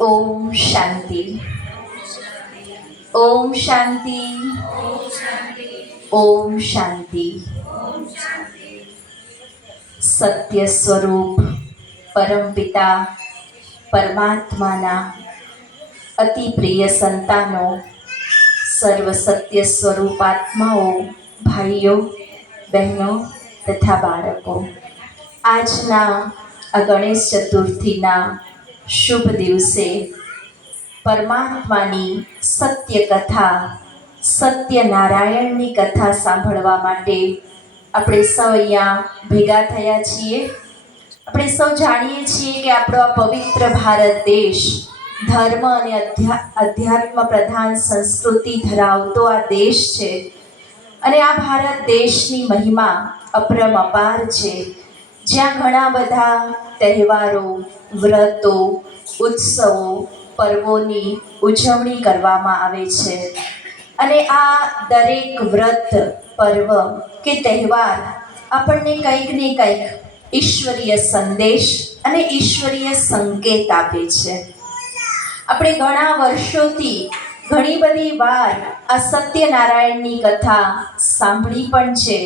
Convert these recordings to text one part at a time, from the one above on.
ओम शांति। ओम शांति। ओम शांति। सत्य स्वरूप परमपिता परमात्माना अति प्रिय संतानो, सर्व सत्य स्वरूप आत्माओं, भाईओ बहनों तथा बाळको, આજના આ ગણેશ ચતુર્થીના શુભ દિવસે પરમાત્માની સત્ય કથા, સત્યનારાયણની કથા સાંભળવા માટે આપણે સૌ અહીંયા ભેગા થયા છીએ। આપણે સૌ જાણીએ છીએ કે આપણો આ પવિત્ર ભારત દેશ ધર્મ અને અધ્યાત્મ પ્રધાન સંસ્કૃતિ ધરાવતો આ દેશ છે અને આ ભારત દેશની મહિમા અપરંપાર છે, જ્યાં ઘણા બધા તહેવારો, વ્રતો, ઉત્સવો, પર્વોની ઉજવણી કરવામાં આવે છે અને આ દરેક વ્રત, પર્વ કે તહેવાર આપણને કંઈક ને કંઈક ઈશ્વરીય સંદેશ અને ઈશ્વરીય સંકેત આપે છે। આપણે ઘણા વર્ષોથી ઘણી બધી વાર આ સત્યનારાયણની કથા સાંભળી પણ છે,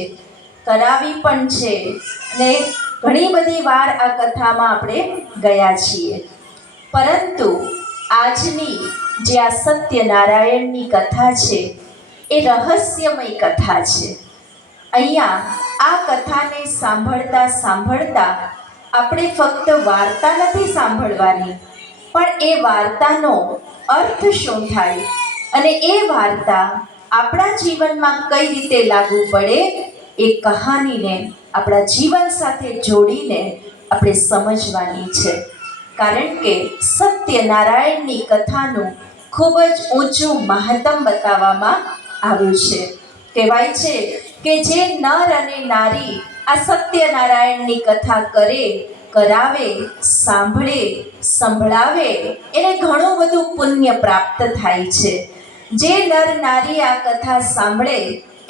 કરાવી પણ છે અને ઘણી બધી વાર આ કથામાં આપણે ગયા છીએ, પરંતુ આજની જે આ સત્યનારાયણની કથા છે એ રહસ્યમય કથા છે। અહીંયા આ કથાને સાંભળતા સાંભળતા આપણે ફક્ત વાર્તા નથી સાંભળવાની, પણ એ વાર્તાનો અર્થ શું થાય અને એ વાર્તા આપણા જીવનમાં કઈ રીતે લાગુ પડે એ કહાનીને આપણા જીવન સાથે જોડીને આપણે સમજવાની છે। કારણ કે સત્યનારાયણની કથાનું ખૂબ જ ઊંચું મહત્તમ બતાવવામાં આવ્યું છે। કહેવાય છે કે જે નર અને નારી આ સત્યનારાયણની કથા કરે, કરાવે, સાંભળે, સંભળાવે એને ઘણું બધું પુણ્ય પ્રાપ્ત થાય છે। જે નર નારી આ કથા સાંભળે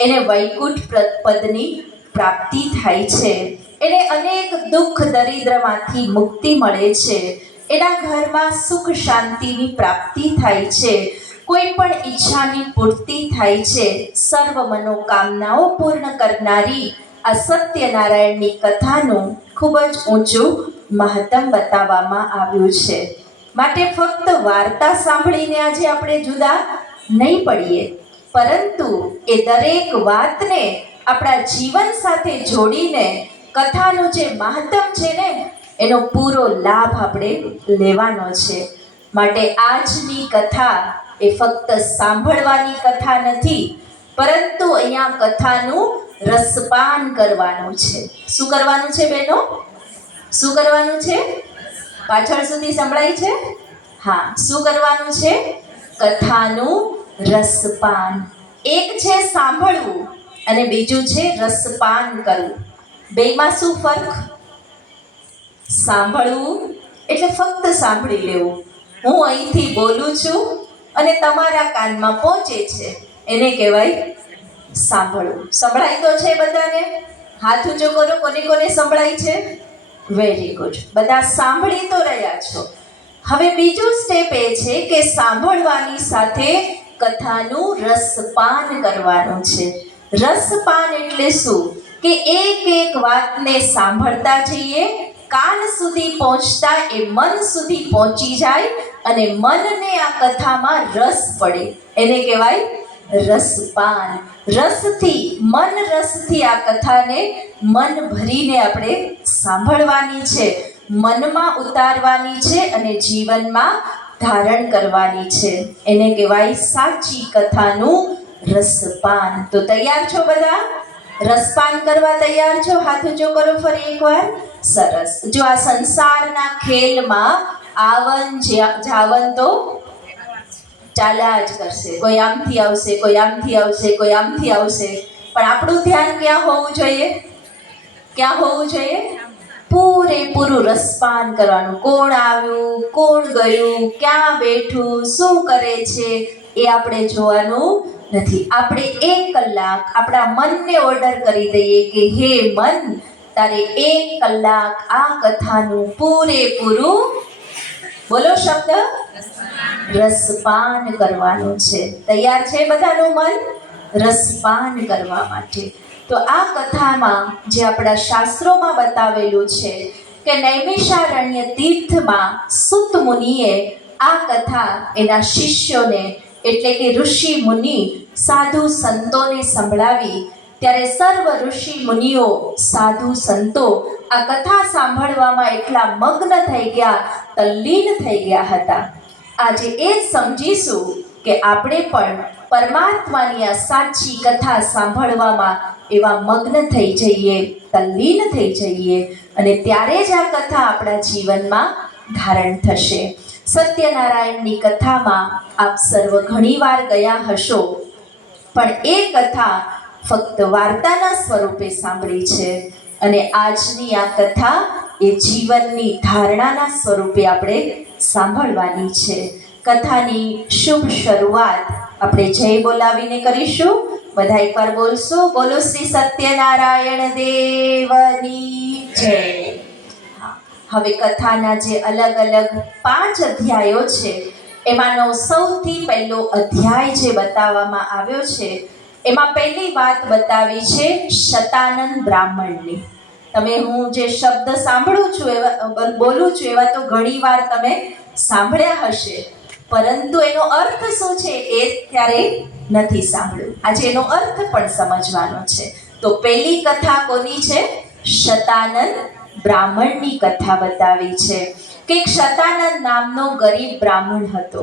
એને વૈકુંઠ પદની પ્રાપ્તિ થાય છે, એને અનેક દુઃખ દરિદ્રમાંથી મુક્તિ મળે છે, એના ઘરમાં સુખ શાંતિની પ્રાપ્તિ થાય છે, કોઈ પણ ઈચ્છાની પૂર્તિ થાય છે। સર્વ મનોકામનાઓ પૂર્ણ કરનારી આ સત્યનારાયણની કથાનું ખૂબ જ ઊંચું મહત્તમ બતાવવામાં આવ્યું છે। માટે ફક્ત વાર્તા સાંભળીને આજે આપણે જુદા નહીં પડીએ, પરંતુ એ દરેક વાતને આપણા જીવન સાથે જોડીને કથાનું જે મહત્તમ છે ને એનો પૂરો લાભ આપણે લેવાનો છે। માટે આજની કથા એ ફક્ત સાંભળવાની કથા નથી, પરંતુ અહીંયા કથાનું રસપાન કરવાનું છે। શું કરવાનું છે બહેનો? શું કરવાનું છે? પાછળ સુધી સંભળાય છે? હા, શું કરવાનું છે? કથાનું રસપાન। એક છે સાંભળવું અને બીજું છે રસપાન કરવું। બેમાં શું ફરક? સાંભળવું એટલે ફક્ત સાંભળી લેવું, હું અહીંથી બોલું છું અને તમારા કાનમાં પહોંચે છે, એને કહેવાય સાંભળવું। સંભળાય તો છે બધાને? હાથ ઊંચો કરો, કોને કોને સંભળાય છે? વેરી ગુડ, બધા સાંભળી તો રહ્યા છો। હવે બીજું સ્ટેપ એ છે કે સાંભળવાની સાથે કથાનું રસપાન કરવાનું છે। રસપાન એટલે શું? કે એક એક વાતને સાંભળતા જઈએ, કાન સુધી પહોંચતા એ મન સુધી પહોંચી જાય અને મનને આ કથામાં રસ પડે, એને કહેવાય રસપાન। રસથી, મન રસથી આ કથાને મન ભરીને આપણે સાંભળવાની છે, મનમાં ઉતારવાની છે અને જીવનમાં ધારણ કરવાની છે, એને કહેવાય સાચી કથાનું રસપાન। તો તૈયાર છો બધા? રસપાન કરવા તૈયાર છો? હાથ ઊંચો કરો ફરી એકવાર। સરસ। જો આ સંસારના ખેલમાં આવન જાવન તો ચાલ્યા જ કરશે, કોઈ આમથી આવશે, કોઈ આમથી આવશે, કોઈ આમથી આવશે, પણ આપણું ધ્યાન ક્યાં હોવું જોઈએ? ક્યાં હોવું જોઈએ? પૂરેપૂરું રસપાન કરવાનું। કોણ આવ્યું, કોણ ગયું, ક્યાં બેઠું, શું કરે છે એ આપણે જોવાનું નથી। આપણે 1 કલાક આપણા મનને ઓર્ડર કરી દઈએ કે હે મન, તારે 1 કલાક આ કથાનું પૂરેપૂરું બોલો શબ્દ, રસપાન કરવાનું છે. તૈયાર છે બધાનું મન રસપાન કરવા માટે? તો આ કથામાં જે આપણા શાસ્ત્રોમાં બતાવેલું છે કે નૈમિષારણ્ય તીર્થમાં સુત મુનિએ આ કથા એના શિષ્યોને એટલે કે ઋષિ મુનિ સાધુ સંતોને સંભળાવી, ત્યારે સર્વ ઋષિ મુનિઓ સાધુ સંતો આ કથા સાંભળવામાં એટલા મગ્ન થઈ ગયા, તલ્લીન થઈ ગયા હતા. આજે એ જ સમજીશું કે આપણે પણ પરમાત્માની આ સાચી કથા સાંભળવામાં એવા મગ્ન થઈ જઈએ, તલ્લીન થઈ જઈએ, અને ત્યારે જ આ કથા આપણા જીવનમાં ધારણ થશે. સત્યનારાયણની કથામાં આપ સર્વ ઘણીવાર ગયા હશો, પણ એ કથા ફક્ત વાર્તાના સ્વરૂપે સાંભળી છે, અને આજની આ કથા એ જીવનની ધારણાના સ્વરૂપે આપણે સાંભળવાની છે. કથાની શુભ શરૂઆત આપણે જય બોલાવીને કરીશું. બધા એકવાર બોલશો, બોલો શ્રી સત્યનારાયણ દેવની જય. હવે કથાના જે અલગ અલગ 5 અધ્યાયો છે એમાંનો સૌથી પહેલો અધ્યાય જે બતાવવામાં આવ્યો છે એમાં પહેલી વાત બતાવી છે શતાનંદ બ્રાહ્મણની. તમે હું જે શબ્દ સાંભળું છું એવા બોલું છું એવા તો ઘણી વાર તમે સાંભળ્યા હશે, પરંતુ એનો અર્થ શું છે એ ત્યારે નથી સાંભળ્યું. આજે એનો અર્થ પણ સમજવાનો છે. તો પહેલી કથા કોની છે? શતાનંદ બ્રાહ્મણની કથા બતાવી છે કે એક શતાનંદ નામનો ગરીબ બ્રાહ્મણ હતો.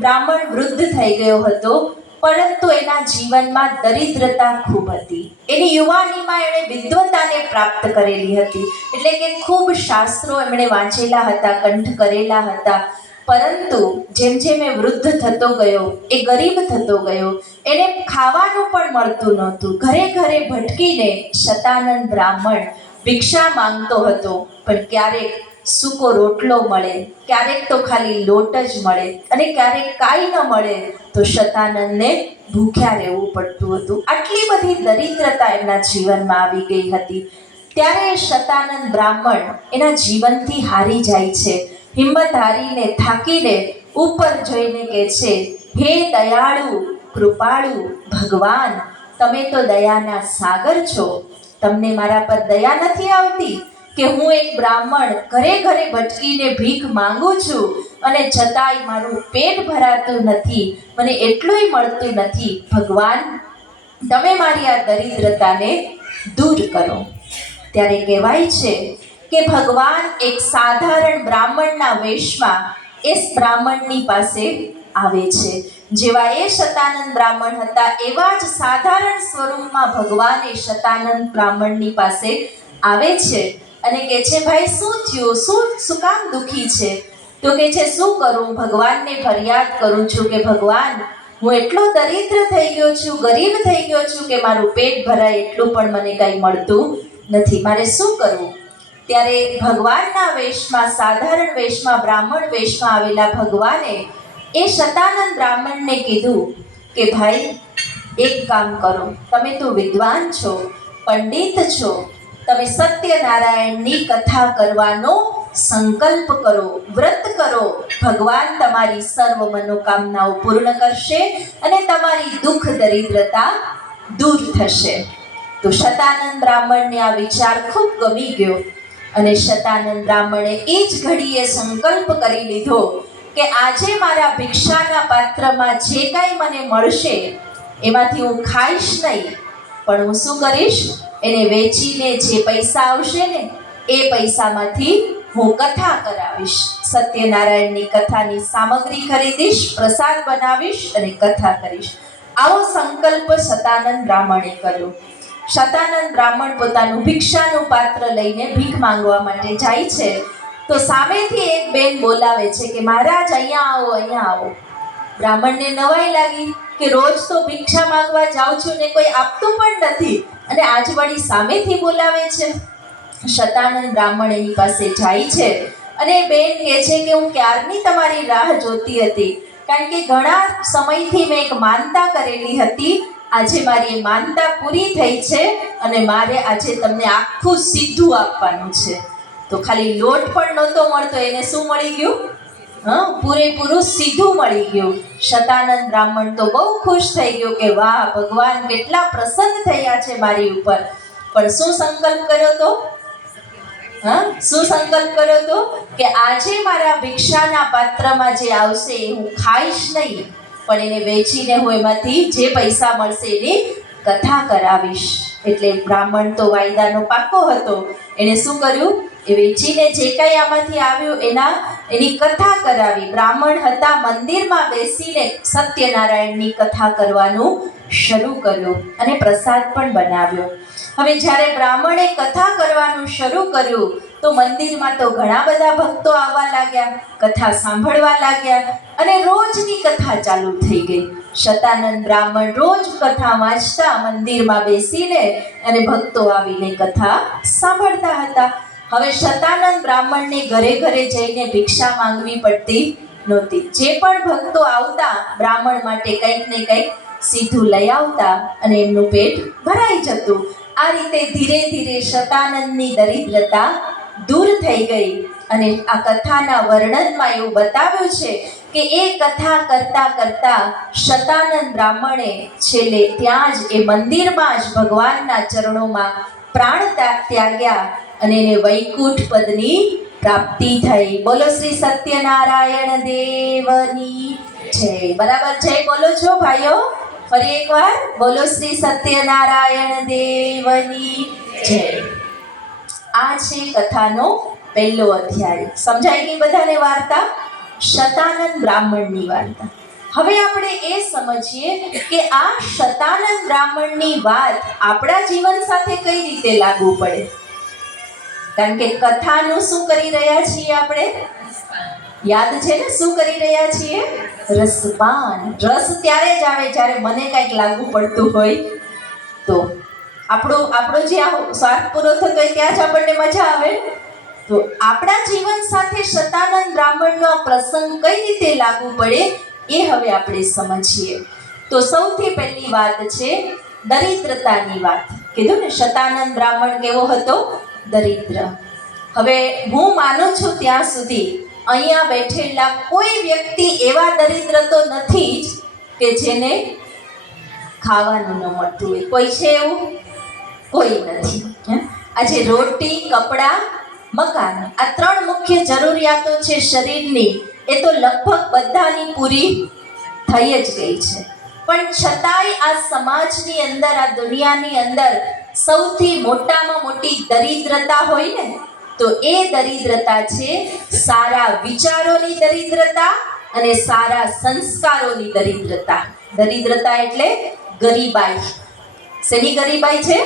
બ્રાહ્મણ વૃદ્ધ થઈ ગયો હતો, પરંતુ એના જીવનમાં દરિદ્રતા ખૂબ હતી. એની યુવાનીમાં એણે વિદ્વતાને પ્રાપ્ત કરેલી હતી, એટલે કે ખૂબ શાસ્ત્રો એમણે વાંચેલા હતા, કંઠ કરેલા હતા, પરંતુ જેમ જેમ એ વૃદ્ધ થતો ગયો, એ ગરીબ થતો ગયો, એને ખાવાનું પણ મળતું નહોતું. ઘરે ઘરે ભટકીને શતાનંદ બ્રાહ્મણ ભિક્ષા માંગતો હતો, પણ ક્યારેક સૂકો રોટલો મળે, ક્યારેક તો ખાલી લોટ જ મળે, અને ક્યારેક કાંઈ ન મળે તો શતાનંદને ભૂખ્યા રહેવું પડતું હતું. આટલી બધી દરિદ્રતા એમના જીવનમાં આવી ગઈ હતી. ત્યારે શતાનંદ બ્રાહ્મણ એના જીવનથી હારી જાય છે. હિંમત હારીને થાકીને ઉપર જોઈને કહે છે, હે દયાળુ કૃપાળુ ભગવાન, તમે તો દયાના સાગર છો. તમને મારા પર દયા નથી આવતી કે હું એક બ્રાહ્મણ ઘરે ઘરે ભટકીને ભીખ માંગુ છું, અને છતાંય મારું પેટ ભરાતું નથી, મને એટલુંય મળતું નથી. ભગવાન, તમે મારી આ દરિદ્રતાને દૂર કરો. ત્યારે કહેવાય છે કે ભગવાન એક સાધારણ બ્રાહ્મણના વેશમાં એ બ્રાહ્મણની પાસે આવે છે. જેવા એ શતાનંદ બ્રાહ્મણ હતા એવા જ સાધારણ સ્વરૂપમાં ભગવાન એ શતાનંદ બ્રાહ્મણની પાસે આવે છે અને કહે છે, ભાઈ શું થયું, શું કામ દુખી છે? તો કહે છે, શું કરું, ભગવાનને ફરિયાદ કરું છું કે ભગવાન, હું એટલો દરિદ્ર થઈ ગયો છું, ગરીબ થઈ ગયો છું કે મારું પેટ ભરાય એટલું પણ મને કંઈ મળતું નથી, મારે શું કરવું? ત્યારે ભગવાનના વેશમાં, સાધારણ વેશમાં, બ્રાહ્મણ વેશમાં આવેલા ભગવાને એ શતાનંદ બ્રાહ્મણને કીધું કે ભાઈ, એક કામ કરો, તમે તો વિદ્વાન છો, પંડિત છો, તમે સત્યનારાયણની કથા કરવાનો સંકલ્પ કરો, વ્રત કરો, ભગવાન તમારી સર્વ મનોકામનાઓ પૂર્ણ કરશે અને તમારી દુઃખ દરિદ્રતા દૂર થશે. તો શતાનંદ બ્રાહ્મણને આ વિચાર ખૂબ ગમી ગયો, અને શતાનંદ બ્રાહ્મણે એ જ ઘડીએ સંકલ્પ કરી લીધો કે આજે મારા ભિક્ષાના પાત્રમાં જે કાંઈ મને મળશે એમાંથી હું ખાઈશ નહીં, પણ હું શું કરીશ, એને વેચીને જે પૈસા આવશે ને એ પૈસામાંથી હું કથા કરાવીશ, સત્યનારાયણની કથાની સામગ્રી ખરીદીશ, પ્રસાદ બનાવીશ અને કથા કરીશ. આવો સંકલ્પ શતાનંદ બ્રાહ્મણે કર્યો. શતાનંદ બ્રાહ્મણ પોતાનું ભિક્ષાનું પાત્ર લઈને ભીખ માંગવા માટે જાય છે, તો સામેથી એક બેન બોલાવે છે કે મહારાજ અહીંયા આવો, અહીંયા આવો. બ્રાહ્મણને નવાઈ લાગી કે રોજ તો ભિક્ષા માંગવા જાઉં છું ને કોઈ આપતું પણ નથી, અને આજ વળી સામેથી બોલાવે છે. શતાનંદ બ્રાહ્મણ એની પાસે જાય છે અને બેન કહે છે કે હું ક્યારની તમારી રાહ જોતી હતી, કારણ કે ઘણા સમયથી મેં એક માનતા કરેલી હતી, આજે મારી એ માનતા પૂરી થઈ છે અને મારે આજે તમને આખું સીધું આપવાનું છે. તો ખાલી લોટ પણ નહોતો મળતો, એને શું મળી ગયું? પૂરેપૂરું સીધું મળી ગયું. શતાનંદ બ્રાહ્મણ તો બહુ ખુશ થઈ ગયો કે વાહ, ભગવાન કેટલા પ્રસન્ન થયા છે મારી ઉપર. પણ શું સંકલ્પ કર્યો તો? શું સંકલ્પ કર્યો તો કે આજે મારા ભિક્ષાના પાત્રમાં જે આવશે એ હું ખાઈશ નહીં, પણ એને વેચીને હું એમાંથી જે પૈસા મળશે એની કથા કરાવીશ. એટલે બ્રાહ્મણ તો વાયદાનો પાકો હતો. એને શું કર્યું? એ વેચીને જે કંઈ આમાંથી આવ્યું એની કથા કરાવી. બ્રાહ્મણ હતા, મંદિરમાં બેસીને સત્યનારાયણની કથા કરવાનું શરૂ કર્યું અને પ્રસાદ પણ બનાવ્યો. હવે જ્યારે બ્રાહ્મણે કથા કરવાનું શરૂ કર્યું તો મંદિરમાં તો ઘણા બધા ભક્તો આવવા લાગ્યા, કથા સાંભળવા લાગ્યા અને રોજની કથા ચાલુ થઈ ગઈ. શતાનંદ બ્રાહ્મણ રોજ કથા વાંચતા મંદિરમાં બેસીને અને ભક્તો આવીને કથા સાંભળતા હતા. હવે શતાનંદ બ્રાહ્મણને ઘરે ઘરે જઈને ભિક્ષા માંગવી પડતી નહોતી. જે પણ ભક્તો આવતા બ્રાહ્મણ માટે કંઈક ને કંઈક સીધું લઈ આવતા અને એમનું પેટ ભરાઈ જતું. આ રીતે ધીરે ધીરે શતાનંદની દરિદ્રતા દૂર થઈ ગઈ. અને આ કથાના વર્ણનમાં એવું બતાવ્યું છે કે એ કથા કરતા કરતા શતાનંદ બ્રાહ્મણે છેલ્લે ત્યાં જ એ મંદિરમાં જ ભગવાનના ચરણોમાં પ્રાણ ત્યાગ્યા અને એને વૈકુંઠ પદની પ્રાપ્તિ થઈ. બોલો શ્રી સત્યનારાયણ દેવની જય. બરાબર જય બોલો છો ભાઈઓ? ફરી એકવાર બોલો શ્રી સત્યનારાયણ દેવની જય. આ છે કથાનો પહેલો અધ્યાય. સમજાઈ ગઈ બધાને વાર્તા? શતાનંદ બ્રાહ્મણની વાર્તા. હવે આપણે એ સમજીએ કે આ શતાનંદ બ્રાહ્મણની વાત આપણા જીવન સાથે કઈ રીતે લાગુ પડે. કારણ કે કથાનું શું કરી રહ્યા છીએ આપણે? યાદ છે ને? શું કરી રહ્યા છીએ? રસપાન. રસ ત્યારે જ આવે જ્યારે મને કંઈક લાગુ પડતું હોય તો. આપણો જ્યાં સ્વાર્થ પૂરો થતો હોય ત્યાં જ આપણને મજા આવે. તો આપણા જીવન સાથે શતાનંદ બ્રાહ્મણનો પ્રસંગ કઈ રીતે લાગુ પડે એ હવે આપણે સમજીએ. તો સૌથી પહેલી વાત છે દરિદ્રતાની વાત. કીધું ને શતાનંદ બ્રાહ્મણ કેવો હતો? દરિદ્ર. હવે હું માનું છું ત્યાં સુધી અહીંયા બેઠેલા કોઈ વ્યક્તિ એવા દરિદ્ર તો નથી જ કે જેને ખાવાનું ન મળતું હોય. કોઈ છે એવું? કોઈ નથી. આજે રોટી, કપડાં, મકાન, આ ત્રણ મુખ્ય જરૂરિયાતો છે શરીરની, એ તો લગભગ બધાની પૂરી થઈ જ ગઈ છે. પણ છતાંય આ સમાજની અંદર, આ દુનિયાની અંદર સૌથી મોટામાં મોટી દરિદ્રતા હોય ને તો એ દરિદ્રતા છે સારા વિચારોની દરિદ્રતા અને સારા સંસ્કારોની દરિદ્રતા. દરિદ્રતા એટલે ગરીબાઈ. શેની ગરીબાઈ છે?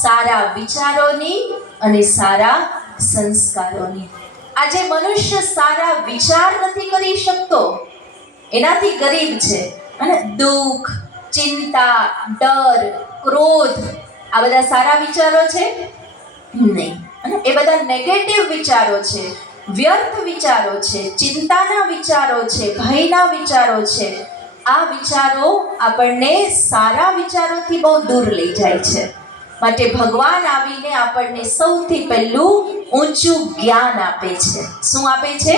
સારા વિચારોની અને સારા સંસ્કારોની. આજે મનુષ્ય સારા વિચાર નથી કરી શકતો, એનાથી ગરીબ છે. અને દુઃખ, ચિંતા, ડર, ક્રોધ, આ બધા સારા વિચારો છે? નહીં. અને એ બધા નેગેટિવ વિચારો છે, વ્યર્થ વિચારો છે, ચિંતાના વિચારો છે, ભયના વિચારો છે. આ વિચારો આપણને સારા વિચારોથી બહુ દૂર લઈ જાય છે. માટે ભગવાન આવીને આપણને સૌથી પહેલું ઊંચું જ્ઞાન આપે છે. શું આપે છે?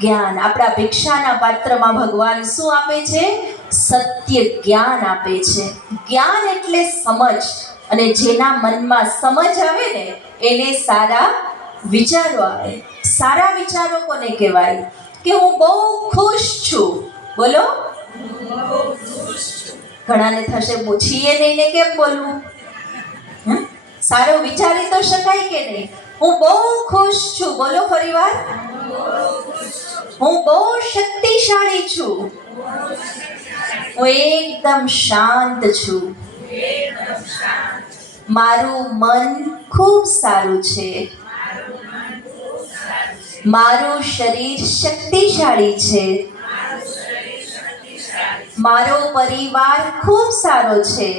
જ્ઞાન. આપણા ભિક્ષાના પાત્રમાં ભગવાન શું આપે છે? સત્ય જ્ઞાન આપે છે. જ્ઞાન એટલે સમજ, અને જેના મનમાં સમજ આવે ને એને સારા વિચારો આવે. સારા વિચારો કોને કહેવાય? કે હું બહુ ખુશ છું. બોલો. ઘણાને થશે પૂછીએ નહીં ને કેમ બોલવું? સારું વિચારી તો શકાય કે નહીં? હું બહુ ખુશ છું. બોલો ફરીવાર. હું બહુ શક્તિશાળી છું. હું એકદમ શાંત છું. મારું મન ખૂબ સારું છે. મારું શરીર શક્તિશાળી છે. મારો પરિવાર ખૂબ સારો છે.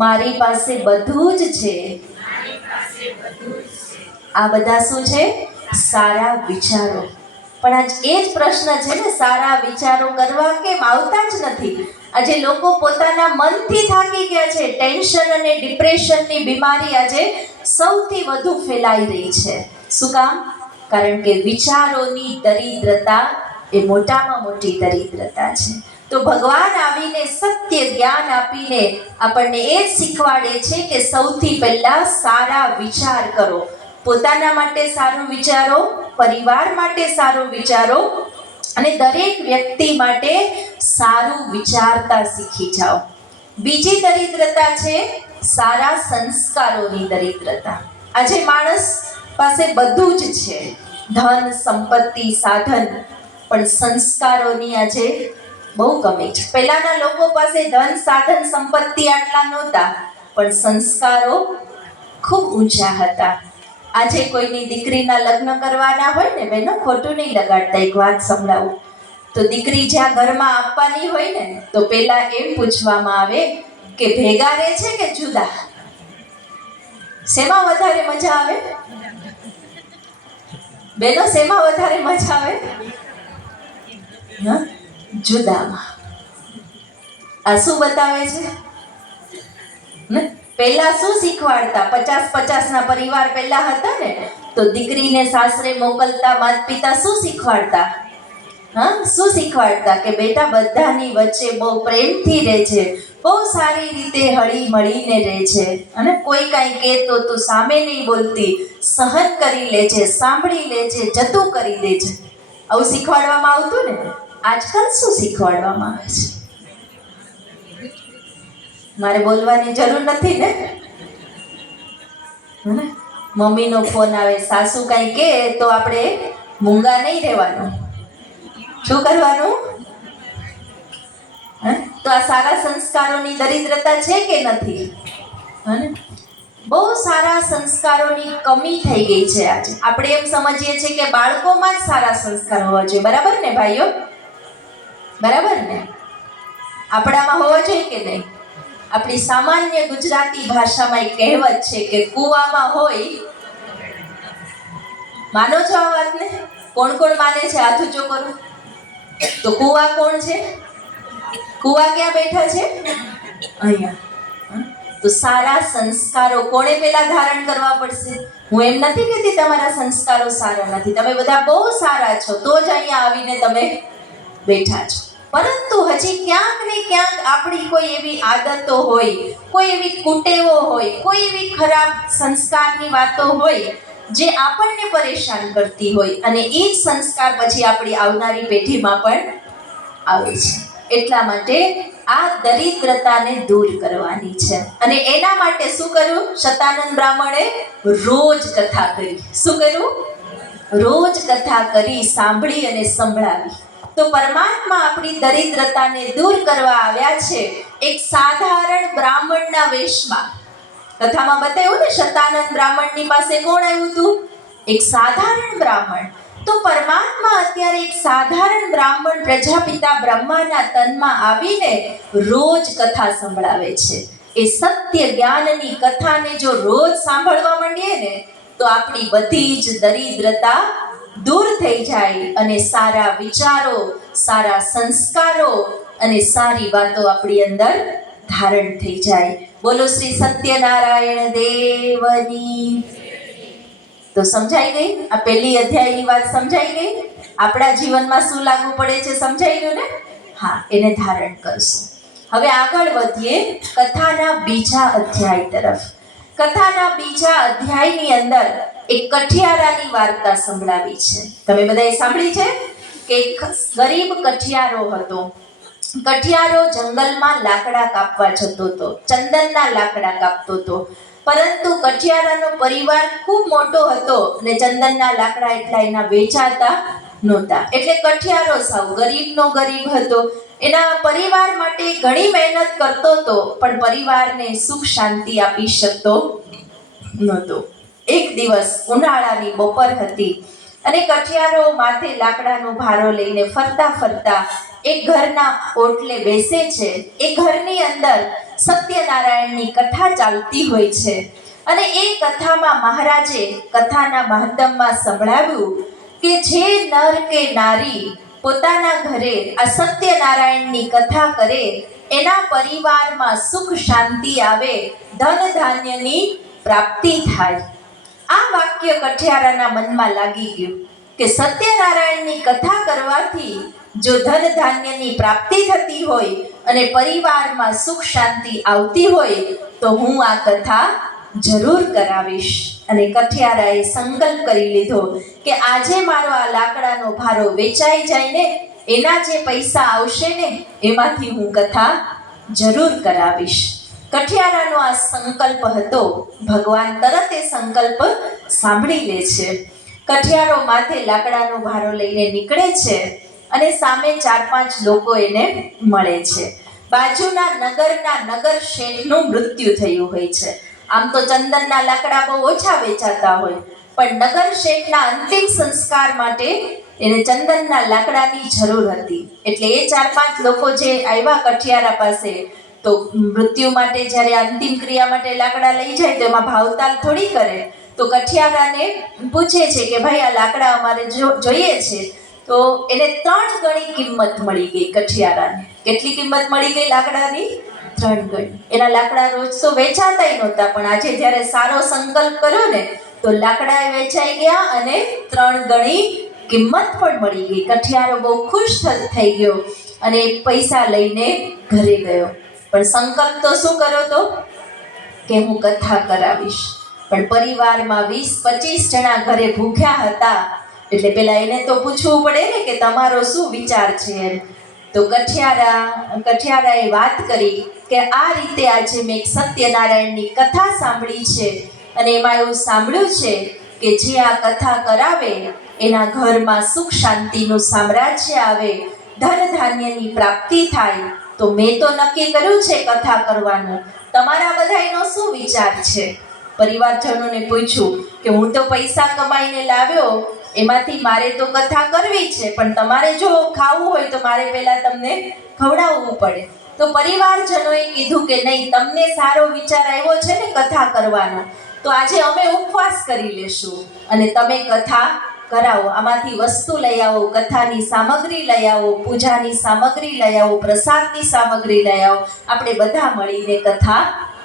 મારી પાસે બધું જ છે. આ બધા શું છે? સારા વિચારો. પણ આજ એ જ પ્રશ્ન છે ને, સારા વિચારો કરવા કેમ આવતા જ નથી? આજે લોકો પોતાના મનથી થાકી ગયા છે. ટેન્શન અને ડિપ્રેશનની બીમારી આજે સૌથી વધુ ફેલાઈ રહી છે. શું કામ? કારણ કે વિચારોની દરિદ્રતા એ મોટામાં મોટી દરિદ્રતા છે. તો ભગવાન આવીને સત્ય જ્ઞાન આપીને આપણને એ જ શીખવાડે છે કે સૌથી પહેલા સારા વિચાર કરો. પોતાના માટે સારું વિચારો, પરિવાર માટે સારું વિચારો અને દરેક વ્યક્તિ માટે સારું વિચારતા શીખી જાઓ. બીજી દરિદ્રતા છે સારા સંસ્કારોની દરિદ્રતા. આજે માણસ પાસે બધું જ છે, ધન, સંપત્તિ, સાધન, પણ સંસ્કારોની આજે બહુ કમી છે. પહેલાના લોકો પાસે ધન, સાધન, સંપત્તિ આટલા નહોતા, પણ સંસ્કારો ખૂબ ઊંચા હતા. આજે કોઈની દીકરીના લગ્ન કરવાના હોય ને, બેનો ખોટું નહીં લગાડતા, એક વાત સંભળાવું તો દીકરી જ્યાં ઘરમાં આપવાની હોય ને તો પેલા એમ પૂછવામાં આવે કે ભેગા રહે છે કે જુદા? શેમાં વધારે મજા આવે બેનો? શેમાં વધારે મજા આવે? જુદામાં. આ શું બતાવે છે ને? પહેલા શું શીખવાડતા? 50-50 ના પરિવાર પહેલા હતા ને, તો દીકરીને સાસરે મોકલતા માતા પિતા શું શીખવાડતા? શું શીખવાડતા? કે બેટા બધાની વચ્ચે બહુ પ્રેમથી રહે છે, બહુ સારી રીતે હળી મળીને રહે છે, અને કોઈ કાંઈ કહે તો તું સામે નહીં બોલતી, સહન કરી લે છે, સાંભળી લે છે, જતું કરી દે છે. આવું શીખવાડવામાં આવતું ને. આજકાલ શું શીખવાડવામાં આવે છે? મારે બોલવાની જરૂર નથી ને. મમ્મીનો ફોન આવે, સાસુ કાંઈ કહે તો આપણે મૂંગા નહીં રહેવાનું. શું કરવાનું? તો આ સારા સંસ્કારોની દરિદ્રતા છે કે નથી? બહુ સારા સંસ્કારોની કમી થઈ ગઈ છે આજે. આપણે એમ સમજીએ છીએ કે બાળકોમાં જ સારા સંસ્કાર હોવા જોઈએ. બરાબર ને ભાઈઓ? બરાબર ને? આપણામાં હોવા જોઈએ કે નહીં? આપણી સામાન્ય ગુજરાતી ભાષામાં એક કહેવત છે કે કૂવામાં હોય. માનો છો આ વાતને? કોણ કોણ માને છે? હાથ ઊંચો કરો. તો કૂવા કોણ છે? કૂવા ક્યાં બેઠા છે? અહીંયા. તો સારા સંસ્કારો કોણે પેલા ધારણ કરવા પડશે? હું એમ નથી કહેતી તમારા સંસ્કારો સારા નથી, તમે બધા બહુ સારા છો, તો જ અહીંયા આવીને તમે બેઠા છો. પરંતુ હજી ક્યાંક ને ક્યાંક આપણી કોઈ એવી આદતો હોય, કોઈ એવી કુટેવો હોય, કોઈ એવી ખરાબ સંસ્કારની વાતો હોય જે આપણને પરેશાન કરતી હોય, અને એ જ સંસ્કાર પછી આપણી આવનારી પેઢીમાં પણ આવે છે. એટલા માટે આ દરિદ્રતાને દૂર કરવાની છે. અને એના માટે શું કર્યું? શતાનંદ બ્રાહ્મણે રોજ કથા કરી. શું કર્યું? રોજ કથા કરી, સાંભળી અને સંભળાવી. તો પરમાત્મા આપણી દરિદ્રતાને દૂર કરવા આવ્યા છે એક સાધારણ બ્રાહ્મણના વેશમાં. કથામાં બતાવ્યું ને, શતાનંદ બ્રાહ્મણની પાસે કોણ આવ્યું હતું? એક સાધારણ બ્રાહ્મણ. તો પરમાત્મા અત્યારે એક સાધારણ બ્રાહ્મણ પ્રજાપિતા બ્રહ્માના તનમાં આવીને રોજ કથા સંભળાવે છે. એ સત્ય જ્ઞાનની કથાને જો રોજ સાંભળવા માંડીએ ને તો આપણી બધી જ દરિદ્રતા દૂર થઈ જાય અને સારા વિચારો, સારા સંસ્કારો અને સારી વાતો આપણી અંદર ધારણ થઈ જાય. બોલો શ્રી સત્યનારાયણ દેવની. તો સમજાઈ ગઈ? આ પહેલી અધ્યાયની વાત સમજાઈ ગઈ? આપણા જીવનમાં શું લાગુ પડે છે સમજાઈ ગયું ને? હા, એને ધારણ કરશું. હવે આગળ વધીએ કથાના બીજા અધ્યાય તરફ. કથાના બીજા અધ્યાયની અંદર એક કઠિયારાની વાર્તા સંભળાવી છે. તમે બધાએ સાંભળી છે કે એક ગરીબ કઠિયારો હતો. કઠિયારો જંગલમાં લાકડા કાપવા જતો હતો, ચંદનના લાકડા કાપતો હતો. પરંતુ કઠિયારાનો પરિવાર ખૂબ મોટો હતો અને ચંદનના લાકડા એટલા એના વેચાતા નહોતા. એટલે કઠિયારો સાવ ગરીબનો ગરીબ હતો. એના પરિવાર માટે ઘણી મહેનત કરતો હતો, પણ પરિવારને સુખ શાંતિ આપી શકતો નહોતો. એક દિવસ ઉનાળાની બપોર હતી અને કઠિયારો માથે લાકડાનો ભારો લઈને ફરતા ફરતા એક ઘરના ઓટલે બેસે છે. એ ઘરની અંદર સત્યનારાયણની કથા ચાલતી હોય છે અને એ કથામાં મહારાજે કથાના મહત્તમમાં સંભળાવ્યું કે જે નર કે નારી પોતાના ઘરે આ સત્યનારાયણની કથા કરે એના પરિવારમાં સુખ શાંતિ આવે, ધન ધાન્યની પ્રાપ્તિ થાય. આ વાક્ય કઠિયારાના મનમાં લાગી ગયું. કે સત્યનારાયણની કથા કરવાથી જો ધન ધાન્યની પ્રાપ્તિ થતી હોય અને પરિવારમાં સુખ શાંતિ આવતી હોય તો હું આ કથા જરૂર કરાવીશ. અને કઠિયારાએ સંકલ્પ કરી લીધો કે આજે મારો આ લાકડાનો ભારો વેચાઈ જાય ને, એના જે પૈસા આવશે ને એમાંથી હું કથા જરૂર કરાવીશ. કઠિયારાનો આ સંકલ્પ હતો. ભગવાન તરત એ સંકલ્પ સાંભળી લે છે. કઠિયારો માથે લાકડાનો ભારો લઈને નીકળે છે અને સામે 4-5 લોકો એને મળે છે. બાજુના નગરના નગર શેઠનું મૃત્યુ થયું હોય છે. આમ તો ચંદનના લાકડા બહુ ઓછા વેચાતા હોય, પણ નગર શેઠના અંતિમ સંસ્કાર માટે એને ચંદનના લાકડાની જરૂર હતી. એટલે એ 4-5 લોકો જે આવ્યા કઠિયારા પાસે, તો મૃત્યુ માટે જ્યારે અંતિમ ક્રિયા માટે લાકડા લઈ જાય તો એમાં ભાવતાલ થોડી કરે. તો કઠિયારાને પૂછે છે કે ભાઈ આ લાકડા અમારે જોઈએ છે. તો એને 3 ગણી કિંમત મળી ગઈ કઠિયારાને. કેટલી કિંમત મળી ગઈ લાકડાની? 3 ગણી. એના લાકડા રોજ તો વેચાતાય નહોતા, પણ આજે જ્યારે સારો સંકલ્પ કર્યો ને તો લાકડા વેચાઈ ગયા અને 3 ગણી કિંમત પણ મળી ગઈ. કઠિયારો બહુ ખુશ થઈ ગયો અને પૈસા લઈને ઘરે ગયો. પણ સંકલ્પ તો શું કર્યો તો કે હું કથા કરાવીશ. પણ પરિવારમાં 20-25 જણા ઘરે ભૂખ્યા હતા, એટલે પેલા એને તો પૂછવું પડે ને કે તમારો શું વિચાર છે. તો કઠિયારાએ વાત કરી કે આ રીતે આજે મેં સત્યનારાયણની કથા સાંભળી છે અને એમાં એવું સાંભળ્યું છે કે જે આ કથા કરાવે એના ઘરમાં સુખ શાંતિનું સામ્રાજ્ય આવે, ધન ધાન્યની પ્રાપ્તિ થાય. તો મેં તો નક્કી કર્યું છે કથા કરવાનું. તમારા બધાયનો શું વિચાર છે? પરિવારજનોને પૂછ્યું કે હું તો પૈસા કમાઈને લાવ્યો, એમાંથી મારે તો કથા કરવી છે, પણ તમારે જો ખાવું હોય તો મારે પહેલા તમને ખવડાવવું પડે. તો પરિવારજનોએ કીધું કે નહીં, તમને સારો વિચાર આવ્યો છે ને કથા કરવાનો, તો આજે અમે ઉપવાસ કરી લેશું અને તમે કથા કરાવો. આમાંથી વસ્તુ લઈ આવો, કથાની સામગ્રી લઈ આવો, પૂજાની સામગ્રી લઈ આવો, પ્રસાદની સામગ્રી લઈ આવો, આપણે બધા મળીને કથા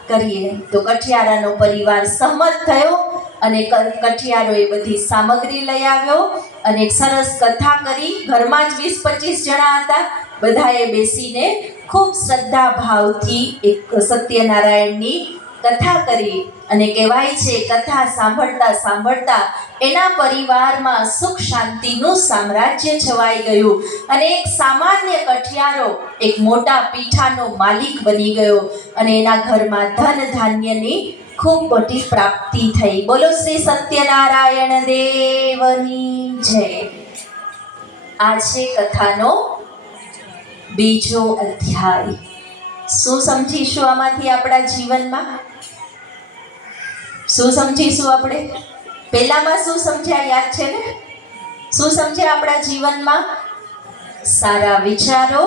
કરીએ. તો કઠિયારાનો પરિવાર સહમત થયો અને કઠિયારો એ બધી સામગ્રી લઈ આવ્યો અને એક સરસ કથા કરી. ઘરમાં જ 20-25 જણા હતા. બધાએ બેસીને ખૂબ શ્રદ્ધા ભાવથી એક સત્યનારાયણની કથા કરી અને કહેવાય છે કથા સાંભળતા સાંભળતા એના પરિવારમાં સુખ શાંતિનું સામ્રાજ્ય છવાઈ ગયું અને એક સામાન્ય કઠિયારો એક મોટા પીઠાનો માલિક બની ગયો અને એના ઘરમાં ધન ધાન્યની ખૂબ મોટી પ્રાપ્તિ થઈ. બોલો શ્રી સત્યનારાયણ દેવની જય. આ છે કથાનો બીજો અધ્યાય. શું સમજીશું આમાંથી આપણા જીવનમાં? શું સમજીશું આપણે? પહેલામાં શું સમજ્યા યાદ છે ને? શું સમજ્યા આપણા જીવનમાં? સારા વિચારો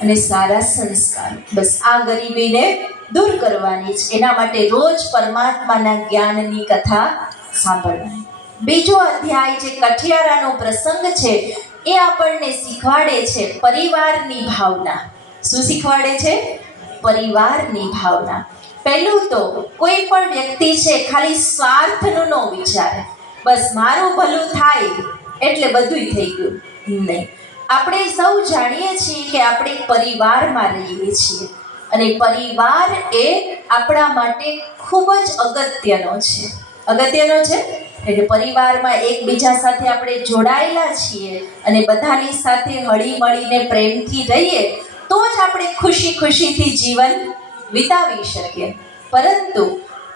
અને સારા સંસ્કારો. બસ આ ગરીબીને દૂર કરવાની છે. એના માટે રોજ પરમાત્માના જ્ઞાનની કથા સાંભળવાની. બીજો અધ્યાય જે કઠિયારાનો પ્રસંગ છે એ આપણને શીખવાડે છે પરિવારની ભાવના. શું શીખવાડે છે? પરિવારની ભાવના. પહેલું તો કોઈ પણ વ્યક્તિ છે ખાલી સ્વાર્થનું ન વિચારે, બસ મારું ભલું થાય એટલે બધુંય થઈ ગયું. નહીં. આપણે સૌ જાણીએ છીએ કે આપણે પરિવારમાં રહીએ છીએ અને પરિવાર એ આપણા માટે ખૂબ જ અગત્યનો છે. અગત્યનો છે એટલે પરિવારમાં એકબીજા સાથે આપણે જોડાયેલા છીએ અને બધાની સાથે હળી મળીને પ્રેમથી રહીએ તો જ આપણે ખુશી ખુશીથી જીવન વિતાવી શકીએ. પરંતુ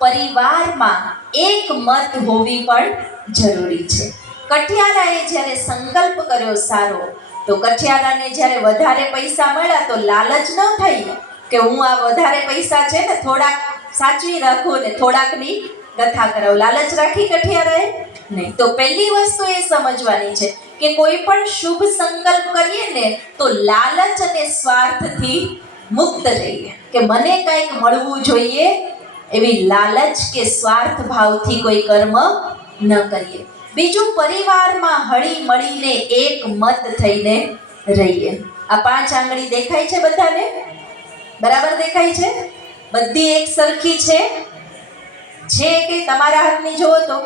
પરિવારમાં એક મત હોવી પણ જરૂરી છે. કઠિયારાએ જ્યારે સંકલ્પ કર્યો સારો, તો કઠિયારાને જ્યારે વધારે પૈસા મળ્યા તો લાલચ ન થઈ કે હું આ વધારે પૈસા છે ને થોડાક સાચવી રાખું ને થોડાકની કથા કરાવું. લાલચ રાખી કઠિયારાએ? નહીં. તો પહેલી વસ્તુ એ સમજવાની છે કે કોઈ પણ શુભ સંકલ્પ કરીએ ને તો લાલચ અને સ્વાર્થથી મુક્ત રહીએ કે મને કંઈક મળવું જોઈએ એવી લાલચ કે સ્વાર્થ ભાવથી કોઈ કર્મ ન કરીએ. બીજું, પરિવારમાં હળી મળીને એક મત થઈને રહીએ. આ 5 આંગળી દેખાય છે બધાને? બરાબર દેખાય છે? બધી એક સરખી છે કે તમારા હાથની જોવો તો?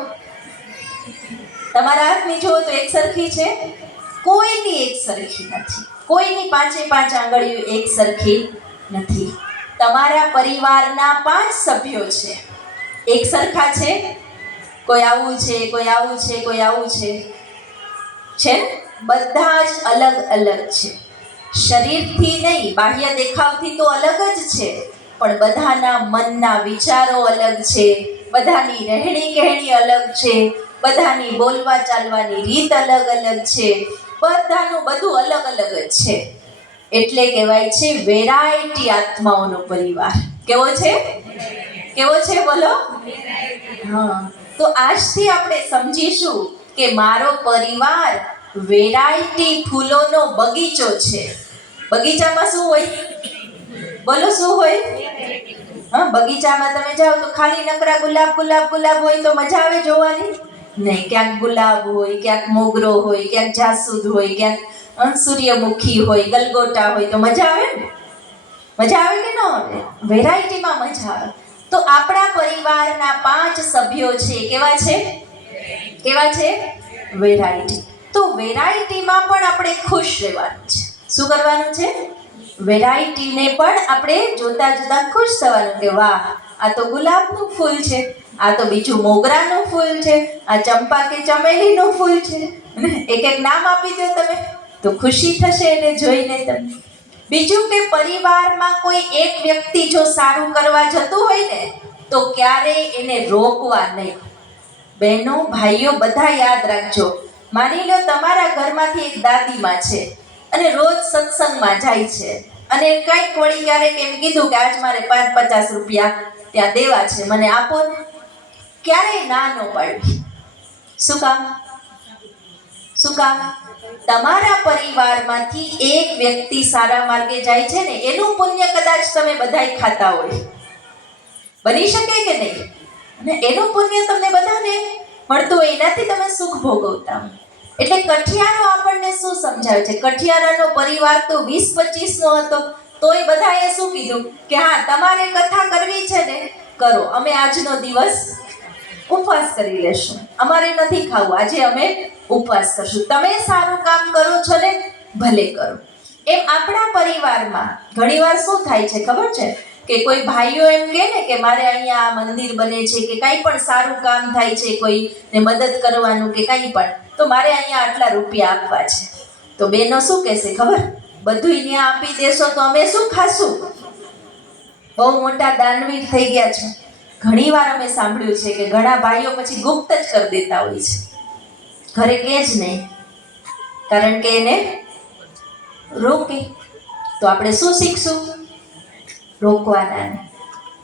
તમારા હાથની જુઓ તો એક સરખી છે? કોઈની એક સરખી નથી. કોઈની પાંચે પાંચ આંગળીઓ એક સરખી નથી. તમારા પરિવારના 5 સભ્યો છે, એક સરખા છે? કોઈ આવું છે, કોઈ આવું છે, કોઈ આવું છે? બધા જ અલગ અલગ છે. શરીરથી નહીં, બાહ્ય દેખાવથી તો અલગ જ છે, પણ બધાના મનના વિચારો અલગ છે, બધાની રહેણી કહેણી અલગ છે, બધાની બોલવા ચાલવાની રીત અલગ અલગ છે, બધાનું બધું અલગ અલગ જ છે. એટલે કહેવાય છે વેરાયટી આત્માઓનો પરિવાર. કેવો છે? કેવો છે બોલો? હા, તો આજથી આપણે સમજીશું કે મારો પરિવાર વેરાયટી ફૂલોનો બગીચો છે. બગીચામાં શું હોય? બોલો શું હોય? હા, બગીચામાં તમે જાઓ તો ખાલી નકરા ગુલાબ ગુલાબ ગુલાબ હોય તો મજા આવે જોવાની? નહીં. ક્યાંક ગુલાબ હોય, ક્યાંક મોગરો હોય, ક્યાંક જાસૂદ હોય, ક્યાંક સૂર્યમુખી હોય, ગલગોટા હોય તો મજા આવે ને? મજા આવે કે ન આવે? વેરાયટીમાં મજા આવે. તો આપણા પરિવારના 5 સભ્યો છે. કેવા છે? કેવા છે? વેરાયટી. તો વેરાયટીમાં પણ આપણે ખુશ રહેવાનું છે. શું કરવાનું છે? વેરાયટીને પણ આપણે જોતા જોતા ખુશ થવાનું કે વાહ, આ તો ગુલાબનું ફૂલ છે, આ તો બીજું મોગરાનું ફૂલ છે, આ ચંપા કે ચમેલીનું ફૂલ છે. એક એક નામ આપી દો તમે તો ખુશી થશે એને જોઈને તમને. બીજું કે પરિવારમાં કોઈ એક વ્યક્તિ જો સારું કરવા જતું હોય ને તો ક્યારેય એને રોકવા નહીં. બહેનો ભાઈઓ બધા યાદ રાખજો. માની લો તમારા ઘરમાંથી એક દાદીમાં છે અને રોજ સત્સંગમાં જાય છે અને કંઈક વળી ક્યારેક એમ કીધું કે આજ મારે 5-50 રૂપિયા ત્યાં દેવા છે, મને આપો ને. ક્યારેય ના ન પાડવી. શું કામ? શું કામ? તમારા પરિવારમાંથી એક વ્યક્તિ સારા માર્ગે જાય છે ને એનું પુણ્ય કદાચ તમે બધાય ખાતા હોય. બની શકે કે નહીં? અને એનું પુણ્ય તમને બધાને મળતું હોય, એનાથી તમે સુખ ભોગવતા હોય. એટલે કઠિયારો આપણને શું સમજાવે છે? કઠિયારાનો પરિવાર તો 20-25 નો હતો, તોય બધાએ શું કીધું કે હા, તમારે કથા કરવી છે ને કરો, અમે આજનો દિવસ ઉપવાસ કરી લેશું, અમારે નથી ખાવું, આજે અમે ઉપવાસ કરશું. તમે સારું કામ કરો છો ને ભલે કરો. એમ આપણા પરિવારમાં ઘણીવાર શું થાય છે ખબર છે કે કોઈ ભાઈઓ એમ કહે ને કે મારે અહીંયા આ મંદિર બને છે કે કંઈ પણ સારું કામ થાય છે, કોઈને મદદ કરવાનું કે કંઈ પણ, તો મારે અહીંયા આટલા રૂપિયા આપવા છે. તો બેનો શું કહેશે ખબર? બધું અહીંયા આપી દેશો તો અમે શું ખાશું? બહુ મોટા દાનવીર થઈ ગયા છે. ઘણીવાર અમે સાંભળ્યું છે કે ઘણા ભાઈઓ પછી ગુપ્ત જ કરી દેતા હોય છે, ઘરે કહે જ નહીં, કારણ કે એને રોકે. તો આપણે શું શીખશું? રોકવાના.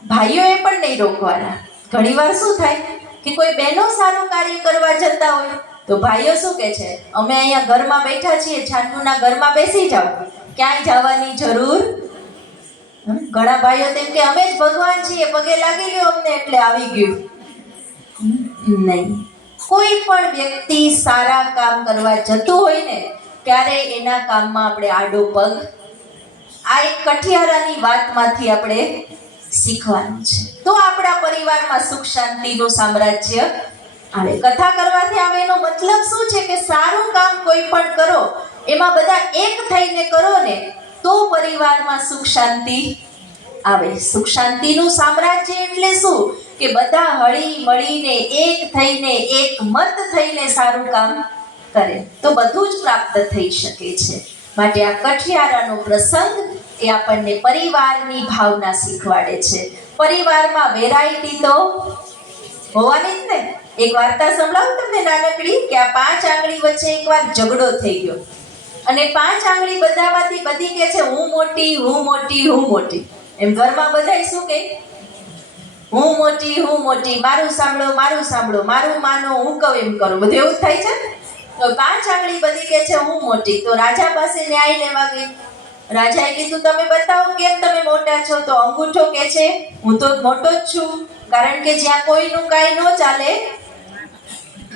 ભાઈઓએ પણ નહીં રોકવાના. ઘણીવાર શું થાય કે કોઈ બહેનો સારું કાર્ય કરવા જતા હોય તો ભાઈઓ શું કહે છે, અમે અહીંયા ઘરમાં બેઠા છીએ, છાનુના ઘરમાં બેસી જાઓ, ક્યાંય જવાની જરૂર. ઘણા ભાઈઓ તેમ કે અમે જ ભગવાન છીએ, પગે લાગી લ્યો અમને એટલે આવી ગયું. નહીં. કોઈ પણ વ્યક્તિ સારા કામ કરવા જતું હોય ને ત્યારે એના કામમાં આપણે આડો પગ. આ એક કઠિયારાની વાતમાંથી આપણે શીખવાનું છે. તો આપણા પરિવારમાં સુખ શાંતિનું સામ્રાજ્ય આવે. કથા કરવાથી આવે એનો મતલબ શું છે કે સારું કામ કોઈ પણ કરો એમાં બધા એક થઈને કરો ને તો પરિવારમાં સુખ શાંતિ આવે. સુખ શાંતિનું સામ્રાજ્ય એટલે શું કે બધા હળી મળીને એક થઈને એક મત થઈને સારું કામ કરે તો બધું જ પ્રાપ્ત થઈ શકે છે. માટે આ કઠિયારાનો પ્રસંગ એ આપણને પરિવારની ભાવના શીખવાડે છે. પરિવારમાં વેરાયટી તો હોવાની જ ને. એક વાર્તા સંભળાવું તમને નાનકડી કે આ 5 આંગળી વચ્ચે એકવાર ઝઘડો થઈ ગયો અને 5 આંગળી બધામાંથી બધી કહે છે હું મોટી, હું મોટી, હું મોટી. એમ ઘરમાં બધાય શું કહે? હું મોટી, હું મોટી, મારું સાંભળો, મારું સાંભળો, મારું માનો, હું કહું એમ કરો. બધું એવું જ થાય છે. તો 5 આંગળી બધી કહે છે હું મોટી. તો રાજા પાસે ન્યાય લેવા ગઈ. રાજાએ કીધું તમે બતાવો કેમ તમે મોટા છો? તો અંગૂઠો કહે છે હું તો મોટો જ છું, કારણ કે જ્યાં કોઈનું કાંઈ ન ચાલે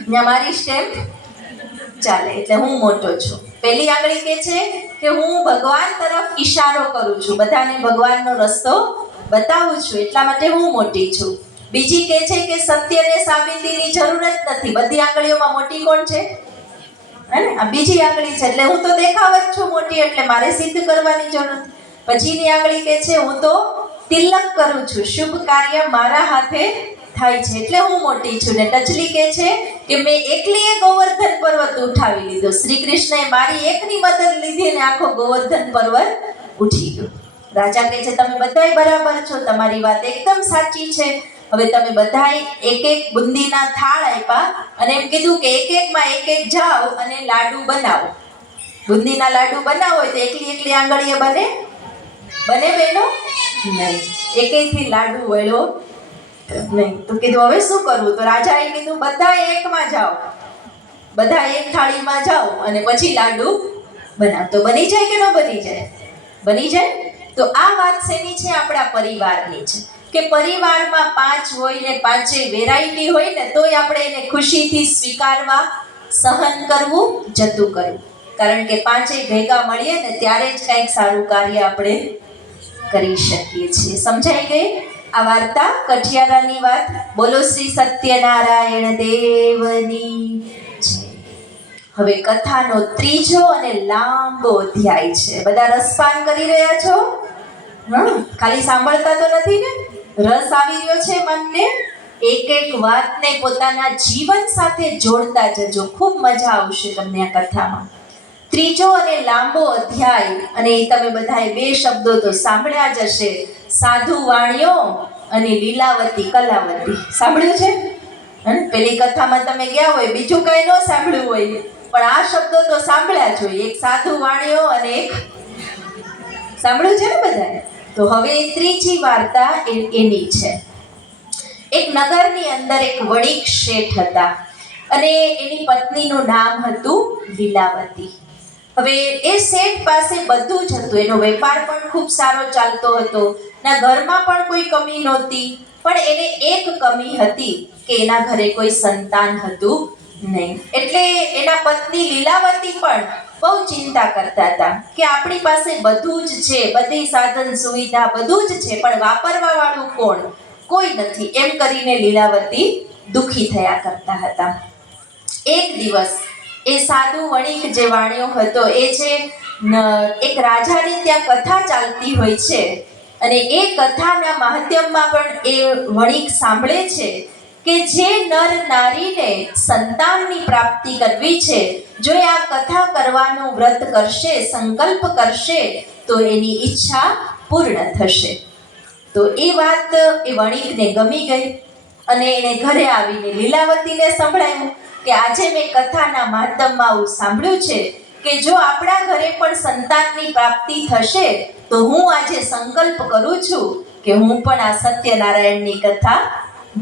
ત્યાં મારી સ્ટેપ ચાલે, એટલે હું મોટો છું. પેલી આંગળી કહે છે કે હું ભગવાન તરફ ઈશારો કરું છું, બધાને ભગવાનનો રસ્તો બતાવું છું, એટલા માટે હું મોટી છું. બીજી કહે છે કે સત્યને સાબિતીની જરૂર જ નથી, બધી આંગળીઓમાં મોટી કોણ છે? હે ને? આ બીજી આંગળી છે, એટલે હું તો દેખાવ જ છું મોટી, એટલે મારે સિદ્ધ કરવાની જરૂર નથી. પછીની આંગળી કહે છે હું તો તિલક કરું છું, શુભ કાર્ય મારા હાથે થાય છે એટલે હું મોટી છું. ને ટચલી કહે છે કે મેં એકલીએ ગોવર્ધન પર્વત ઉઠાવી લીધો. શ્રી કૃષ્ણએ મારી એકની મદદ લીધી અને આખો ગોવર્ધન પર્વત ઉઠી ગયો. રાજા કહે છે તમે બધાય બરાબર છો, તમારી વાત એકદમ સાચી છે. હવે તમે બધાય એક એક બુંદીના થાળ આપ્યા અને એમ કીધું કે એક એકમાં એક એક જાઓ અને લાડુ બનાવો. બુંદીના લાડુ બનાવો હોય તો એકલી એકલી આંગળીએ બને બહેનો? નહીં, એકેયથી લાડુ વળ્યો નહીં. તો કીધું હવે શું કરવું? તો રાજાએ કીધું બધા એકમાં જાઓ, બધા એક થાળીમાં જાઓ અને પછી લાડુ બનાવ. તો બની જાય કે ન બની જાય? બની જાય. તો આ વાત શેની છે? આપણા પરિવારની છે કે પરિવારમાં 5 હોય ને 5 વેરાયટી હોય ને તોય આપણે એને ખુશીથી સ્વીકારવા, સહન કરવું, જતું કરવું. કારણ કે 5 ભેગા મળીએ ને ત્યારે જ કંઈક સારું કાર્ય આપણે કરી શકીએ છીએ. સમજાઈ ગઈ આ વાર્તા? કઠિયારાની વાત. બોલો શ્રી સત્યનારાયણ દેવની જય. હવે કથાનો ત્રીજો અને લાંબો અધ્યાય છે. બધા રસપાન કરી રહ્યા છો? ખાલી સાંભળતા તો નથી ને? રસ આવી રહ્યો છે મનને? એક એક વાતને પોતાના જીવન સાથે જોડતા જજો, ખૂબ મજા આવશે તમને આ કથામાં. ત્રીજો અને લાંબો અધ્યાય, અને એ તમે બધાએ 2 શબ્દો તો સાંભળ્યા જ હશે, સાધુ વાણિયો અને લીલાવતી કલાવતી. સાંભળ્યું છે? પેલી કથામાં તમે ગયા હોય, બીજું કઈ ન સાંભળ્યું હોય, પણ આ શબ્દો તો સાંભળ્યા જ હોય. એક સાધુ વાણિયો અને એક સાંભળ્યું છે ને બધાએ? તો હવે ત્રીજી વાર્તા એની છે. એક નગરની અંદર એક વણિક શેઠ હતા અને એની પત્નીનું નામ હતું લીલાવતી. હવે એ શેઠ પાસે બધું જ હતું, એનો વેપાર પણ ખૂબ સારો ચાલતો હતો, ના ઘરમાં પણ કોઈ કમી નહોતી, પણ એને એક કમી હતી કે એના ઘરે કોઈ સંતાન હતું નહીં. એટલે એના પત્ની લીલાવતી પણ બહુ ચિંતા કરતા હતા કે આપણી પાસે બધું જ છે, બધી સાધન સુવિધા બધું જ છે, પણ વાપરવા વાળું કોણ? કોઈ નથી. એમ કરીને લીલાવતી દુખી થયા કરતા હતા. એક દિવસ એ સાધુ વણિક જે વાણિયો હતો એ છે એક રાજાની ત્યાં કથા ચાલતી હોય છે અને એ કથાના માધ્યમમાં પણ એ વણિક સાંભળે છે કે જે નર નારીને સંતાનની પ્રાપ્તિ કરવી છે, જો એ આ કથા કરવાનું વ્રત કરશે, સંકલ્પ કરશે તો એની ઈચ્છા પૂર્ણ થશે. તો એ વાત એ વણિકને ગમી ગઈ અને એને ઘરે આવીને લીલાવતીને સંભળાવ્યું કે આજે મેં કથાના માધ્યમમાં આવું સાંભળ્યું છે કે જો આપણા ઘરે પણ સંતાનની પ્રાપ્તિ થશે તો હું આજે સંકલ્પ કરું છું કે હું પણ આ સત્યનારાયણની કથા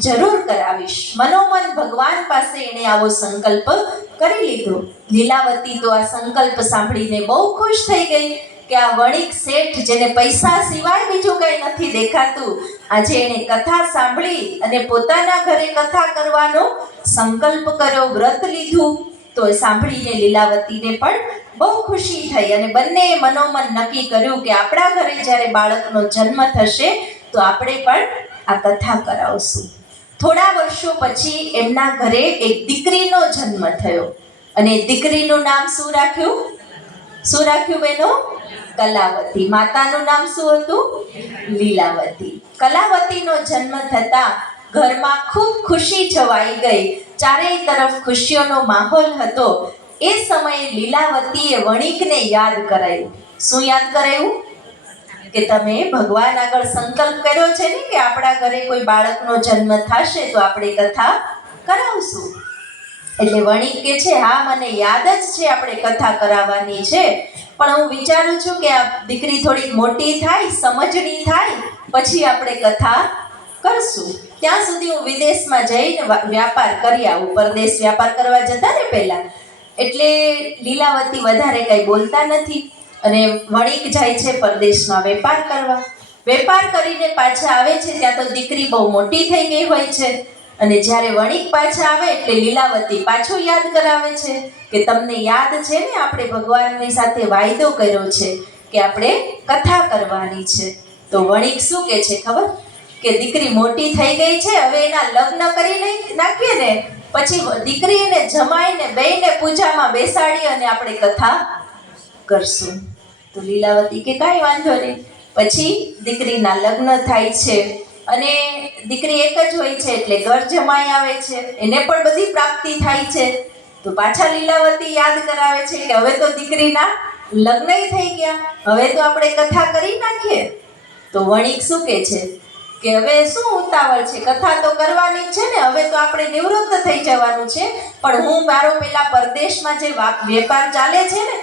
જરૂર કરાવીશ. મનોમન ભગવાન પાસે એને આવો સંકલ્પ કરી લીધો. લીલાવતી તો આ સંકલ્પ સાંભળીને બહુ ખુશ થઈ ગઈ કે આ વણિક શેઠ જેને પૈસા સિવાય બીજું કંઈ નથી દેખાતું, આજે એને કથા સાંભળી અને પોતાના ઘરે કથા કરવાનો સંકલ્પ કર્યો, વ્રત લીધું. તો સાંભળીને લીલાવતીને પણ બહુ ખુશી થઈ અને બંને મનોમન નક્કી કર્યું કે આપણા ઘરે જ્યારે બાળકનો જન્મ થશે તો આપણે પણ આ કથા કરાવશું. થોડા વર્ષો પછી એમના ઘરે એક દીકરીનો જન્મ થયો અને દીકરીનું નામ શું રાખ્યું? શું રાખ્યું બહેનો? કલાવતી. માતાનું નામ શું હતું? લીલાવતી. કલાવતીનો જન્મ થતા ઘરમાં ખૂબ ખુશી છવાઈ ગઈ, ચારેય તરફ ખુશીઓનો માહોલ હતો. એ સમયે લીલાવતીએ વણિકને યાદ કરાયું. શું યાદ કરાયું? કે તમે ભગવાન આગળ સંકલ્પ કર્યો છે ને કે આપણા ઘરે કોઈ બાળકનો જન્મ થશે તો આપણે કથા કરાવશું. એટલે વણિક કે છે હા મને યાદ જ છે આપણે કથા કરાવવાની છે, પણ હું વિચારું છું કે આ દીકરી થોડીક મોટી થાય, સમજણી થાય, પછી આપણે કથા કરશું. ત્યાં સુધી હું વિદેશમાં જઈને વ્યાપાર કરી આવું. પરદેશ વ્યાપાર કરવા જતા ને પહેલા, એટલે લીલાવતી વધારે કંઈ બોલતા નથી અને વણિક જાય છે પરદેશમાં વેપાર કરવા. વેપાર કરીને પાછા આવે છે ત્યાં તો દીકરી બહુ મોટી થઈ ગઈ હોય છે અને જ્યારે વણિક પાછા આવે એટલે લીલાવતી પાછું યાદ કરાવે છે કે તમને યાદ છે ને આપણે ભગવાનની સાથે વાયદો કર્યો છે કે આપણે કથા કરવાની છે. તો વણિક શું કહે છે ખબર? કે દીકરી મોટી થઈ ગઈ છે, હવે એના લગ્ન કરી નાખીએ ને, પછી દીકરીને જમાઈને બેયને પૂજામાં બેસાડી અને આપણે કથા કરશું. તો લીલાવતી કે કાંઈ વાંધો નહીં. પછી દીકરીના લગ્ન થાય છે અને દીકરી એક જ હોય છે એટલે ઘર જમાઈ આવે છે, એને પણ બધી પ્રાપ્તિ થાય છે. તો પાછા લીલાવતી યાદ કરાવે છે કે હવે તો દીકરીના લગ્નય થઈ ગયા, હવે તો આપણે કથા કરી નાખીએ. તો વણિક શું કહે છે કે હવે શું ઉતાવળ છે, કથા તો કરવાની જ છે ને, હવે તો આપણે નિવૃત્ત થઈ જવાનું છે, પણ હું મારો પેલા પરદેશમાં જે વેપાર ચાલે છે ને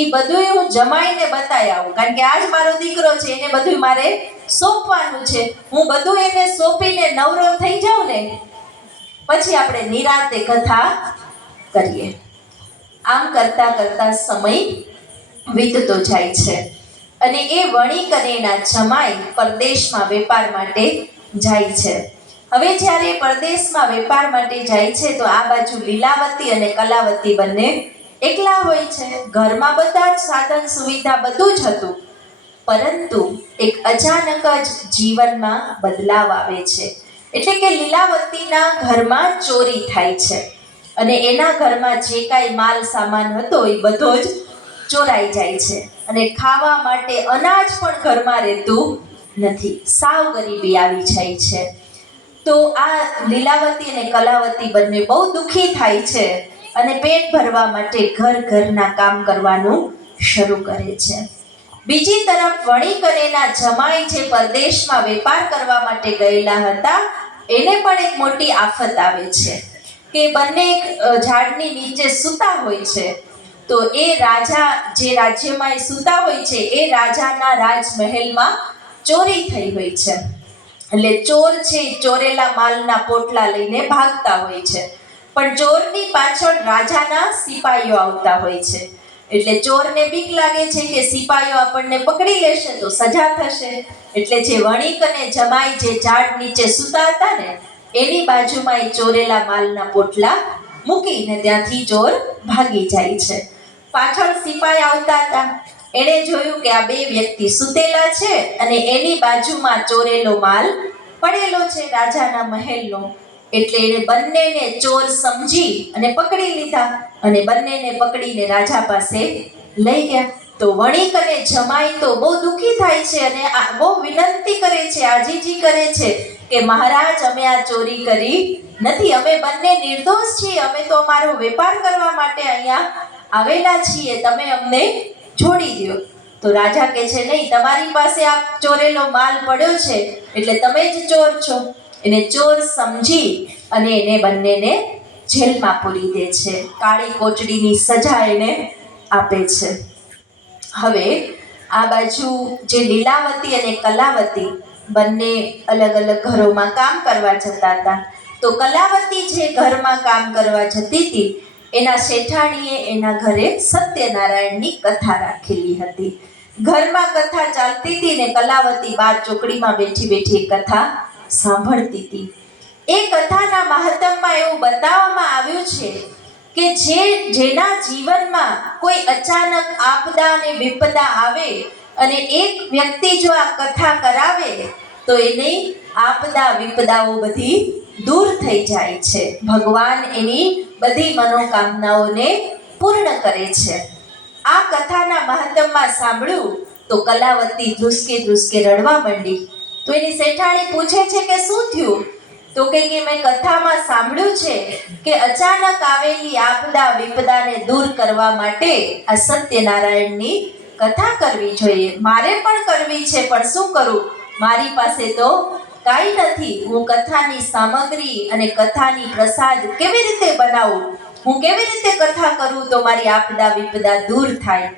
એ બધું હું જમાઈને બતાવી આવું, કારણ કે આજ મારો દીકરો છે, એને બધું મારે સોંપવાનું છે. હું બધું એને સોંપીને નવરો થઈ જાઉં ને પછી આપણે નિરાંતે કથા કરીએ. આમ કરતા કરતા સમય વીતતો જાય છે અને એ વણિક અને એના જમાઈ પરદેશમાં વેપાર માટે જાય છે. હવે જ્યારે પરદેશમાં વેપાર માટે જાય છે તો આ બાજુ લીલાવતી અને કલાવતી બંને એકલા હોય છે. ઘરમાં બધા જ સાધન સુવિધા બધું જ હતું, પરંતુ એક અચાનક જ જીવનમાં બદલાવ આવે છે. એટલે કે લીલાવતીના ઘરમાં ચોરી થાય છે અને એના ઘરમાં જે કાંઈ માલ સામાન હતો એ બધો જ ચોરાઈ જાય છે અને ખાવા માટે અનાજ પણ ઘરમાં રહેતું નથી, સાવ ગરીબી આવી જાય છે. તો આ લીલાવતી અને કલાવતી બંને બહુ દુઃખી થાય છે અને પેટ ભરવા માટે ઘરના કામ કરવાનું શરૂ કરે છે. બીજી તરફ વણિક અને એના જમાઈ જે પરદેશમાં વેપાર કરવા માટે ગયેલા હતા એને પણ એક મોટી આફત આવે છે કે બંને ઝાડની નીચે સૂતા હોય છે. તો એ રાજા જે રાજ્યમાં એ સૂતા હોય છે એ રાજાના રાજમહેલમાં ચોરી થઈ હોય છે. એટલે ચોર છે ચોરેલા માલના પોટલા લઈને ભાગતા હોય છે, પણ ચોરની પાછળ રાજાના સિપાહીઓ આવતા હોય છે. એટલે ચોરને બીક લાગે છે કે સિપાહીઓ આપણને પકડી લેશે તો સજા થશે. એટલે જે વણિક અને જમાઈ જે ઝાડ નીચે સૂતા હતા ને એની બાજુમાં એ ચોરેલા માલના પોટલા મૂકીને ત્યાંથી ચોર ભાગી જાય છે. પાછળ સિપાઈ આવતા હતા, એણે જોયું કે આ બે વ્યક્તિ સૂતેલા છે અને એની બાજુમાં ચોરેલો માલ પડેલો છે રાજાના મહેલનો. એટલે એણે બંનેને ચોર સમજી અને પકડી લીધા અને બંનેને પકડીને રાજા પાસે લઈ ગયા. તો વણિક અને જમાઈ તો બહુ દુઃખી થાય છે અને બહુ વિનંતી કરે છે, આજીજી કરે છે કે મહારાજ અમે આ ચોરી કરી નથી, અમે બંને નિર્દોષ છીએ, અમે તો અમારો વેપાર કરવા માટે અહીંયા આવેલા છીએ, તમે અમને છોડી દો. તો રાજા કહે છે નહીં, તમારી પાસે આ ચોરેલો માલ પડ્યો છે એટલે તમે જ ચોર છો. એને ચોર સમજી અને એને બંનેને જેલમાં પૂરી દે છે, કાળી કોટડીની સજા એને આપે છે. હવે આ બાજુ જે લીલાવતી અને કલાવતી બંને અલગ અલગ ઘરોમાં કામ કરવા જતા હતા. તો કલાવતી જે ઘરમાં કામ કરવા જતી હતી એના શેઠાણીએ એના ઘરે સત્યનારાયણની કથા રાખેલી હતી. ઘરમાં કથા ચાલતી હતી ને કલાવતી બાર ચોકડીમાં બેઠી બેઠી કથા સાંભળતી હતી. એ કથાના મહાત્મ્યમાં એવું બતાવવામાં આવ્યું છે કે જેના જીવનમાં કોઈ અચાનક આપદા અને વિપદા આવે અને એક વ્યક્તિ જો આ કથા કરાવે તો એની આપદા વિપદાઓ બધી દૂર થઈ જાય છે. ભગવાન એની બધી મનોકામનાઓને પૂર્ણ કરે છે. આ કથાના મહત્વમાં સાંભળ્યું તો કલાવતી ધ્રુસકે ધ્રુસકે રડવા માંડી. તો એની શેઠાણી પૂછે છે કે શું થયું? તો કે મેં કથામાં સાંભળ્યું છે કે અચાનક આવેલી આપદા વિપદાને દૂર કરવા માટે આ સત્યનારાયણની કથા કરવી જોઈએ. મારે પણ કરવી છે, પણ શું કરું, મારી પાસે તો કાંઈ નથી. હું કથાની સામગ્રી અને કથાની પ્રસાદ કેવી રીતે બનાવું, હું કેવી રીતે કથા કરું તો મારી આપદા વિપદા દૂર થાય?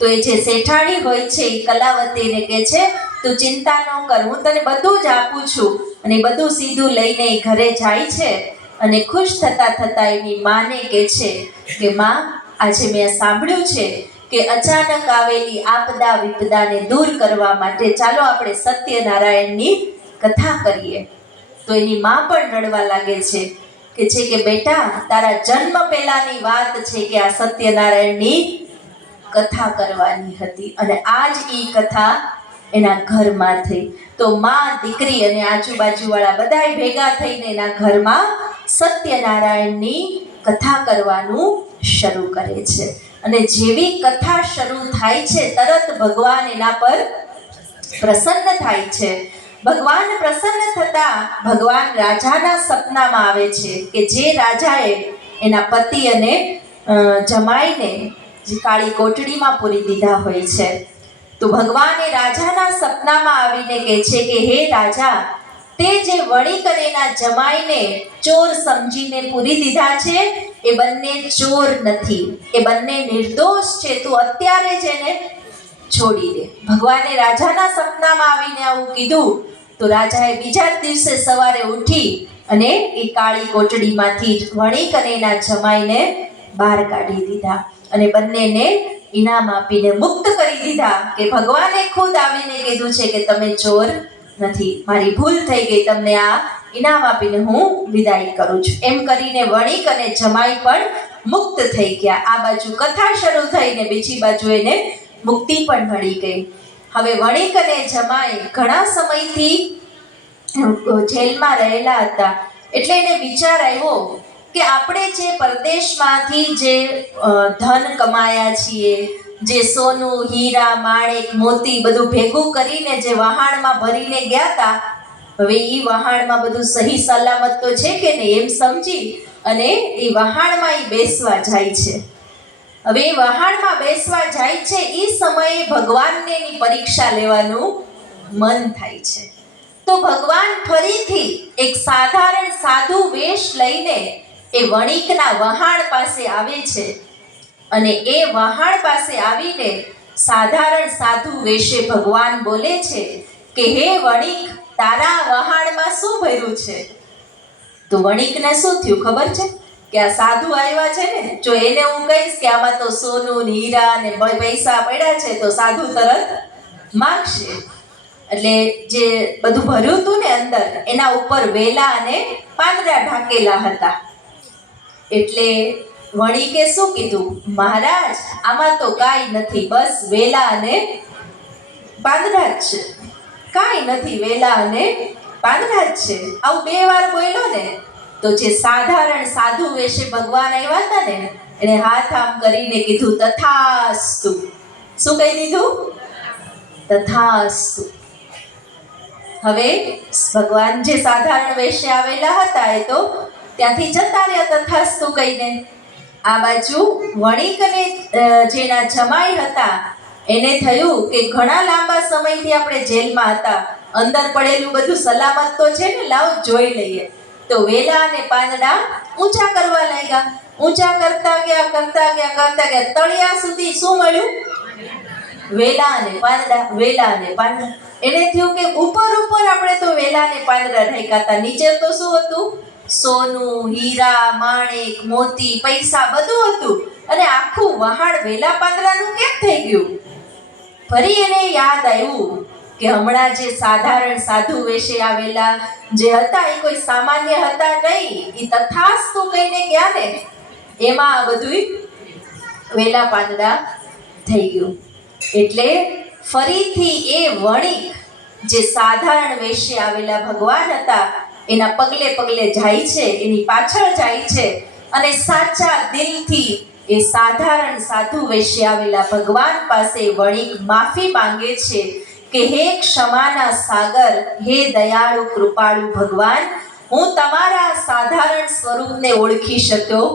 તો એ જે શેઠાણી હોય છે એ કલાવતીને કહે છે તું ચિંતા ન કર, હું તને બધું જ આપું છું. અને બધું સીધું લઈને ઘરે જાય છે અને ખુશ થતા થતા એની માને કહે છે કે માં, આજે મેં સાંભળ્યું છે કે અચાનક આવેલી આપદા વિપદાને દૂર કરવા માટે ચાલો આપણે સત્યનારાયણની કથા કરીએ. તો એની માં પણ રડવા લાગે છે કે બેટા, તારા જન્મ પહેલાની વાત છે કે આ સત્યનારાયણની કથા કરવાની હતી અને આજ ઈ કથા એના ઘરમાંથી. તો માં, દીકરી અને આજુબાજુવાળા બધાય ભેગા થઈને એના ઘરમાં સત્યનારાયણની કથા કરવાનું શરૂ કરે છે. અને જેવી કથા શરૂ થાય છે તરત ભગવાન એના પર પ્રસન્ન થાય છે. ભગવાન પ્રસન્ન થતા ભગવાન રાજાના સપનામાં આવે છે કે જે રાજાએ એના પતિ અને જમાઈને જે કાળી કોટડીમાં પૂરી દીધા હોય છે. તો ભગવાન એ રાજાના સપનામાં આવીને કહે છે કે હે રાજા, તે જે વણિક અને એના જમાઈને ચોર સમજીને પૂરી દીધા છે એ બંને ચોર નથી, એ બંને નિર્દોષ છે. તું અત્યારે જ એને છોડી દે. ભગવાને રાજાના સપનામાં આવીને આવું કીધું તો રાજાએ બીજા જ દિવસે સવારે ઉઠી અને એ કાળી કોટડીમાંથી વણિક અને એના જમાઈને બહાર કાઢી દીધા અને બંનેને ઇનામ આપીને મુક્ત કરી દીધા કે ભગવાને ખુદ આવીને કીધું છે કે તમે ચોર નથી, મારી ભૂલ થઈ ગઈ, તમને આ ઇનામ આપીને હું વિદાય કરું છું. એમ કરીને વણિક અને જમાઈ પણ મુક્ત થઈ ગયા. આ બાજુ કથા શરૂ થઈને બીજી બાજુ એને મુક્તિ પણ મળી ગઈ. હવે વણિક અને જમાઈ ઘણા સમયથી જેલમાં રહેલા હતા એટલે એને વિચાર આવ્યો કે આપણે જે પરદેશમાંથી જે ધન કમાયા છીએ, જે સોનું, હીરા, માણેક, મોતી બધું ભેગું કરીને જે વહાણમાં ભરીને ગયા હતા, હવે એ વહાણમાં બધું સહી સલામત તો છે કે નહીં એમ સમજી અને એ વહાણમાં એ બેસવા જાય છે. હવે એ વહાણમાં બેસવા જાય છે એ સમયે ભગવાનને એની પરીક્ષા લેવાનું મન થાય છે. તો ભગવાન ફરીથી એક સાધારણ સાધુ વેશ લઈને એ વણિકના વહાણ પાસે આવે છે અને એ વહાણ પાસે આવીને સાધારણ સાધુ વેશે ભગવાન બોલે છે કે હે વણિક, તારા વહાણમાં શું ભર્યું છે? તો વણિકને શું થયું ખબર છે કે આ સાધુ આવ્યા છે ને, જો એને હું કહીશ કે આમાં તો સોનું ને હીરા ને પૈસા પડ્યા છે તો સાધુ તરત માગશે. એટલે જે બધું ભર્યું હતું ને અંદર એના ઉપર વેલા અને પાંદડા ઢાંકેલા હતા. એટલે વણિકે શું કીધું, મહારાજ આમાં તો કાંઈ નથી, બસ વેલા અને પાંદડા જ છે, કાંઈ નથી, વેલા અને પાંદડા જ છે. આવું 2 વાર બોલ્યો ને તો જે સાધારણ સાધુ વેશે ભગવાન આવ્યા હતા ને એને હાથ આમ કરીને કીધું તથાસ્તુ. શું કહી દીધું? તથાસ્તુ. હવે ભગવાન જે સાધારણ વેશે આવેલા હતા એ તો ત્યાંથી જતા રહ્યા તથાસ્તુ કહીને. આ બાજુ વણિક અને જેના જમાઈ હતા એને થયું કે ઘણા લાંબા સમયથી આપણે જેલમાં હતા, અંદર પડેલું બધું સલામત તો છે ને, લાવ જોઈ લઈએ. તો વેલા અને પાંદડા ઊંચા કરવા લાગ્યા. ઊંચા કરતા ગયા તળિયા સુધી શું મળ્યું? વેલા અને પાંદડા, વેલા અને પાંદડા. એને થયું કે ઉપર આપણે તો વેલા અને પાંદડા ઢાંક્યા હતા, નીચે તો શું હતું? સોનું, હીરા, માણેક, મોતી, પૈસા બધું હતું અને આખું વહાણ વેલા પાંદડાનું કેમ થઈ ગયું? ફરી એને યાદ આવ્યું કે હમણાં જે સાધારણ સાધુ વેશે આવેલા જે હતા એ કોઈ સામાન્ય હતા નહીં, એ તથાસ્તુ કહીને ગયા ને એમાં આ બધું વેલા પાંદડા થઈ ગયું. એટલે ફરીથી એ વણિક જે સાધારણ વેશે આવેલા ભગવાન હતા એના પગલે પગલે જાય છે, એની પાછળ જાય છે અને સાચા દિલથી એ સાધારણ સાધુ વેશે આવેલા ભગવાન પાસે વણિક માફી માંગે છે કે હે ક્ષમાના સાગર, હે દયાળુ કૃપાળુ ભગવાન, હું તમારા સાધારણ સ્વરૂપને ઓળખી શક્યો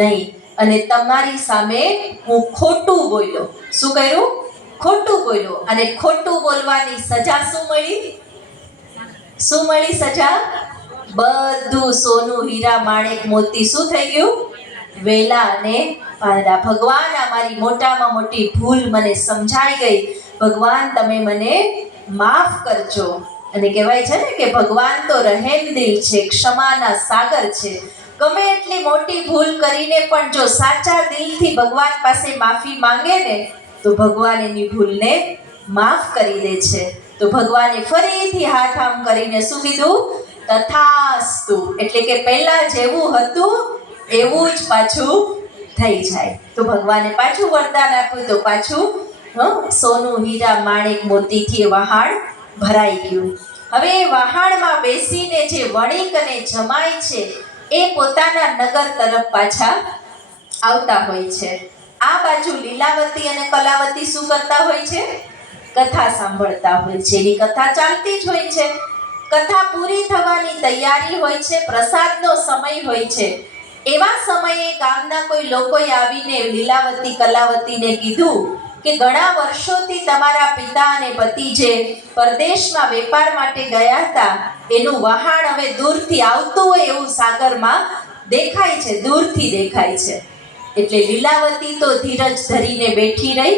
નહીં અને તમારી સામે હું ખોટું બોલ્યો. શું કર્યું? ખોટું બોલ્યો. અને ખોટું બોલવાની સજા શું મળી? શું મળી સજા? બધું સોનું, હીરા, માણેક, મોતી શું થઈ ગયું? વેલા અને પાંદડા. ભગવાન આ મારી મોટામાં મોટી ભૂલ મને સમજાઈ ગઈ, ભગવાન તમે મને માફ કરજો. અને કહેવાય છે ને કે ભગવાન તો રહેમદિલ છે, ક્ષમાના સાગર છે. ગમે એટલી મોટી ભૂલ કરીને પણ જો સાચા દિલથી ભગવાન પાસે માફી માંગે ને તો ભગવાન એની ભૂલને માફ કરી દે છે. તો ભગવાને ફરીથી હાથ આમ કરીને શું કીધું? તથાસ્તુ. એટલે કે પહેલા જેવું હતું એવું જ પાછું થઈ જાય. તો ભગવાને પાછું વરદાન આપ્યું તો પાછું સોનું હીરા માણેક મોતીથી વહાણ ભરાઈ ગયું. હવે એ વહાણમાં બેસીને જે વણિક અને જમાઈ છે એ પોતાના નગર તરફ પાછા આવતા હોય છે. આ બાજુ લીલાવતી અને કલાવતી શું કરતા હોય છે? કથા સાંભળતા હોય છે. એની કથા ચાલતી જ હોય છે. કથા પૂરી થવાની તૈયારી હોય છે, પ્રસાદનો સમય હોય છે. એવા સમયે ગામના કોઈ લોકોએ આવીને લીલાવતી કલાવતીને કીધું કે ઘણા વર્ષોથી તમારા પિતા અને પતિ જે પરદેશમાં વેપાર માટે ગયા હતા એનું વહાણ હવે દૂરથી આવતું હોય એવું સાગરમાં દેખાય છે, દૂરથી દેખાય છે. એટલે લીલાવતી તો ધીરજ ધરીને બેઠી રહી,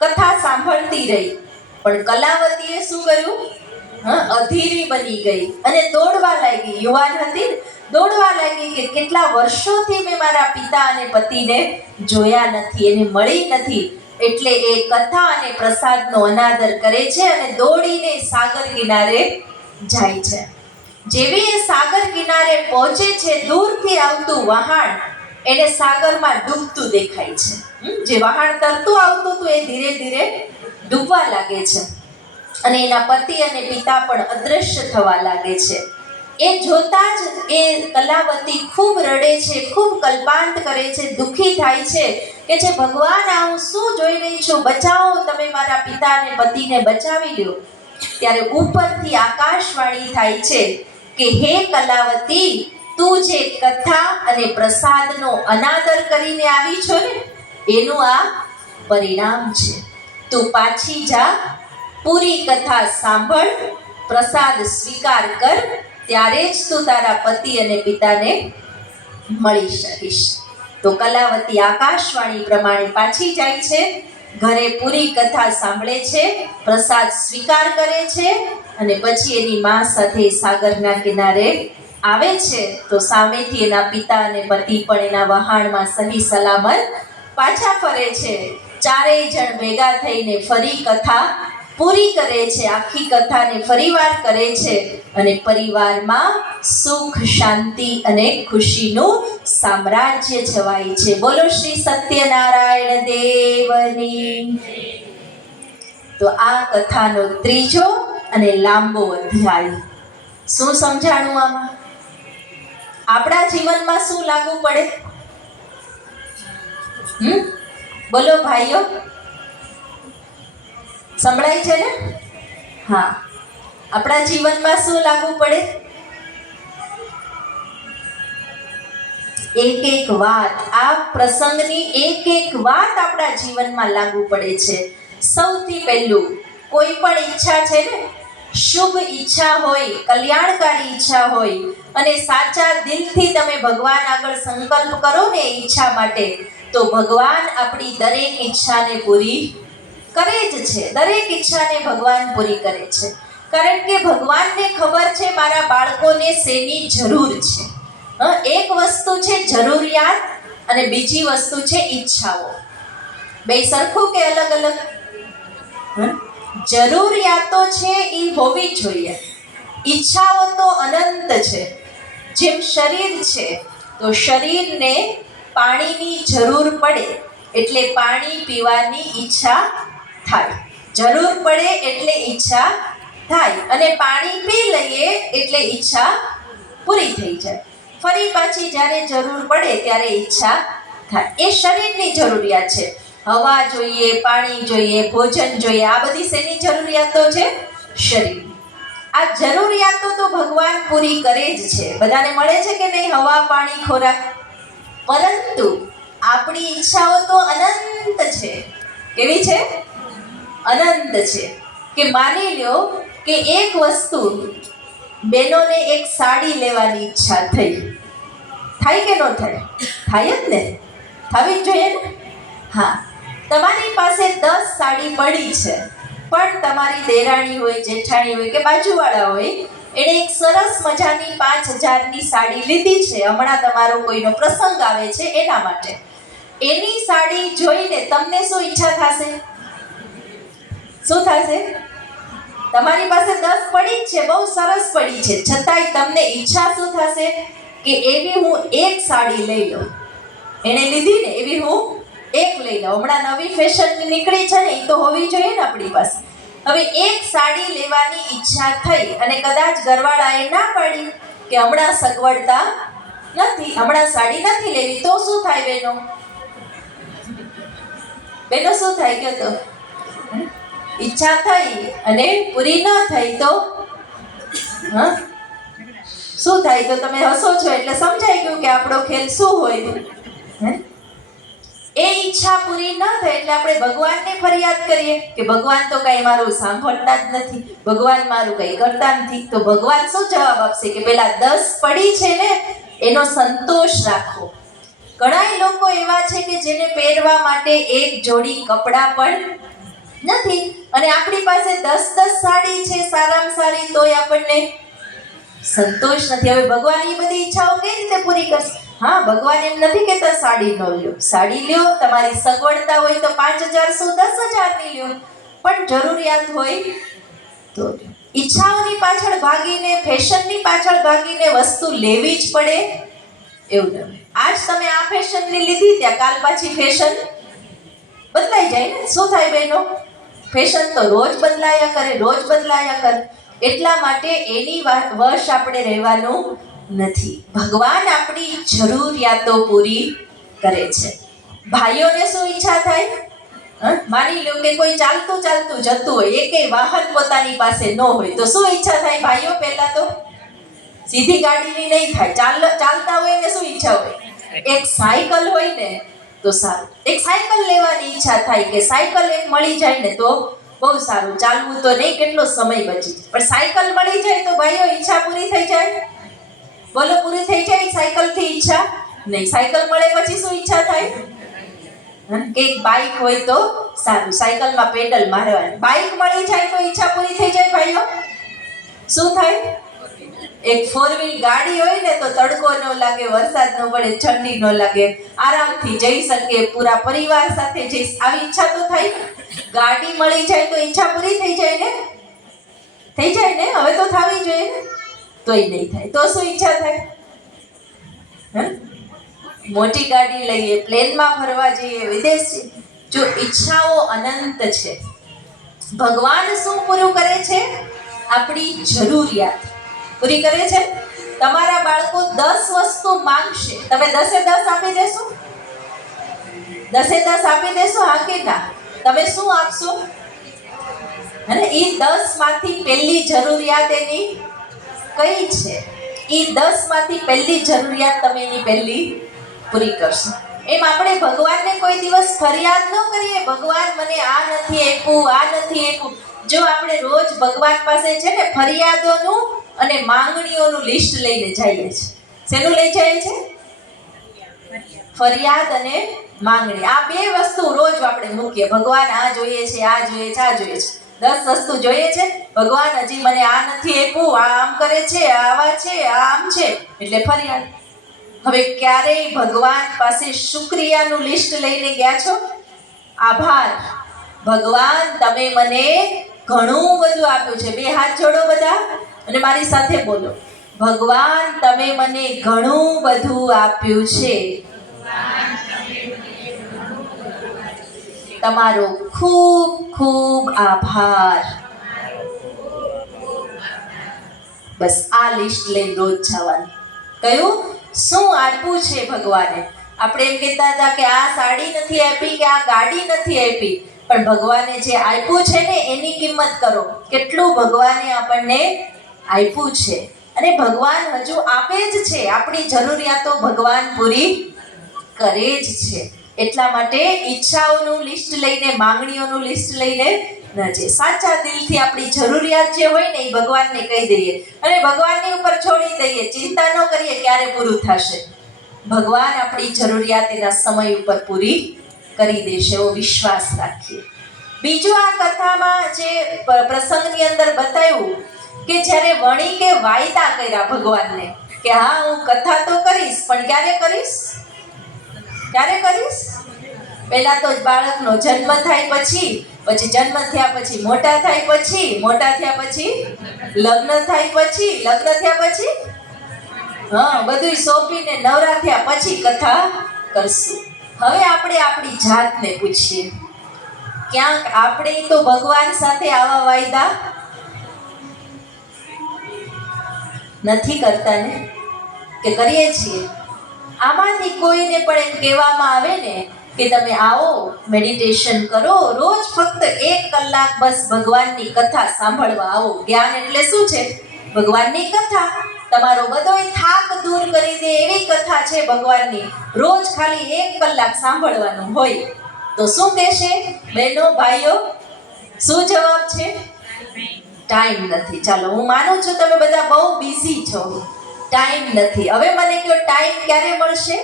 કથા સાંભળતી રહી. પણ કલાવતીએ શું કર્યું? અધીરી બની ગઈ અને દોડવા લાગી. યુવાન હતી, દોડવા લાગી કે કેટલા વર્ષોથી મેં મારા પિતા અને પતિને જોયા નથી, એને મળી નથી. એટલે એ કથા અને પ્રસાદનો અનાદર કરે છે અને દોડીને સાગર કિનારે જાય છે. જેવી એ સાગર કિનારે પહોંચે છે, દૂરથી આવતું વહાણ એને સાગરમાં ડૂબતું દેખાય છે. જે વહાણ તરતું આવતું હતું એ ધીરે ધીરે ડૂબવા લાગે છે અને એના પતિ અને પિતા પણ અદૃશ્ય થવા લાગે છે. એ જોતા જ એ કલાવતી ખૂબ રડે છે, ખૂબ કલ્પાંત કરે છે, દુઃખી થાય છે કે જે ભગવાન આ હું શું જોઈ રહી છું, બચાવો, તમે મારા પિતા અને પતિને બચાવી લ્યો. ત્યારે ઉપરથી આકાશવાણી થાય છે કે હે કલાવતી, તું જે કથા અને પ્રસાદનો અનાદર કરીને આવી છો ને એનું આ પરિણામ છે. તું પાછી જા, પૂરી કથા સાંભળ, પ્રસાદ સ્વીકાર કર, ત્યારે જ તું તારા પતિ અને પિતાને મળી શકીશ. તો કલાવતી આકાશવાણી પ્રમાણે પાછી જાય છે, ઘરે પૂરી કથા સાંભળે છે, પ્રસાદ સ્વીકાર કરે છે અને પછી એની મા સાથે સાગરના કિનારે આવે છે. તો સામેથી એના પિતા અને પતિ પણ એના વહાણમાં સહી સલામત પાછા ફરે છે. ચારેય જણ ભેગા થઈને ફરી કથા પૂરી કરે છે, આખી કથાને ફરીવાર કરે છે અને પરિવારમાં સુખ, શાંતિ અને ખુશીનું સામ્રાજ્ય છવાય છે. બોલો શ્રી સત્યનારાયણ દેવની. તો આ કથાનો ત્રીજો અને લાંબો અધ્યાય. શું સમજાણું આમાં? આપણા જીવનમાં શું લાગુ પડે? બોલો ભાઈઓ, સંભળાય છે ને? હા, આપણા જીવનમાં શું લાગુ પડે? એક એક વાત, આ પ્રસંગની એક એક વાત આપણા જીવનમાં લાગુ પડે છે. સૌથી પહેલું, કોઈ પણ ઈચ્છા છે ને, શુભ ઈચ્છા હોય, કલ્યાણકારી ઈચ્છા હોય અને સાચા દિલથી તમે ભગવાન આગળ સંકલ્પ કરો ને ઈચ્છા માટે, તો ભગવાન આપણી દરેક ઈચ્છાને પૂરી કરે જ છે. દરેક ઈચ્છાને ભગવાન પૂરી કરે છે. કારણ કે ભગવાનને ખબર છે મારા બાળકોને શેની જરૂર છે. એક વસ્તુ છે જરૂરિયાત અને બીજી વસ્તુ છે ઈચ્છાઓ. બે સરખું કે અલગ અલગ? જરૂરિયાતો છે એ હોવી જોઈએ, ઈચ્છાઓ તો અનંત છે. જેમ શરીર છે તો શરીરને પાણીની જરૂર પડે એટલે પાણી પીવાની ઈચ્છા થાય, જરૂર પડે એટલે ઈચ્છા થાય અને પાણી પી લઈએ એટલે ઈચ્છા પૂરી થઈ જાય. ફરી પાછી જ્યારે જરૂર પડે ત્યારે ઈચ્છા થાય. એ શરીરની જરૂરિયાત છે. હવા જોઈએ, પાણી જોઈએ, ભોજન જોઈએ, આ બધી શેની જરૂરિયાતો છે? શરીરની. આ જરૂરિયાતો તો ભગવાન પૂરી કરે જ છે. બધાને મળે છે કે નહીં હવા, પાણી, ખોરાક? પરંતુ આપણી ઈચ્છાઓ તો અનંત છે. કેવી છે? અનંત છે. કે માની લો કે એક વસ્તુ, બેનોને એક સાડી લેવાની ઈચ્છા થઈ, થાય કે ન થાય? થાય જ ને, થવી જ જોઈએ ને. હા, તમારી પાસે 10 સાડી પડી છે, પણ તમારી દેરાણી હોય, જેઠાણી હોય કે બાજુવાળા હોય, એણે એક સરસ મજાની 5000ની સાડી લીધી છે, હમણાં તમારો કોઈનો પ્રસંગ આવે છે એના માટે. એની સાડી જોઈને તમને શું ઈચ્છા થશે? શું થશે? તમારી પાસે 10 પડી જ છે, બહુ સરસ પડી છે, છતાંય તમને ઈચ્છા શું થશે? કે એવી હું એક સાડી લઈ લઉં. એણે લીધી ને એવી હું એક લઈ લો. હમણાં નવી ફેશન નીકળી છે ને, એ તો હોવી જોઈએ ને આપણી પાસે. હવે એક સાડી લેવાની ઈચ્છા થઈ અને કદાચ ઘરવાળાએ ના પાડી કે હમણાં સગવડતા નથી, હમણાં સાડી નથી લેવી, તો શું થાય બેનો? બેનો શું થાય કે તો ઈચ્છા થઈ અને પૂરી ન થઈ તો હા શું થાય? તો તમે હસો છો એટલે સમજાઈ ગયું કે આપણો ખેલ શું હોય. એ ઈચ્છા પૂરી ન થાય એટલે આપણે ભગવાનને ફરિયાદ કરીએ કે ભગવાન તો કઈ મારું સાંભળતા જ નથી, ભગવાન મારું કઈ કરતા નથી. તો ભગવાન શું જવાબ આપશે કે પેલા 10 પડી છે ને એનો સંતોષ રાખો. ઘણા લોકો એવા છે કે જેને પહેરવા માટે એક જોડી કપડાં પણ નથી અને આપણી પાસે 10 સાડી છે સારામાં સારી, તોય આપણને સંતોષ નથી. હવે ભગવાન એ બધી ઈચ્છાઓ કઈ રીતે પૂરી કરશે? હા, ભગવાન એમ નથી કહેતા સાડી નો લ્યો, સાડી લ્યો, તમારી સગવડતા હોય તો 5000 શું 10000 ની લ્યો, પણ જરૂરિયાત હોય તો. ઈચ્છાઓની પાછળ ભાગીને, ફેશનની પાછળ ભાગીને વસ્તુ લેવી જ પડે એવું નથી. આજ તમે આ ફેશન ની લીધી, ત્યાં કાલ પાછી ફેશન બદલાઈ જાય ને. શું થાય બહેનો? ફેશન તો રોજ બદલાયા કરે, રોજ બદલાયા કરે. એટલા માટે એની વશ આપણે રહેવાનું નથી. ભગવાન આપણી જરૂરિયાતો પૂરી કરે છે. ભાઈઓને શું ઈચ્છા થાય? માની લો કે કોઈ ચાલતું ચાલતું જતું હોય, એકેય વાહન પોતાની પાસે ન હોય, તો શું ઈચ્છા થાય ભાઈઓ? પહેલા તો સીધી ગાડીની નહીં થાય, ચાલતા હોય ને શું ઈચ્છા હોય? એક સાયકલ હોય ને તો સારું. એક સાયકલ લેવાની ઈચ્છા થાય કે સાયકલ એક મળી જાય ને તો બહુ સારું. ચાલવું તો નહીં, કેટલો સમય બચી જાય. પણ સાયકલ મળી જાય તો ભાઈઓ ઈચ્છા પૂરી થઈ જાય? બોલો, પૂરી થઈ જાય સાયકલ થી ઈચ્છા? નહીં. સાયકલ મળે પછી શું ઈચ્છા થાય? એક બાઇક હોય તો સારું, સાયકલમાં પેડલ મારવાની. બાઇક મળી જાય તો ઈચ્છા પૂરી થઈ જાય ભાઈઓ? શું થાય? એક 4 વ્હીલ ગાડી હોય ને તો તડકો ન લાગે, વરસાદ ન પડે, ઠંડી ન લાગે, આરામથી જઈ શકે, પૂરા પરિવાર સાથે જઈ. આવી ઈચ્છા તો થાય. ગાડી મળી જાય તો ઈચ્છા પૂરી થઈ જાય ને? થઈ જાય ને? હવે તો થવી જોઈએ ને? તોય નહીં થાય. તો શું ઈચ્છા થાય? મોટી ગાડી લઈએ, પ્લેનમાં ફરવા જઈએ, વિદેશ જઈએ. જો ઈચ્છાઓ અનંત છે. ભગવાન શું પૂરું કરે છે? આપણી જરૂરિયાત પૂરી કરે છે. તમારા બાળકો 10 વસ્તુ માંગશે, તમે 10 આપી દેશો? 10 આપી દેશો? હા કે ના? તમે શું આપશો? અને એ 10 માંથી પહેલી જરૂરિયાત એની કઈ છે? એ 10 માંથી પહેલી જરૂરિયાત તમે એની પહેલી પૂરી કરશો. એમ આપણે ભગવાનને કોઈ દિવસ ફરિયાદ ન કરીએ, ભગવાન મને આ નથી આપ્યું, આ નથી આપ્યું. જો આપણે રોજ ભગવાન પાસે છે ને ફરિયાદોનું અને માંગણીઓનું લિસ્ટ લઈને જઈએ છીએ. શેનું લઈ જઈએ છે? ફરિયાદ અને માંગણી. આ બે વસ્તુ રોજ આપણે મૂકીએ. ભગવાન આ જોઈએ છે, આ જોઈએ છે, આ જોઈએ છે. 10 વસ્તુ જોઈએ છે. ભગવાન હજી મને આ નથી આપ્યું, આ આમ કરે છે, આવા છે, આ આમ છે, એટલે ફરિયાદ. હવે ક્યારેય ભગવાન પાસે શુક્રિયાનું લિસ્ટ લઈને ગયા છો? આભાર ભગવાન, તમે મને ઘણું બધું આપ્યું છે. 2 હાથ જોડો બધા અને મારી સાથે બોલો, ભગવાન તમે મને ઘણું બધું આપ્યું છે. તમારો ખૂબ ખૂબ આભાર. બસ આ લિસ્ટ લઈને રોજ જવાનું. કયું? શું આપ્યું છે ભગવાને? આપણે એમ કહેતા હતા કે આ સાડી નથી આપી કે આ ગાડી નથી આપી, પણ ભગવાને જે આપ્યું છે ને એની કિંમત કરો. કેટલું ભગવાને આપણને આપ્યું છે અને ભગવાન હજુ આપે જ છે. આપણી જરૂરિયાતો ભગવાન પૂરી કરે જ છે. એટલા માટે ઈચ્છાઓનું લિસ્ટ લઈને, માંગણીઓનું લિસ્ટ લઈને ન છે. સાચા દિલથી આપણી જરૂરિયાત જે હોય ને એ ભગવાનને કહી દઈએ અને ભગવાનની ઉપર છોડી દઈએ. ચિંતા ન કરીએ ક્યારે પૂરું થશે. ભગવાન આપણી જરૂરિયાત એના સમય ઉપર પૂરી કરી દેશે એવો વિશ્વાસ રાખીએ. બીજું આ કથામાં જે પ્રસંગની અંદર બતાવ્યું કે જ્યારે વણિકે વાયદા કર્યા ભગવાનને કે હા હું કથા તો કરીશ, પણ ક્યારે કરીશ? ક્યારે કરીશ? પહેલા તો બાળકનો જન્મ થાય, પછી જન્મ થયા પછી મોટા થાય, પછી મોટા થયા પછી લગ્ન થાય, પછી લગ્ન થયા પછી બધું સોંપીને નવરા થયા પછી કથા કરશું. હવે આપણે આપણી જાતને પૂછીએ, ક્યાંક આપણે તો ભગવાન સાથે આવા વાયદા નથી કરતા ને, કે કરીએ છીએ? આમાંથી કોઈને પણ એમ કહેવામાં આવે ને કે તમે આવો મેડિટેશન કરો, રોજ ફક્ત 1 કલાક બસ ભગવાનની કથા સાંભળવા આવો. જ્ઞાન એટલે શું છે? ભગવાનની કથા. તમારો બધોય થાક દૂર કરી દે એવી કથા છે ભગવાનની. રોજ ખાલી 1 કલાક સાંભળવાનું હોય તો શું કહેશે બહેનો ભાઈઓ? શું જવાબ છે? ટાઈમ નથી. ચાલો, હું માનું છું તમે બધા બહુ બિઝી છો, ટાઈમ નથી. હવે મને કહો, ટાઈમ ક્યારે મળશે?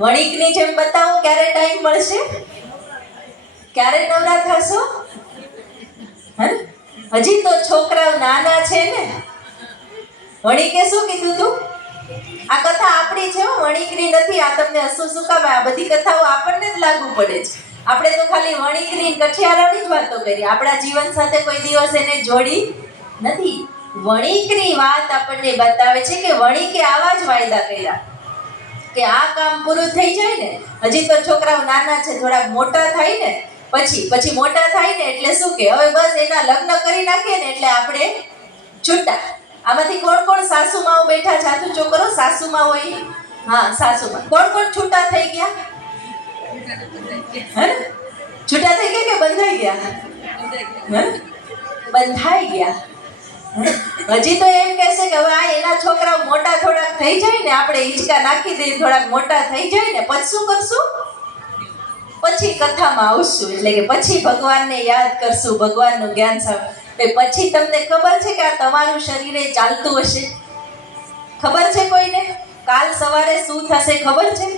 વણિકની જેમ બતાવો, ક્યારે ટાઈમ મળશે? ક્યારે નવરા થશો? હજી તો છોકરાઓ નાના છે ને. વણિકે શું કીધું તું? આ કથા આપણી છે, વણિકની નથી. આ તમને હસું શું કામ? આ બધી કથાઓ આપણને જ લાગુ પડે છે. આપણે તો ખાલી વણિકની કઠિયારાની જ વાતો કરીએ, આપણા જીવન સાથે કોઈ દિવસ એને જોડી નથી. વણિકની વાત આપણને બતાવે છે કે વણિકે આવા જ વાયદા કર્યા કે આ કામ પૂરું થઈ જાય ને, હજી તો છોકરાઓ નાના છે, થોડાક મોટા થાય ને પછી મોટા થાય ને એટલે શું કે હવે બસ એના લગ્ન કરી નાખીએ ને એટલે આપણે છૂટા. આમાંથી કોણ કોણ સાસુમાઓ બેઠા? જાતું ચોકરો સાસુમા હોય. હા, સાસુમા. કોણ છૂટા થઈ ગયા? છૂટા થઈ ગયા કે બંધાઈ ગયા? બંધાઈ ગયા. હજી તો એમ કહેશે કે હવે આ એના છોકરાઓ મોટા થોડાક થઈ જાય ને, આપણે હિંચકા નાખી દઈએ, થોડાક મોટા થઈ જાય ને પછી શું કરશું? પછી કથામાં આવશું, એટલે કે પછી ભગવાનને યાદ કરશું, ભગવાનનું જ્ઞાન સાંભળશું. પછી તમને ખબર છે કે આ તમારું શરીર એ ચાલતું હશે? ખબર છે કોઈને? કાલ સવારે શું થશે ખબર છે?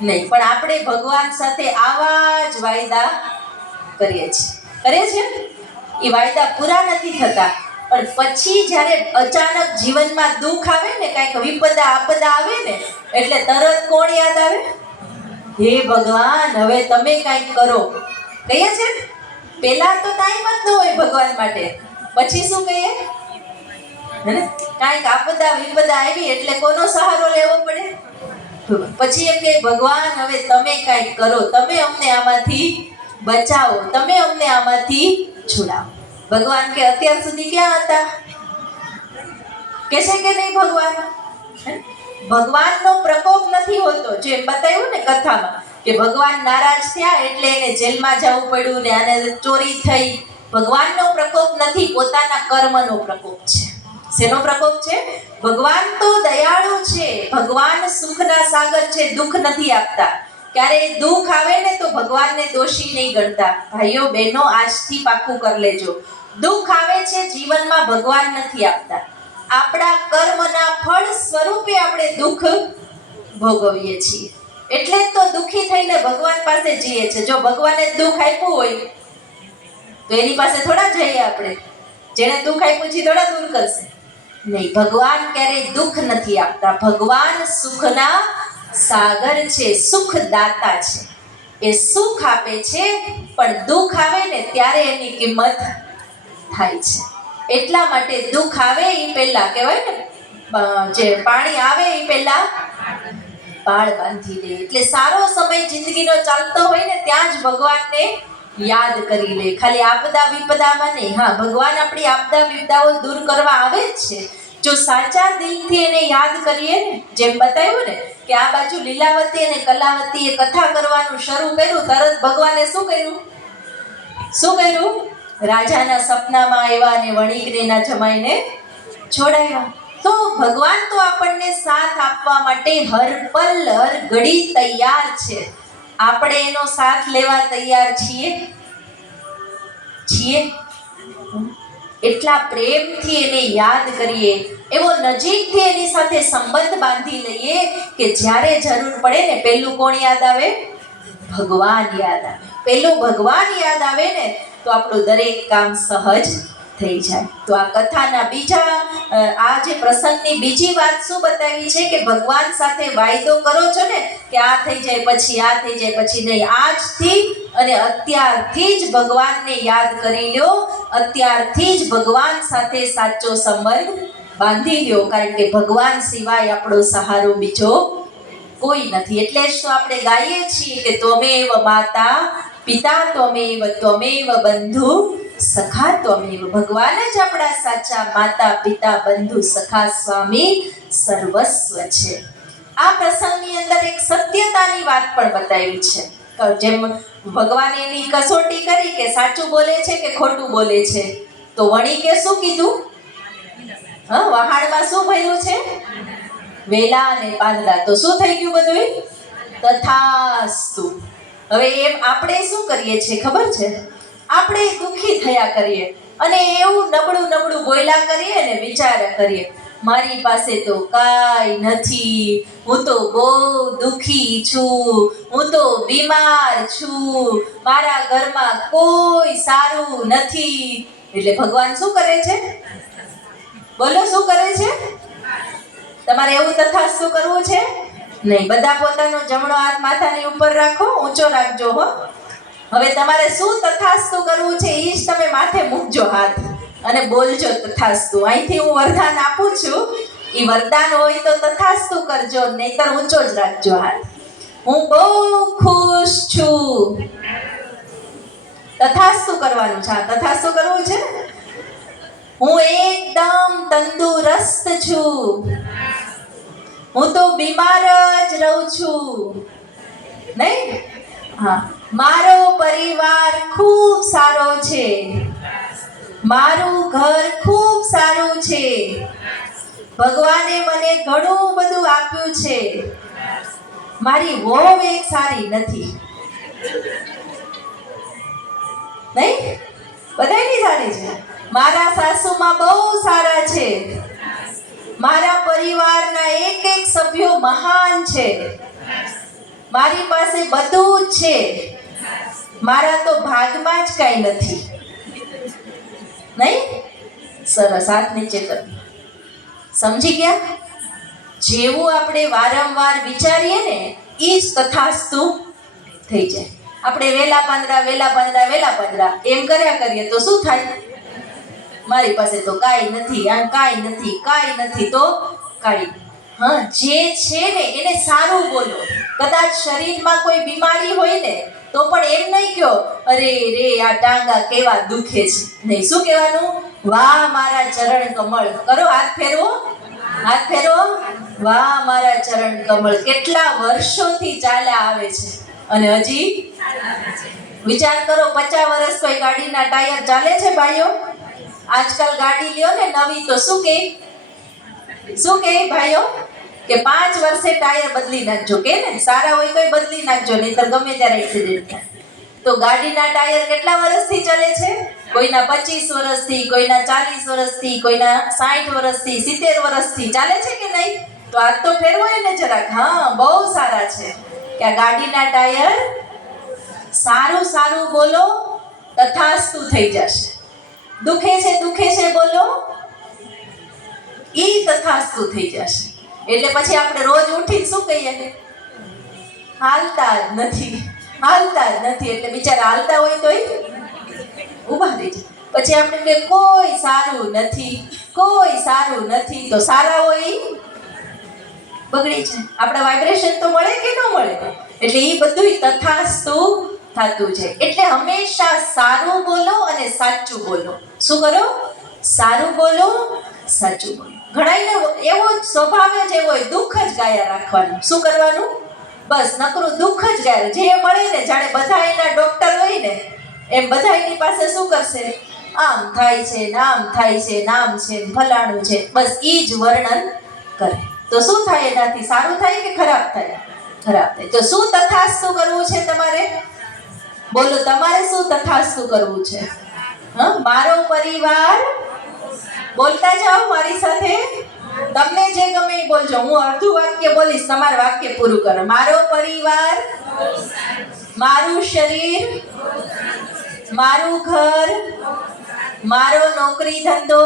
નહીં. પણ આપણે ભગવાન સાથે આવા જ વાયદા કરીએ છીએ. એ વાયદા પૂરા નથી થતા. પણ પછી જ્યારે અચાનક જીવનમાં દુઃખ આવે ને, કાંઈક વિપદા આપદા આવે ને, એટલે તરત કોણ યાદ આવે? હે ભગવાન, હવે તમે કાંઈક કરો. કહીએ છે ને, પહેલા તો ટાઈમ જ ન હોય ભગવાન માટે. પછી શું કહીએ? કાંઈક આપદા વિપદા આવી એટલે કોનો સહારો લેવો પડે? પછી એમ કે ભગવાન હવે તમે કાંઈક કરો, તમે અમને આમાંથી બચાવો, તમે અમને આમાંથી છોડાવો. ભગવાન કે અત્યાર સુધી ક્યાં હતા? કહેશે કે નહીં ભગવાન? ભગવાનનો પ્રકોપ નથી હોતો. જેમ બતાવ્યું ને કથામાં કે ભગવાન નારાજ થયા એટલે એને જેલમાં જવું પડ્યું ને આને ચોરી થઈ. ભગવાનનો પ્રકોપ નથી, પોતાના કર્મનો પ્રકોપ છે. શેનો પ્રકોપ છે? ભગવાન તો દયાળુ છે, ભગવાન સુખના સાગર છે, દુઃખ નથી આપતા. ક્યારે દુઃખ આવે ને તો ભગવાનને દોષી નહીં ગણતા. ભાઈઓ બહેનો, આજથી પાક્કું કરી લેજો. દુઃખ આવે છે જીવનમાં, ભગવાન નથી આપતા. આપણા કર્મના ફળ સ્વરૂપે આપણે દુઃખ ભોગવીએ છીએ. એટલે જ તો દુઃખી થઈને ભગવાન પાસે જઈએ છીએ. જો ભગવાને દુઃખ આપ્યું હોય તો એની પાસે થોડા જઈએ આપણે? જેને દુઃખ આપ્યું છે થોડા દૂર કરશે? નહીં. ભગવાન ક્યારેય દુઃખ નથી આપતા. ભગવાન સુખના સાગર છે, સુખદાતા છે. એ સુખ આપે છે, પણ દુઃખ આવે ને ત્યારે એની કિંમત થાય છે. એટલા માટે દુઃખ આવે એ પહેલા કહેવાય ને, જે પાણી આવે એ પહેલા પાળ બાંધી દે. એટલે સારો સમય જિંદગીનો ચાલતો હોય ને ત્યાં જ ભગવાનને યાદ કરી લે. ખાલી આપદા વિપદામાં નહીં. હા, ભગવાન આપણી આપદા વિપદાઓ દૂર કરવા આવે જ છે. જો સાચા દિલથી એને યાદ કરીએ ને, જેમ બતાવ્યું ને કે આ બાજુ લીલાવતી અને કલાવતીએ કથા કરવાનું શરૂ કર્યું, તરત ભગવાને શું કર્યું? રાજાના સપનામાં આવ્યા અને વણિકને એના જમાઈને છોડાવ્યા. તો ભગવાન તો આપણને સાથ આપવા માટે હર પલ હર ઘડી તૈયાર છે. આપણે એનો સાથ લેવા તૈયાર છીએ? એટલા પ્રેમથી એને યાદ કરીએ, એવો નજીકથી એની સાથે સંબંધ બાંધી લઈએ કે જ્યારે જરૂર પડે ને પેલું કોણ યાદ આવે? ભગવાન યાદ આવે. પેલું ભગવાન યાદ આવે ને તો આપણું દરેક કામ સહજ થઈ જાય. તો આ કથાના આ જે પ્રસંગની બીજી વાત શું બતાવી છે કે ભગવાન સાથે વાયદો કરો છો ને કે આ થઈ જાય પછી, આ થઈ જાય પછી નહીં. આજથી અને અત્યારથી જ ભગવાનને યાદ કરી લ્યો. અત્યારથી જ ભગવાન સાથે સાચો સંબંધ બાંધી લ્યો. કારણ કે ભગવાન સિવાય આપણો સહારો બીજો કોઈ નથી. એટલે જ તો આપણે ગાઈએ છીએ કે ત્વમેવ માતા પિતા ત્વમેવ ત્વમેવ બંધુ સખા ત્વમેવ. ભગવાન જ આપણા સાચા માતા પિતા બંધુ સખા સ્વામી સર્વસ્વ છે. આ પ્રસંગની અંદર એક સત્યતાની વાત પણ બતાવી છે. જેમ ભગવાને એની કસોટી કરી કે સાચું બોલે છે કે ખોટું બોલે છે, તો વણિકે શું કીધું? વહાણમાં શું ભર્યું છે? વેલા અને પાંદડા. તો શું થઈ ગયું બધું? તથાસ્તુ. હવે એમ આપણે શું કરીએ છીએ ખબર છે? આપણે દુઃખી થયા કરીએ અને એવું નબળું નબળું બોલ્યા કરીએ ને વિચાર કરીએ, મારી પાસે તો કાંઈ નથી, હું તો બહુ દુઃખી છું, હું તો બીમાર છું, મારા ઘરમાં કોઈ સારું નથી. એટલે ભગવાન શું કરે છે? બોલો શું કરે છે? તમારે એવું તથાસ્તુ કરવું છે? નહીં. બધા પોતાનો જમણો હાથ માથાની ઉપર રાખો, ઊંચો રાખજો હો. હવે તમારે શું તથાસ્તુ કરવું છે એ જ તમે માથે મૂકજો હાથ અને બોલજો તથાસ્તુ. અહીંથી હું વરદાન આપું છું, એ વરદાન હોય તો તથાસ્તુ કરજો, નહીતર ઊંચો જ રાખજો હાથ. હું બહુ ખુશ છું. તથાસ્તુ કરવાનું છે. તથાસ્તુ કરવું છે. હું એકદમ તંદુરસ્ત છું. હું તો બીમાર જ રહું છું. નહીં? હા. મારો પરિવાર ખૂબ સારો છે. મારું ઘર ખૂબ સારું છે. ભગવાને મને ઘણું બધું આપ્યું છે. મારી વહુ એક સારી નથી. નહીં? બધાયની સારી છે. મારા સાસુમાં બહુ સારા છે. મારા પરિવારના એક એક સભ્યો મહાન છે. મારી પાસે બધું જ છે. મારા તો ભાગમાં જ કાંઈ નથી. નહીં? સરસ. હાથ નીચે કરો. સમજી ગયા? જેવું આપણે વારંવાર વિચારીએ ને એ જ તથાસ્તુ થઈ જાય. આપણે વેલા પાંદડા વેલા પાંદડા વેલા પાંદડા એમ કર્યા કરીએ તો શું થાય? મારી પાસે તો કાંઈ નથી, આ કાંઈ નથી, કાંઈ નથી તો કાંઈ. હા, જે છે ને એને સારું બોલો. કદાચ શરીરમાં કોઈ બીમારી હોય ને તો પણ એમ નહીં કહો, અરે રે આ ટાંગા કેવા દુખે છે. નહીં, શું કહેવાનું? વાહ મારા ચરણ કમળ. કરો, હાથ ફેરવો, હાથ ફેરવો. વાહ મારા ચરણ કમળ કેટલા વર્ષોથી ચાલ્યા આવે છે અને હજી વિચાર કરો, 50 વર્ષ કોઈ ગાડીના ટાયર ચાલે છે ભાઈઓ? આજકાલ ગાડી લ્યો ને નવી તો શું કે ભાઈઓ કે 5 વર્ષે ટાયર બદલી નાખજો. કે ને સારા હોય તો બદલી નાખજો, નહીતર ગમે ત્યારે એક્સિડન્ટ થાય. તો ગાડીના ટાયર કેટલા વર્ષથી ચાલે છે? કોઈના 25 વર્ષથી, કોઈના 40 વર્ષથી, કોઈના 60 વર્ષથી, 70 વર્ષથી ચાલે છે કે નહીં? તો આજ તો ફેરવો ને જરાક. હા, બહુ સારા છે કે આ ગાડીના ટાયર સારું સારું બોલો, તથાસ્તુ થઈ જશે. દુખે છે બોલો, ઈ તથાસ્તુ થઈ જશે. એટલે પછી આપણે રોજ ઉઠીને શું કહીએ? હાલતા જ નથી, હાલતા જ નથી. એટલે બિચારા હાલતા હોય તોય ઊભા થઈ જાય. પછી આપણે કે કોઈ સારું નથી, કોઈ સારું નથી. તો સારા હોય બગડી જાય. આપણા વાઇબ્રેશન તો મળે કે ન મળે? એટલે એ બધું તથાસ્તુ થતું છે. એટલે હંમેશા સારું બોલો અને સાચું બોલો. શું કરો? સારું બોલો, સાચું બોલો. ઘણાને એવો સ્વભાવ જ એવો હોય, દુઃખ જ ગાયા રાખવાનું. શું કરવાનું? બસ નકરું દુઃખ જ ગાય. જે મળે ને જાણે બધા એના ડોક્ટર હોય ને એમ બધા એની પાસે શું કરશે? આમ થાય છે, નામ થાય છે, નામ છે, ફલાણું છે, બસ ઈ જ વર્ણન કરે. તો શું થાય એનાથી? સારું થાય કે ખરાબ થાય? ખરાબ થાય. તો શું તથાસ્તુ કરવું છે તમારે? બોલો, તમારે શું તથાસ્તુ કરવું છે? હા, મારો પરિવાર. બોલતા જાઓ મારી સાથે. તમને જે ગમે એ બોલજો. હું અડધું વાક્ય બોલીશ, તમારે વાક્ય પૂરું કરો. મારો પરિવાર, મારું શરીર, મારું ઘર, મારો નોકરી ધંધો,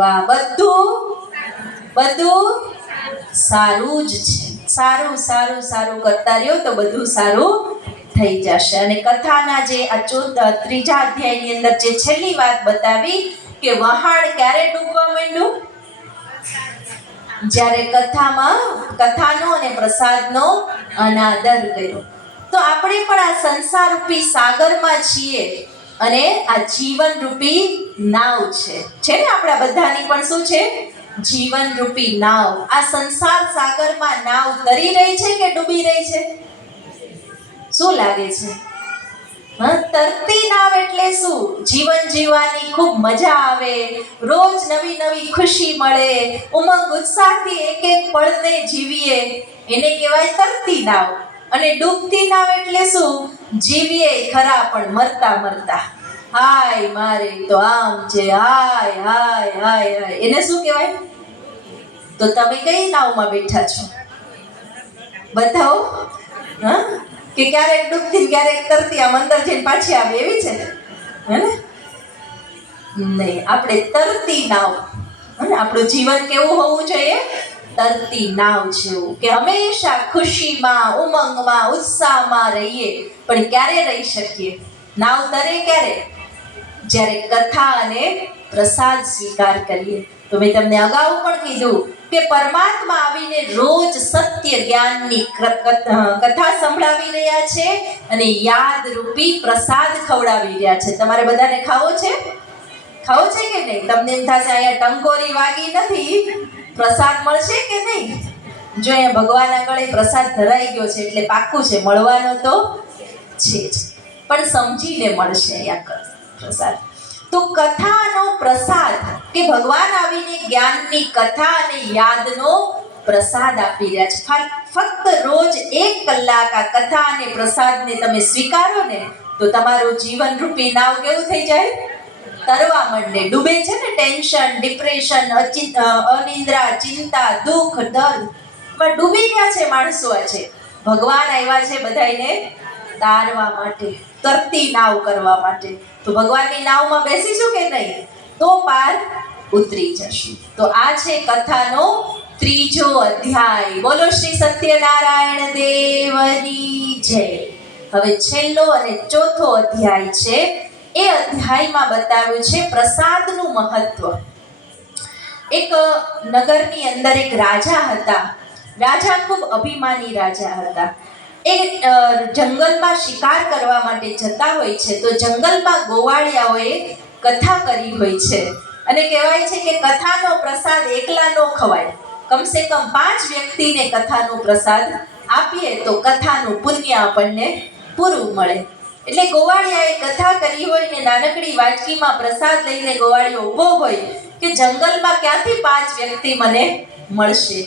વાહ, બધું સારું જ છે. સારું સારું સારું કરતા રહ્યો તો બધું સારું થઈ જશે. અને કથાના જે આ 3જા અધ્યાયની અંદર જે છેલ્લી વાત બતાવી કે વહાણ ક્યારે ડૂબવા માંડ્યું? જ્યારે કથાનો અને પ્રસાદનો અનાદર કર્યો. તો આપણે પણ આ સંસારરૂપી સાગરમાં છીએ અને આ જીવનરૂપી નાવ છે ને આપણા બધાની પણ શું છે? જીવનરૂપી નાવ. આ સંસાર સાગરમાં નાવ તરી રહી છે કે ડૂબી રહી છે? શું લાગે છે? તરતી નાવ એટલે શું? જીવન જીવવાની ખૂબ મજા આવે, રોજ નવી નવી ખુશી મળે, ઉમંગ ઉત્સાહથી એક એક પળને જીવીએ, એને કહેવાય તરતી નાવ. અને ડૂબતી નાવ એટલે શું? જીવીએ ખરા પણ મરતા મરતા. હાય મારે તો આમ છે, હાય હાય હાય હાય, એને શું કહેવાય? તો તમે કઈ નાવમાં બેઠા છો? બતાવો. હા, કે ક્યારેક ડૂબતી ક્યારેક તરતી, આમ અંદર જઈને પાછી આવે એવી છે હે ને? નહીં, આપણે તરતી નાવ. આપણું જીવન કેવું હોવું જોઈએ? તરતી નાવ જેવું, કે હંમેશા ખુશીમાં, ઉમંગમાં, ઉત્સાહમાં રહીએ. પણ ક્યારે રહી શકીએ? નાવ તરે ક્યારે? જ્યારે કથા અને પ્રસાદ સ્વીકાર કરીએ. તો મેં તમને અગાઉ પણ કીધું કે પરમાત્મા આવીને રોજ સત્ય જ્ઞાનની કથા સંભળાવી રહ્યા છે અને યાદરૂપી પ્રસાદ ખવડાવી રહ્યા છે. તમારે બધાને ખાવો છે? ખાવો છે કે નહીં? તમને એમ થશે અહીંયા ટંકોરી વાગી નથી, પ્રસાદ મળશે કે નહીં? જો અહીંયા ભગવાનના ગળે પ્રસાદ ધરાઈ ગયો છે એટલે પાક્કું છે, મળવાનો તો છે જ, પણ સમજીને મળશે અહીંયા પ્રસાદ. તો કથાનો પ્રસાદ, કે ભગવાન આવીને જ્ઞાનની કથા અને યાદનો પ્રસાદ આપી રહ્યા છે. ફક્ત રોજ 1 કલાક આ કથા અને પ્રસાદને તમે સ્વીકારો ને તો તમારું જીવનરૂપી નાવ કેવું થઈ જાય? તરવા માંડે, ડૂબે છે ને. ટેન્શન, ડિપ્રેશન, અનિદ્રા, ચિંતા, દુઃખ, દર્દ માં ડૂબી ગયા છે માણસો. છે ભગવાન આવ્યા છે બધાને તારવા માટે, તરતી નાવ કરવા માટે. તો ભગવાનની નાવમાં બેસીશું કે નહીં? તો પાર ઉતરી જશું. તો આ છે કથાનો 3જો અધ્યાય. બોલો શ્રી સત્યનારાયણ દેવની જય. હવે છેલ્લો અને 4થો અધ્યાય છે. એ અધ્યાયમાં બતાવ્યું છે પ્રસાદનું મહત્વ. એક નગરની અંદર એક રાજા હતા. રાજા ખૂબ અભિમાની રાજા હતા. એ જંગલમાં શિકાર કરવા માટે જતા હોય છે. તો જંગલમાં ગોવાળિયાઓએ કથા કરી હોય છે અને કહેવાય છે કે કથાનો પ્રસાદ એકલા ન ખવાય. કમસે કમ 5 વ્યક્તિને કથાનો પ્રસાદ આપીએ તો કથાનું પુણ્ય આપણને પૂરું મળે. એટલે ગોવાળિયાએ કથા કરી હોય ને નાનકડી વાટકીમાં પ્રસાદ લઈને ગોવાળિયો ઊભો હોય કે જંગલમાં ક્યાંથી 5 વ્યક્તિ મને મળશે.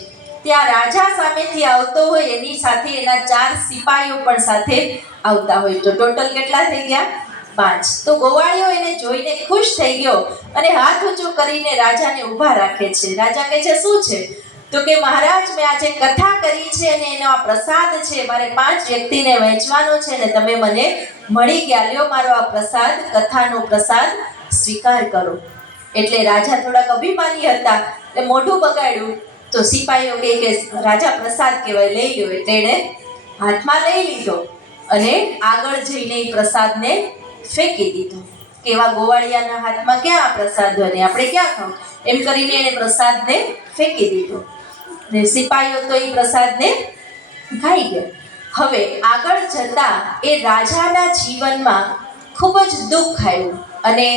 ત્યાં રાજા સામેથી આવતો હોય, એની સાથે એના 4 સિપાહીઓ પણ સાથે આવતા હોય. તો ટોટલ કેટલા થઈ ગયા? 5. તો ગોવાળિયો એને જોઈને ખુશ થઈ ગયો અને હાથ ઊંચો કરીને રાજાને ઊભા રાખે છે. રાજા કહે છે શું છે? તો કે મહારાજ, મેં આજે કથા કરી છે અને એનો આ પ્રસાદ છે, મારે 5 વ્યક્તિને વહેંચવાનો છે ને તમે મને મળી ગયા. લ્યો મારો આ પ્રસાદ, કથાનો પ્રસાદ સ્વીકાર કરો. એટલે રાજા થોડાક અભિમાની હતા એટલે મોઢું બગાડ્યું. તો સિપાહીઓ કહે કે રાજા પ્રસાદ કહેવાય, લઈ લ્યો. એટલે એણે હાથમાં લઈ લીધો અને આગળ જઈને એ પ્રસાદને ફેંકી દીધો. કેવા ગોવાળિયાના હાથમાં ક્યાં આ પ્રસાદ હોય ને આપણે ક્યાં ખાવ, એમ કરીને એને પ્રસાદને ફેંકી દીધો. ને સિપાહીઓ તો એ પ્રસાદને ખાઈ ગયા. હવે આગળ જતા એ રાજાના જીવનમાં ખૂબ જ દુઃખ આવ્યું અને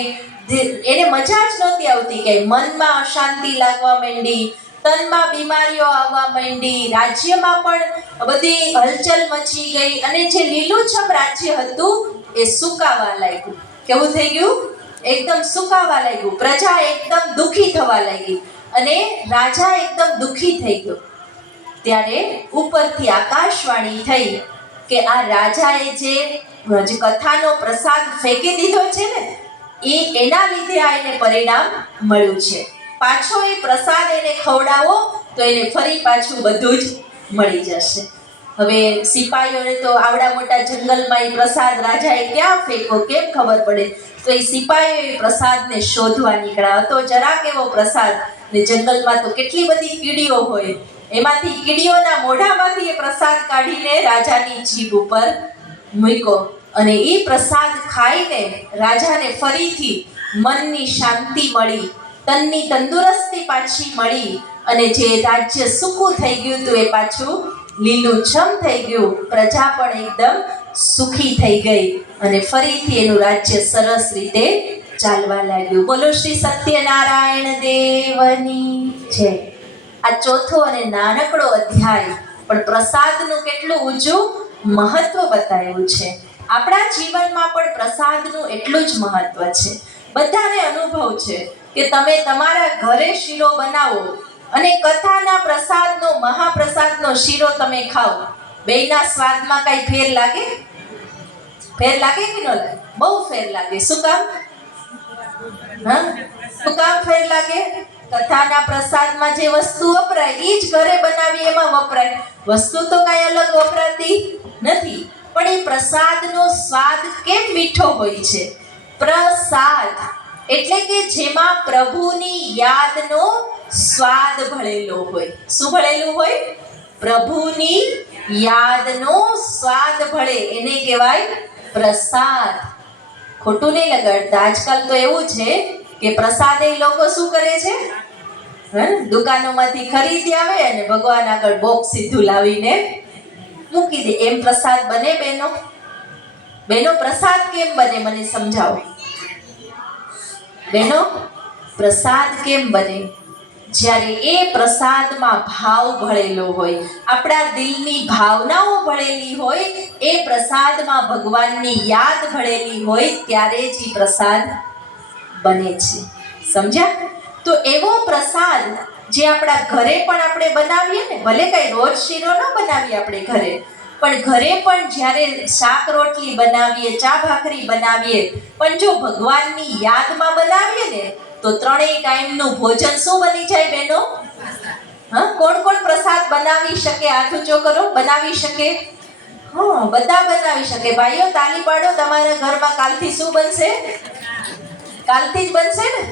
એને મજા જ નહોતી આવતી. કે મનમાં અશાંતિ લાગવા માંડી, તનમાં બીમારીઓ આવવા માંડી, રાજ્યમાં પણ બધી હલચલ મચી ગઈ અને જે લીલુંછમ રાજ્ય હતું એ સુકાવા લાગ્યું. કેવું થઈ ગયું? એકદમ સુકાવા લાગ્યું. પ્રજા એકદમ દુઃખી થવા લાગી અને રાજા એકદમ દુઃખી થઈ ગયો. ત્યારે ઉપરથી આકાશવાણી થઈ કે આ રાજાએ જે કથાનો પ્રસાદ ફેંકી દીધો છે ને એના લીધે આ એને પરિણામ મળ્યું છે. પાછો એ પ્રસાદ એને ખવડાવો તો એને ફરી પાછું બધું જ મળી જશે. હવે સિપાહીઓને તો આવડા મોટા જંગલમાં એ પ્રસાદ રાજાએ ક્યાં ફેંકો, કેમ ખબર પડે? તો એ સિપાહીઓ એ પ્રસાદને શોધવા નીકળ્યા. હતો જરાક એવો પ્રસાદ ને જંગલમાં તો કેટલી બધી કીડીઓ હોય, એમાંથી કીડીઓના મોઢામાંથી એ પ્રસાદ કાઢીને રાજાની જીભ ઉપર મૂક્યો અને એ પ્રસાદ ખાઈને રાજાને ફરીથી મનની શાંતિ મળી, તનની તંદુરસ્તી પાછી મળી અને જે રાજ્ય સૂકું થઈ ગયું હતું એ પાછું લીલુંછમ થઈ ગયું, પ્રજા પણ એકદમ સુખી થઈ ગઈ અને ફરીથી એનું રાજ્ય સરસ રીતે ચાલવા લાગ્યું. બોલો શ્રી સત્યનારાયણ દેવની જય. આ ચોથો અને નાનકડો અધ્યાય પણ પ્રસાદનું કેટલું ઊંચું મહત્વ બતાવ્યું છે. આપણા જીવનમાં પણ પ્રસાદનું એટલું જ મહત્વ છે. બધાને અનુભવ છે કે તમે તમારા ઘરે શીરો બનાવો અને કથાના પ્રસાદનો, મહાપ્રસાદનો શીરો તમે ખાઓ, બેયના સ્વાદમાં કઈ ફેર લાગે? ફેર લાગે કે ન લાગે? બહુ ફેર લાગે. શું કામ? શું કામ ફેર લાગે? કથાના પ્રસાદમાં જે વસ્તુ વપરાય એ જ ઘરે બનાવી એમાં વપરાય. વસ્તુ તો કઈ અલગ વપરાતી નથી, પણ એ પ્રસાદનો સ્વાદ કેમ મીઠો હોય છે? પ્રસાદ એટલે કે જેમાં પ્રભુની યાદનો સ્વાદ ભળેલો હોય. શું ભળેલું હોય? પ્રભુની યાદનો સ્વાદ ભળે એને કહેવાય પ્રસાદ. ખોટું નહીં લગાડતા. આજકાલ તો એવું છે કે પ્રસાદ એ લોકો શું કરે છે, દુકાનોમાંથી ખરીદી આવે અને ભગવાન આગળ બોક્સ સીધું લાવીને મૂકી દે. એમ પ્રસાદ બને બેનો? બેનો પ્રસાદ કેમ બને મને સમજાવો. બેનો પ્રસાદ કેમ બને? જ્યારે એ પ્રસાદમાં ભાવ ભળેલો હોય, આપણા દિલની ભાવનાઓ ભળેલી હોય, એ પ્રસાદમાં ભગવાનની યાદ ભળેલી હોય, ત્યારે જ એ પ્રસાદ બને છે. સમજ્યા? તો એવો પ્રસાદ જે આપણા ઘરે પણ આપણે બનાવીએ ને, ભલે કઈ રોજ શીરો ન બનાવીએ આપણે ઘરે, પણ ઘરે પણ જ્યારે શાક રોટલી બનાવીએ, ચા ભાખરી બનાવીએ, પણ જો ભગવાનની યાદમાં બનાવીએ ને તો ત્રણેય ટાઈમનું ભોજન શું બની જાય બેનો? કોણ કોણ પ્રસાદ બનાવી શકે? હાથ ઊંચો કરો. બનાવી શકે? બધા બનાવી શકે. ભાઈઓ તાલી પાડો. તમારા ઘરમાં કાલથી શું બનશે? કાલથી જ બનશે ને?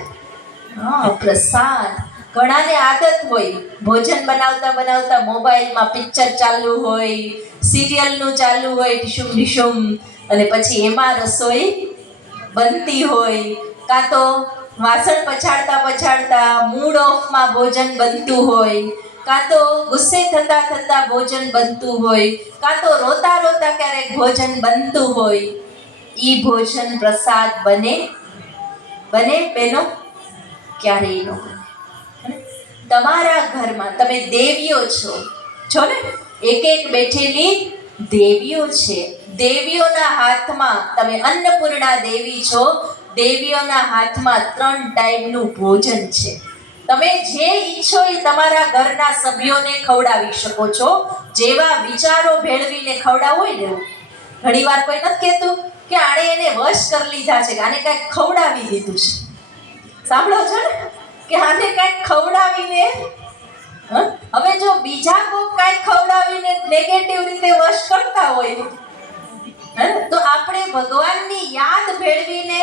પ્રસાદ. ઘણાને આદત હોય ભોજન બનાવતા બનાવતા મોબાઈલમાં પિક્ચર ચાલુ હોય, સિરિયલનું ચાલુ હોય ઢીશુમ ઢીશુમ, અને પછી એમાં રસોઈ બનતી હોય, કાં તો વાસણ પછાડતા પછાડતા મૂડ ઓફમાં ભોજન બનતું હોય, કાં તો ગુસ્સે થતા થતા ભોજન બનતું હોય, કાં તો રોતા રોતા ક્યારેક ભોજન બનતું હોય. ઈ ભોજન પ્રસાદ બને? બને બેનો? ક્યારેય ન બને. તમારા ઘરમાં તમે દેવીઓ છો ને? એક એક બેઠેલી દેવીઓ છે. દેવીઓના હાથમાં તમે અન્નપૂર્ણા દેવી છો. દેવીઓના હાથમાં 3 ટાઈમનું ભોજન છે. તમે જે ઈચ્છો એ તમારા ઘરના સભ્યોને ખવડાવી શકો છો. જેવા વિચારો ભેળવીને ખવડાવો હોય ને એવું. ઘણી વાર કોઈ નથી કહેતું કે આણે એને વશ કરી લીધા છે, કે આને કાંઈક ખવડાવી દીધું છે. સાંભળો છો ને કે આને કાંઈક ખવડાવીને, હવે જો બીજા કોઈ કાંઈક ખવડાવીને નેગેટિવ રીતે વશ કરતા હોય તો આપણે ભગવાનની યાદ ભેળવીને,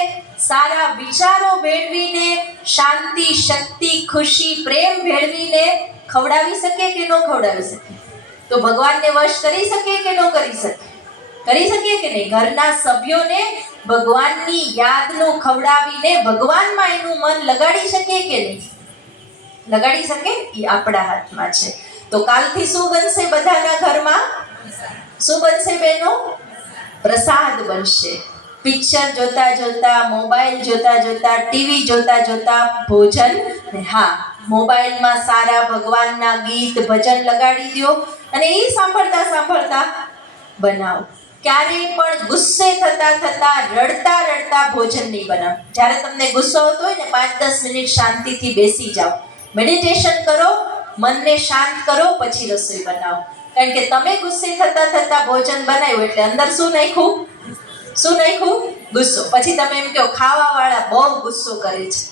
સારા વિચારો ભેળવીને, શાંતિ, શક્તિ, ખુશી, પ્રેમ ભેળવીને ખવડાવી શકીએ કે ન ખવડાવી શકીએ? તો ભગવાનને વશ કરી શકીએ કે ન કરી શકીએ? કરી શકીએ કે નહીં? ઘરના સભ્યોને ભગવાનની યાદનું ખવડાવીને ભગવાનમાં એનું મન લગાડી શકીએ કે નહીં? લગાડી શકે? એ આપણા હાથમાં છે. તો કાલથી શું બનશે બધાના ઘરમાં? શું બનશે બેનો? પ્રસાદ બનશે. પિક્ચર જોતા જોતા, મોબાઈલ જોતા જોતા, ટીવી જોતા જોતા ભોજન. મોબાઈલમાં સારા ભગવાનના ગીત ભજન લગાડી દો અને એ સાંભળતા સાંભળતા બનાવો. ક્યારેય પણ ગુસ્સે થતા થતા, રડતા રડતા ભોજન નહીં બનાવો. જ્યારે તમને ગુસ્સો આવતો હોય ને 5-10 મિનિટ શાંતિથી બેસી જાઓ, મેડિટેશન કરો, મનને શાંત કરો, પછી રસોઈ બનાવો. કારણ કે તમે ગુસ્સે થતા થતા ભોજન બનાવ્યું એટલે અંદર શું નાખ્યું? શું નાખ્યું? ગુસ્સો. પછી તમે એમ કહો ખાવાવાળા બહુ ગુસ્સો કરે છે.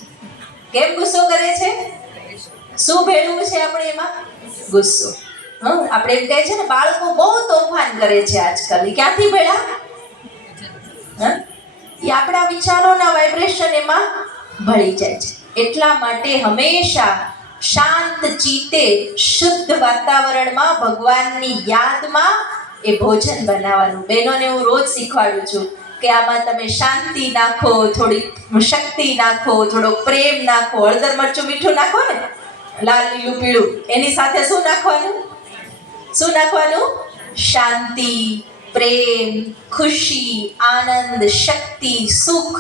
કેમ ગુસ્સો કરે છે? શું ભેળવું છે આપણે એમાં? ગુસ્સો. આપણે એમ કહે છે ને બાળકો બહુ તોફાન કરે છે આજકાલ. ક્યાંથી ભેળા? એ આપણા વિચારોના વાઇબ્રેશન એમાં ભળી જાય છે. એટલા માટે હંમેશા શાંત ચિત્તે, શુદ્ધ વાતાવરણમાં, ભગવાનની યાદમાં એ ભોજન બનાવવાનું. બહેનોને હું રોજ શીખવાડું છું કે આમાં તમે શાંતિ નાખો, થોડી શક્તિ નાખો, થોડો પ્રેમ નાખો, હળદર મરચું મીઠું નાખો ને, લાલ લીલું પીળું, એની સાથે શું નાખવાનું? શું નાખવાનું? શાંતિ, પ્રેમ, ખુશી, આનંદ, શક્તિ, સુખ,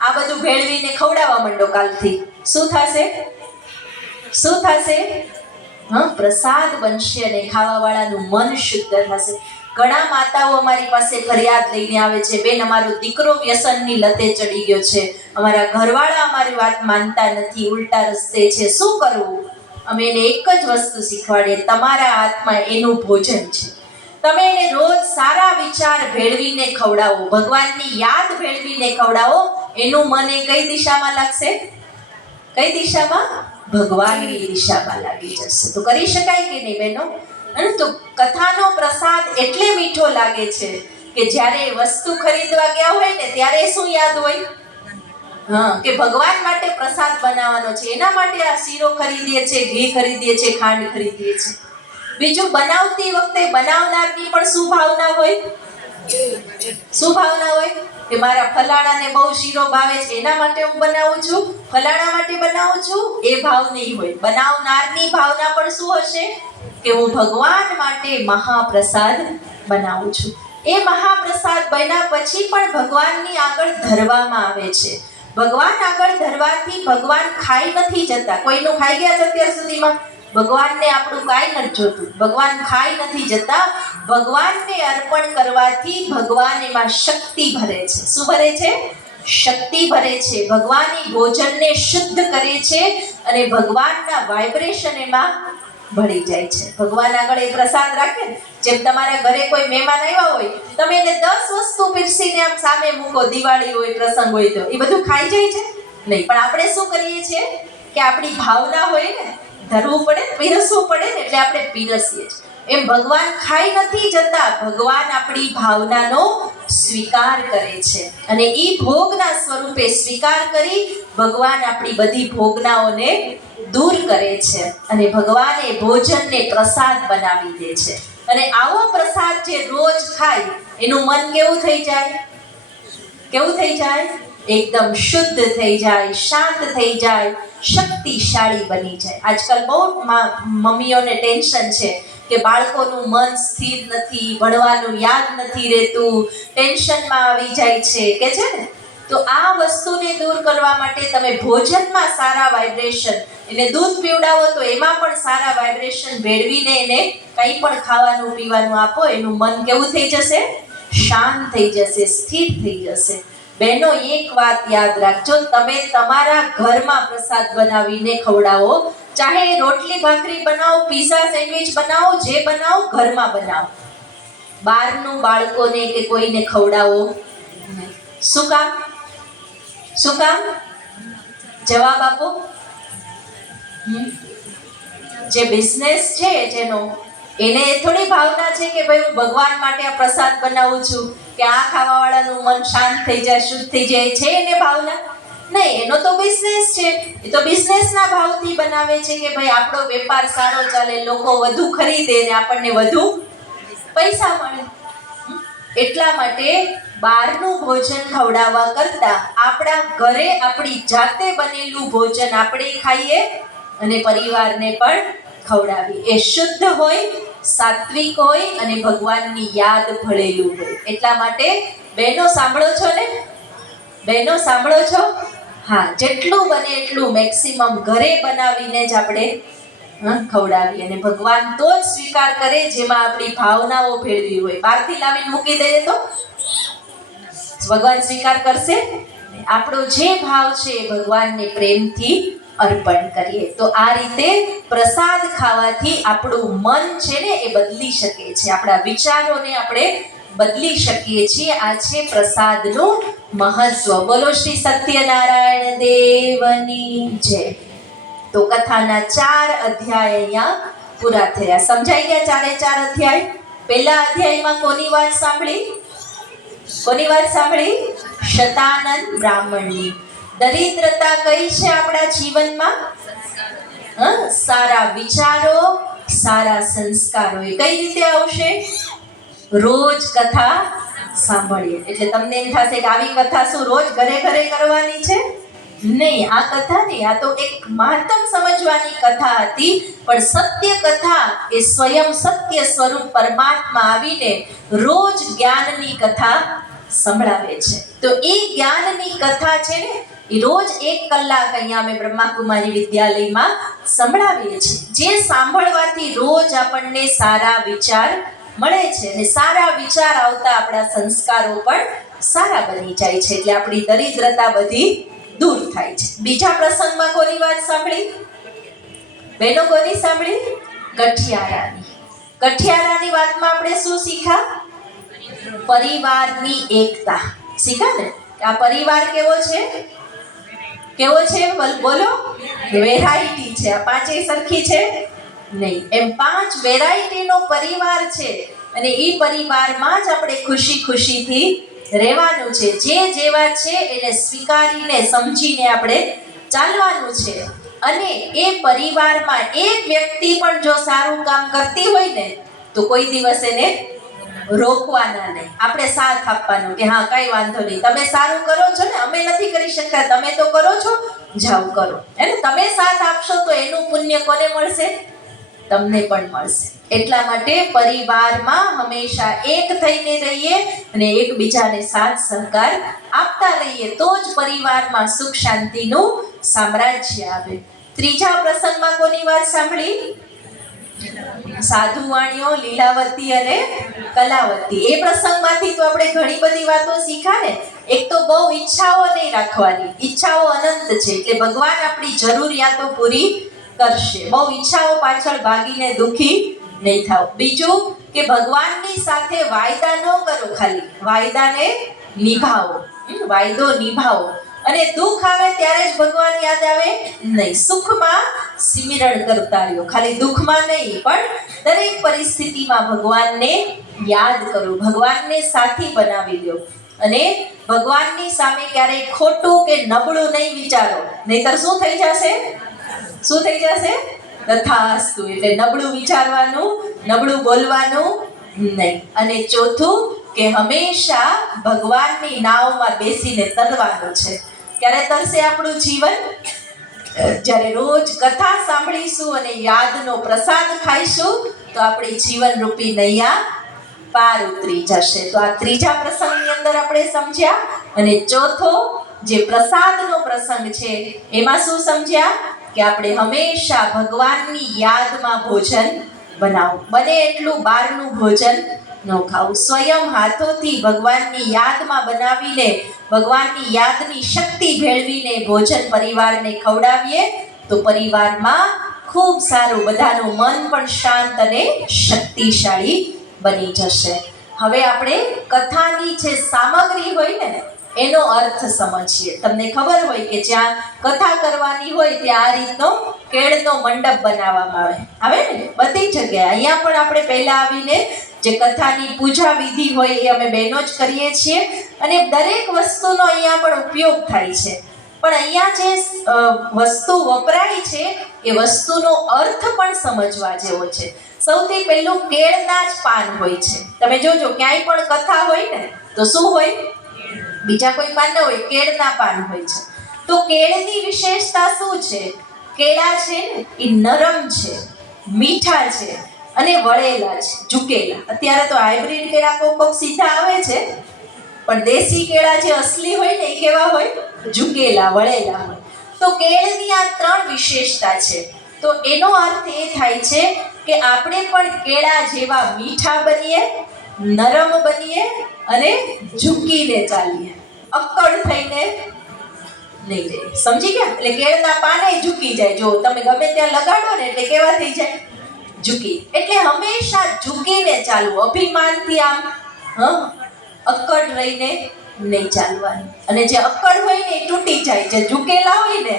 આ બધું ભેળવીને ખવડાવવા માંડો કાલથી. શું થશે? શું થશે? પ્રસાદ બનશે અને ખાવાવાળાનું મન શુદ્ધ થશે. ઘણા માતાઓ અમારી પાસે ફરિયાદ લઈને આવે છે, બેન અમારો દીકરો વ્યસનની લતે ચડી ગયો છે, અમારા ઘરવાળા અમારી વાત માનતા નથી, ઉલટા રસ્તે છે, શું કરવું? અમે એને એક જ વસ્તુ શીખવાડીએ, તમારા હાથમાં એનું ભોજન છે. તમે એને રોજ સારા વિચાર ભેળવીને ખવડાવો, ભગવાનની યાદ ભેળવીને ખવડાવો, એનું મન એ કઈ દિશામાં લાગશે? કઈ દિશામાં? ભગવાનની દિશામાં લાગી જશે. તો કરી શકાય કે નહીં બહેનો? અને તો કથાનો પ્રસાદ એટલે મીઠો લાગે છે કે જ્યારે વસ્તુ ખરીદવા ગયા હોય ને ત્યારે શું યાદ હોય? કે ભગવાન માટે પ્રસાદ બનાવવાનો છે, એના માટે આ શીરો ખરીદીએ છે, ઘી ખરીદીએ છે, ખાંડ ખરીદીએ છે. બીજું બનાવતી વખતે બનાવનારની પણ શું ભાવના હોય? શું ભાવના હોય? કે મારા ફલાણાને બહુ શીરો ભાવે છે, એના માટે હું બનાવું છું, ફલાણા માટે બનાવું છું, એ ભાવ નહીં હોય. બનાવનારની ભાવના પણ શું હશે? કે હું ભગવાન માટે મહાપ્રસાદ બનાવું છું. એ મહાપ્રસાદ બન્યા પછી પણ ભગવાનની આગળ ધરવામાં આવે છે. ભગવાન આગળ ધરવાથી ભગવાન ખાઈ નથી જતા. કોઈનું ખાઈ ગયા છે અત્યાર સુધીમાં? ભગવાનને આપણું કાંઈ નથી જોતું. ભગવાન ખાઈ નથી જતા. ભગવાનને અર્પણ કરવાથી ભગવાન એમાં શક્તિ ભરે છે. શું ભરે છે? શક્તિ ભરે છે. ભગવાનની ભોજનને શુદ્ધ કરે છે અને ભગવાનના વાઇબ્રેશન એમાં ભળી જાય છે. ભગવાન આગળ એ પ્રસાદ રાખે ને, જેમ તમારા ઘરે કોઈ મહેમાન આવ્યા હોય, તમે એને 10 વસ્તુ પીરસીને આમ સામે મૂકો, દિવાળી હોય, પ્રસંગ હોય, તો એ બધું ખાઈ જાય છે? નહીં. પણ આપણે શું કરીએ છીએ કે આપણી ભાવના હોય ને, ધરવું પડે, પીરસવું પડે ને, એટલે આપણે પીરસીએ છીએ. એમ ભગવાન ખાઈ નથી જતા. ભગવાન આપણી ભાવનાનો સ્વીકાર કરે છે અને એ ભોગના સ્વરૂપે સ્વીકાર કરી ભગવાન આપણી બધી ભોગનાઓને દૂર કરે છે અને ભગવાન એ ભોજનને પ્રસાદ બનાવી દે છે. અને આવો પ્રસાદ જે રોજ ખાય એનું મન કેવું થઈ જાય? કેવું થઈ જાય? એકદમ શુદ્ધ થઈ જાય, શાંત થઈ જાય, શક્તિશાળી બની જાય. આજકાલ બહુ મમ્મીઓને ટેન્શન છે કે બાળકોનું મન સ્થિર નથી, ભણવાનું યાદ નથી રહેતું, ટેન્શનમાં આવી જાય છે, કે છે ને? તો આ વસ્તુને દૂર કરવા માટે તમે ભોજનમાં સારા વાઇબ્રેશન, એને દૂધ પીવડાવો તો એમાં પણ સારા વાઇબ્રેશન ભેળવીને એને કંઈ પણ ખાવાનું પીવાનું આપો, એનું મન કેવું થઈ જશે? શાંત થઈ જશે, સ્થિર થઈ જશે. બહેનો, એક વાત યાદ રાખજો, તમે તમારા ઘરમાં પ્રસાદ બનાવીને ખવડાવો, ચાહે રોટલી ભાખરી બનાવો, પીઝા સેન્ડવિચ બનાવો, જે બનાવો ઘરમાં બનાવો. બહારનું બાળકોને કે કોઈને ખવડાવો. શું કામ? શું કામ? જવાબ આપો. જે બિઝનેસ છે જેનો, એને થોડી ભાવના છે કે ભાઈ હું ભગવાન માટે આ પ્રસાદ બનાવું છું કે આ ખાવાવાળાનું મન શાંત થઈ જાય, શુદ્ધ થઈ જાય, છે એને ભાવના? નહીં. એનો તો બિઝનેસ છે. એ તો બિઝનેસના ભાવથી બનાવે છે કે ભાઈ આપણો વેપાર સારો ચાલે, લોકો વધુ ખરીદે ને આપણને વધુ પૈસા મળે. એટલા માટે બહારનું ભોજન ખવડાવવા કરતા આપણા ઘરે આપણી જાતે બનેલું ભોજન આપણે ખાઈએ અને પરિવારને પણ ખવડાવીએ. એ શુદ્ધ હોય, સાત્વિક હોય અને ભગવાનની યાદ ભળેલું હોય. એટલા માટે બહેનો સાંભળો છો ને? બહેનો સાંભળો છો? હા, જેટલું બને એટલું મેક્સિમમ ઘરે બનાવીને જ આપણે ખવડાવીએ અને ભગવાન તો જ સ્વીકાર કરે જેમાં આપણી ભાવનાઓ ભેળવી હોય. બહારથી લાવીને મૂકી દઈએ તો ભગવાન સ્વીકાર કરશે? આપણો જે ભાવ છે એ ભગવાનને પ્રેમથી અર્પણ કરીએ. તો આ રીતે પ્રસાદ ખાવાથી આપણું મન છે ને એ બદલી શકે છે, આપણા વિચારોને આપણે બદલી શકીએ છીએ. આ છે પ્રસાદનું મહત્વ. બોલો શ્રી સત્યનારાયણ દેવની જય. તો કથાના 4 અધ્યાય અહીંયા પૂરા થયા. સમજાઈ ગયા 4 અધ્યાય? પહેલા અધ્યાયમાં કોની વાત સાંભળી? કોની વાત સાંભળી? શતાનંદ બ્રાહ્મણની. દરિદ્રતા કઈ છે આપણા જીવનમાં? સારા વિચારો, સારા સંસ્કારો. એ કઈ રીતે આવશે? રોજ કથા સાંભળીએ એટલે તમને એમ થશે કે આવી કથા શું રોજ ઘરે ઘરે કરવાની છે? નહીં, આ કથા નહીં, આ તો એક મહત્તમ સમજવાની કથા હતી. પણ સત્ય કથા એ સ્વયં સત્ય સ્વરૂપ પરમાત્મા આવીને રોજ જ્ઞાનની કથા સંભળાવે છે. તો એ જ્ઞાનની કથા છે ને એ રોજ 1 કલાક અહીંયા અમે બ્રહ્માકુમારી વિદ્યાલયમાં સંભળાવીએ છીએ. જે સાંભળવાથી રોજ આપણને સારા વિચાર મળે છે અને સારા વિચાર આવતા આપણા સંસ્કારો પણ સારા બની જાય છે. એટલે આપણી દરિદ્રતા બધી દૂર થાય છે. બીજા પ્રસંગમાં કોની વાત સાંભળી બેનો? કોની સાંભળી? ગઠિયારાની. ગઠિયારાની વાતમાં આપણે શું શીખ્યા? પરિવારની એકતા શીખ્યા ને. આ પરિવાર કેવો છે? કેવો છે બોલો? વેરાયટી છે. આ પાંચેય સરખી છે નહીં. એમ 5 વેરાયટીનો પરિવાર છે અને એ પરિવારમાં જ આપણે ખુશી ખુશીથી રહેવાનું છે. જે જેવા છે એને સ્વીકારીને સમજીને આપણે ચાલવાનું છે. અને એ પરિવારમાં એક વ્યક્તિ પણ જો સારું કામ કરતી હોય ને તો કોઈ દિવસ એને રોકવાના નહીં. આપણે સાથ આપવાનો કે હા કઈ વાંધો નહીં, તમે સારું કરો છો ને, અમે નથી કરી શકતા, તમે તો કરો છો, જાઓ કરો. હે ને? તમે સાથ આપશો તો એનું પુણ્ય કોને મળશે? તમને પણ મળશે. એટલા માટે પરિવારમાં હંમેશા એક થઈને રહીએ અને એકબીજાને સાથ સહકાર આપતા રહીએ તો જ પરિવારમાં સુખ શાંતિનું સામ્રાજ્ય આવે. ત્રીજા પ્રસંગમાં કોની વાત સાંભળી? સાધુવાણીઓ લીલાવતી અને કલાવતી. એ પ્રસંગમાંથી તો આપણે ઘણી બધી વાતો શીખ્યા ને. એક તો બહુ ઈચ્છાઓ નહીં રાખવાની. ઈચ્છાઓ અનંત છે એટલે ભગવાન આપણી જરૂરિયાતો પૂરી કરશે. બહુ ઈચ્છાઓ પાછળ ભાગીને દુખી નહીં થાવ. બીજું કે ભગવાનની સાથે વાયદા ન કરો, ખાલી વાયદાને નિભાવો. વાયદો નિભાવો અને દુઃખ આવે ત્યારે જ ભગવાન યાદ આવે નહીં. સુખમાં સિમરણ કરતા રહ્યો, ખાલી દુઃખમાં નહીં પણ દરેક પરિસ્થિતિમાં ભગવાનને યાદ કરો, ભગવાનને સાથી બનાવી દો અને ભગવાનની સામે ક્યારેય ખોટું કે નબળું નહીં વિચારો, નહીતર શું થઈ જશે? શું થઈ જશે? તથાસ્તુ. એટલે નબળું વિચારવાનું, નબળું બોલવાનું નહીં. અને ચોથું કે હંમેશા ભગવાનની નાવમાં બેસીને તરવાનું છે. ક્યારે તરશે આપણું જીવન? જ્યારે રોજ કથા સાંભળીશું અને યાદનો પ્રસાદ ખાઈશું તો આપણી જીવન રૂપી નૈયા પાર ઉતરી જશે. તો આ ત્રીજા પ્રસંગની અંદર આપણે સમજ્યા. અને ચોથો જે પ્રસાદનો પ્રસંગ છે એમાં શું સમજ્યા? કે આપણે હંમેશા ભગવાનની યાદમાં ભોજન બનાવવું. બને એટલું બહારનું ભોજન ન ખાવું. સ્વયં હાથોથી ભગવાનની યાદમાં બનાવીને ભગવાનની યાદની શક્તિ ભેળવીને ભોજન પરિવારને ખવડાવીએ તો પરિવારમાં ખૂબ સારું, બધાનું મન પણ શાંત અને શક્તિશાળી બની જશે. હવે આપણે કથાની જે સામગ્રી હોય ને એનો અર્થ સમજીએ. તમને ખબર હોય કે જ્યાં કથા કરવાની હોય ત્યાં આ રીતનો કેળનો મંડપ બનાવવામાં આવે ને બધી જગ્યાએ. અહીંયા પણ આપણે પહેલા આવીને જે કથાની પૂજા વિધિ હોય એ અમે બહેનો જ કરીએ છીએ અને દરેક વસ્તુનો અહીંયા પણ ઉપયોગ થાય છે. પણ અહીંયા જે વસ્તુ વપરાય છે એ વસ્તુનો અર્થ પણ સમજવા જેવો છે. સૌથી પહેલું કેળના જ પાન હોય છે. તમે જોજો ક્યાંય પણ કથા હોય ને તો શું હોય? બીજા કોઈ પાન ન હોય, કેળના પાન હોય છે. તો કેળની વિશેષતા શું છે? કેળા છે ને એ નરમ છે, મીઠા છે અને વળેલા છે, ઝૂકેલા. અત્યારે તો હાઇબ્રિડ કેળા કોક સીધા આવે છે પણ દેશી કેળા જે અસલી હોય ને એ કેવા હોય? ઝૂકેલા, વળેલા હોય. તો કેળની આ 3 વિશેષતા છે. તો એનો અર્થ એ થાય છે કે આપણે પણ કેળા જેવા મીઠા બનીએ, નરમ બનીએ અને ઝૂકીને ચાલીએ, અક્કડ થઈને નહીં રહે. સમજી ગયા? એટલે કેળના પાને ઝૂકી જાય. જો તમે ગમે ત્યાં લગાડો ને એટલે કેવા થઈ જાય? ઝૂકી. એટલે હંમેશા ઝૂકીને ચાલવું, અભિમાનથી આમ અક્કડ રહીને નહીં ચાલવાનું. અને જે અક્કડ હોય ને એ તૂટી જાય, જે ઝૂકેલા હોય ને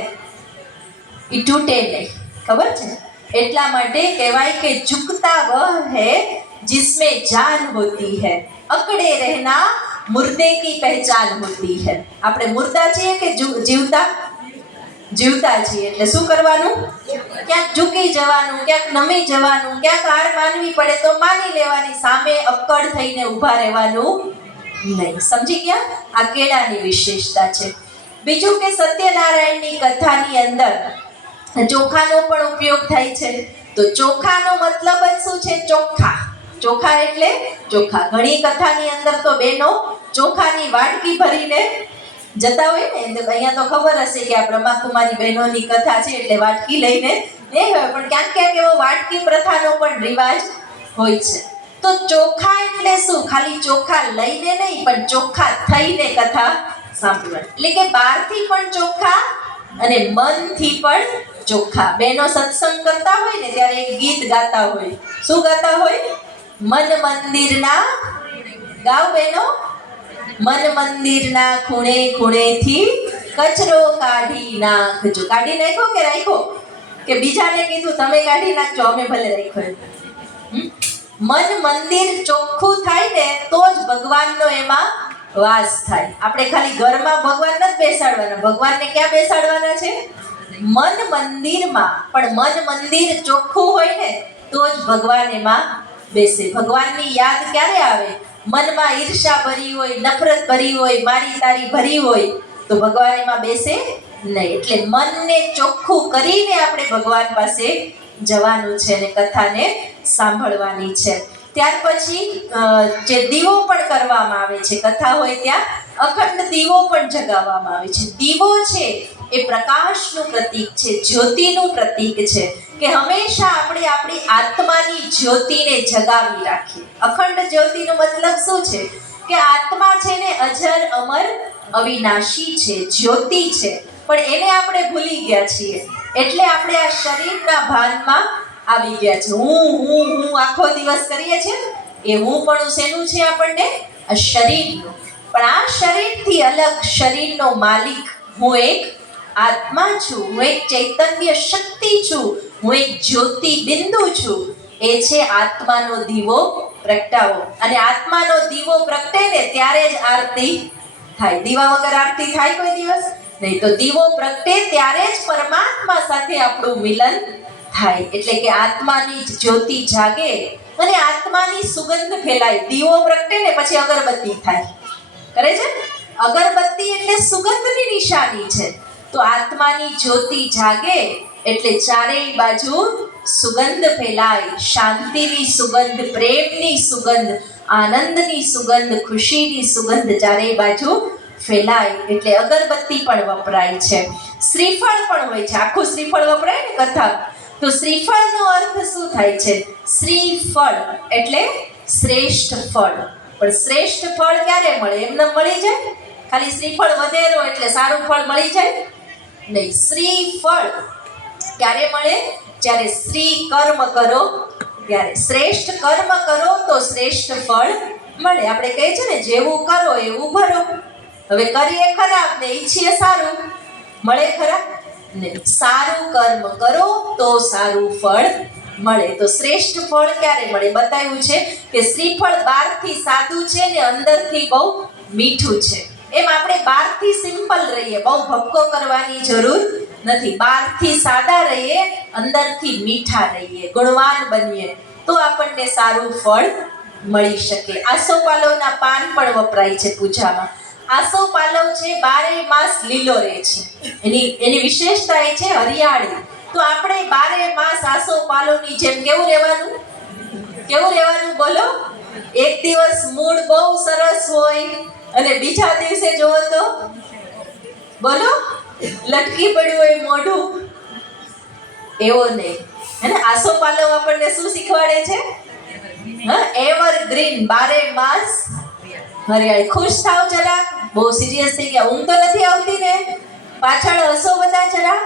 એ તૂટે નહીં. ખબર છે? એટલા માટે કહેવાય કે ઝુકતા વહ હૈ जिसमें जान होती है, अकड़े रहना मुर्दे की पहचान होती है. આપણે મુર્દા છીએ કે જીવતા? જીવતા છીએ. એટલે શું કરવાનું? ક્યાંક ઝૂકી જવાનું, ક્યાંક નમી જવાનું, ક્યાંક હાર માનવી પડે તો માની લેવાની, સામે અક્કડ થઈને ઊભા રહેવાનું નહીં. સમજી ગયા? આ કેળાની વિશેષતા છે. બીજું કે સત્યનારાયણની કથાની અંદર ચોખાનો પણ ઉપયોગ થાય છે. તો ચોખાનો મતલબ જ શું છે? ચોખા. ચોખા એટલે ચોખા. ઘણી કથાની અંદર તો બહેનો ચોખાની વાટકી ભરીને જતા હોય ને, અહીંયા તો ખબર હશે કે આ બ્રહ્માકુમારી બહેનોની કથા છે એટલે વાટકી લઈને એ હોય, પણ ક્યાંક ક્યાંક એવો વાટકી પ્રથાનો પણ રિવાજ હોય છે. તો ચોખા એટલે શું? ખાલી ચોખા લઈને નહીં, પણ ચોખા થઈને કથા સાંભળવાની. એટલે કે બહારથી પણ ચોખા અને મનથી પણ ચોખા. બહેનો સત્સંગ કરતા હોય ને ત્યારે એક ગીત ગાતા હોય. શું ગાતા હોય? મન મંદિરના, ગાઓ બહેનો. મન મંદિરના ખૂણે ખૂણેથી કચરો કાઢી નાખજો. કાઢી નાખ્યો કે રાખ્યો? કે બીજાને કીધું તમે કાઢી નાખજો, અમે ભલે રાખ્યો? મન મંદિર ચોખ્ખું થાય ને તો જ ભગવાનનો એમાં વાસ થાય. આપણે ખાલી ઘરમાં ભગવાન નથી બેસાડવાના, ભગવાનને ક્યાં બેસાડવાના છે? મન મંદિરમાં. પણ મન મંદિર ચોખ્ખું હોય ને તો જ ભગવાન એમાં બેસે. ભગવાનની યાદ ક્યારે આવે? મનમાં ઈર્ષા ભરી હોય, નફરત ભરી હોય, મારી તારી ભરી હોય તો ભગવાન એમાં બેસે નહીં. એટલે મનને ચોખ્ખું કરીને આપણે ભગવાન પાસે જવાનું છે અને કથાને સાંભળવાની છે. ત્યાર પછી જે દીવો પણ કરવામાં આવે છે, કથા હોય ત્યાં અખંડ દીવો પણ જગાવવામાં આવે છે. દીવો છે એ પ્રકાશનું પ્રતીક છે, જ્યોતિનું પ્રતીક છે, કે હંમેશા આપણે આપણી આત્માની જ્યોતિને જગાવી રાખીએ. અખંડ જ્યોતિનો મતલબ શું છે? કે આત્મા છે ને અજર, અમર, અવિનાશી છે, જ્યોતિ છે, પણ એને આપણે ભૂલી ગયા છીએ. એટલે આપણે આ શરીરના ભાનમાં આવી ગયા છે. હું આખો દિવસ કરીએ છીએ એ હું પણ શેનું છે? આપણને આ શરીરનું. પણ આ શરીરથી અલગ શરીરનો માલિક હું એક આત્મા છું, હું એક ચૈતન્ય શક્તિ છું, હું એક જ્યોતિ બિંદુ છું. એ છે આત્માનો દીવો પ્રગટાવો. અને આત્માનો દીવો પ્રગટે ને ત્યારે જ આરતી થાય. દીવા વગર આરતી થાય કોઈ દિવસ નહીં. તો દીવો પ્રગટે ત્યારે જ પરમાત્મા સાથે આપણું મિલન થાય. એટલે કે આત્માની જ્યોતિ જાગે અને આત્માની સુગંધ ફેલાય. દીવો પ્રગટે ને પછી અગરબત્તી થાય. કરે છે? અગરબત્તી એટલે સુગંધની નિશાની છે. તો આત્માની જ્યોતિ જાગે એટલે ચારેય બાજુ સુગંધ ફેલાય. શાંતિની સુગંધ, પ્રેમની સુગંધ, આનંદની સુગંધ, ખુશીની સુગંધ ચારેય બાજુ ફેલાય. એટલે અગરબત્તી પણ વપરાય છે. શ્રીફળ પણ હોય છે. આખું શ્રીફળ વપરાય ને કથા. તો શ્રીફળનો અર્થ શું થાય છે? શ્રીફળ એટલે શ્રેષ્ઠ ફળ. પણ શ્રેષ્ઠ ફળ ક્યારે મળે? એમને મળી જાય? ખાલી શ્રીફળ વધેરો એટલે સારું ફળ મળી જાય નહીં. શ્રીફળ ક્યારે મળે? જ્યારે શ્રી કર્મ કરો ત્યારે. શ્રેષ્ઠ કર્મ કરો તો શ્રેષ્ઠ ફળ મળે. આપણે કહીએ છીએ ને જેવું કરો એવું ભરો. હવે કરીએ ખરાબ ને ઈચ્છીએ સારું, મળે ખરા? નહીં. સારું કર્મ કરો તો સારું ફળ મળે. તો શ્રેષ્ઠ ફળ ક્યારે મળે? બતાવ્યું છે કે શ્રીફળ બહારથી સાદું છે ને અંદરથી બહુ મીઠું છે. એમ આપણે બહારથી સિમ્પલ રહીએ, બહુ ભપકો કરવાની જરૂર નથી. બહારથી સાદા રહીએ, અંદરથી મીઠા રહીએ, ગુણવાન બનીએ તો આપણને સારું ફળ મળી શકે. આસોપાલવના પાન પણ વપરાય છે પૂજામાં. આસોપાલવ છે 12 માસ લીલો રહે છે. એની વિશેષતા એ છે હરિયાળી. તો આપણે 12 માસ આસોપાલવની જેમ કેવું રહેવાનું? કેવું રહેવાનું બોલો? એક દિવસ મૂડ બહુ સરસ હોય અને બીજા દિવસે જોવો તો બોલો લટકી પડ્યું હોય મોઢું. એવો નહીં. હે ને? આસોપાલવ આપણને શું શીખવાડે છે? એવરગ્રીન, 12 માસ હરિયાળી. ખુશ થાવ જરા. બહુ સિરિયસ થઈ ગયા. ઊંઘ તો નથી આવતી ને? પાછળ હસો બધા જરા.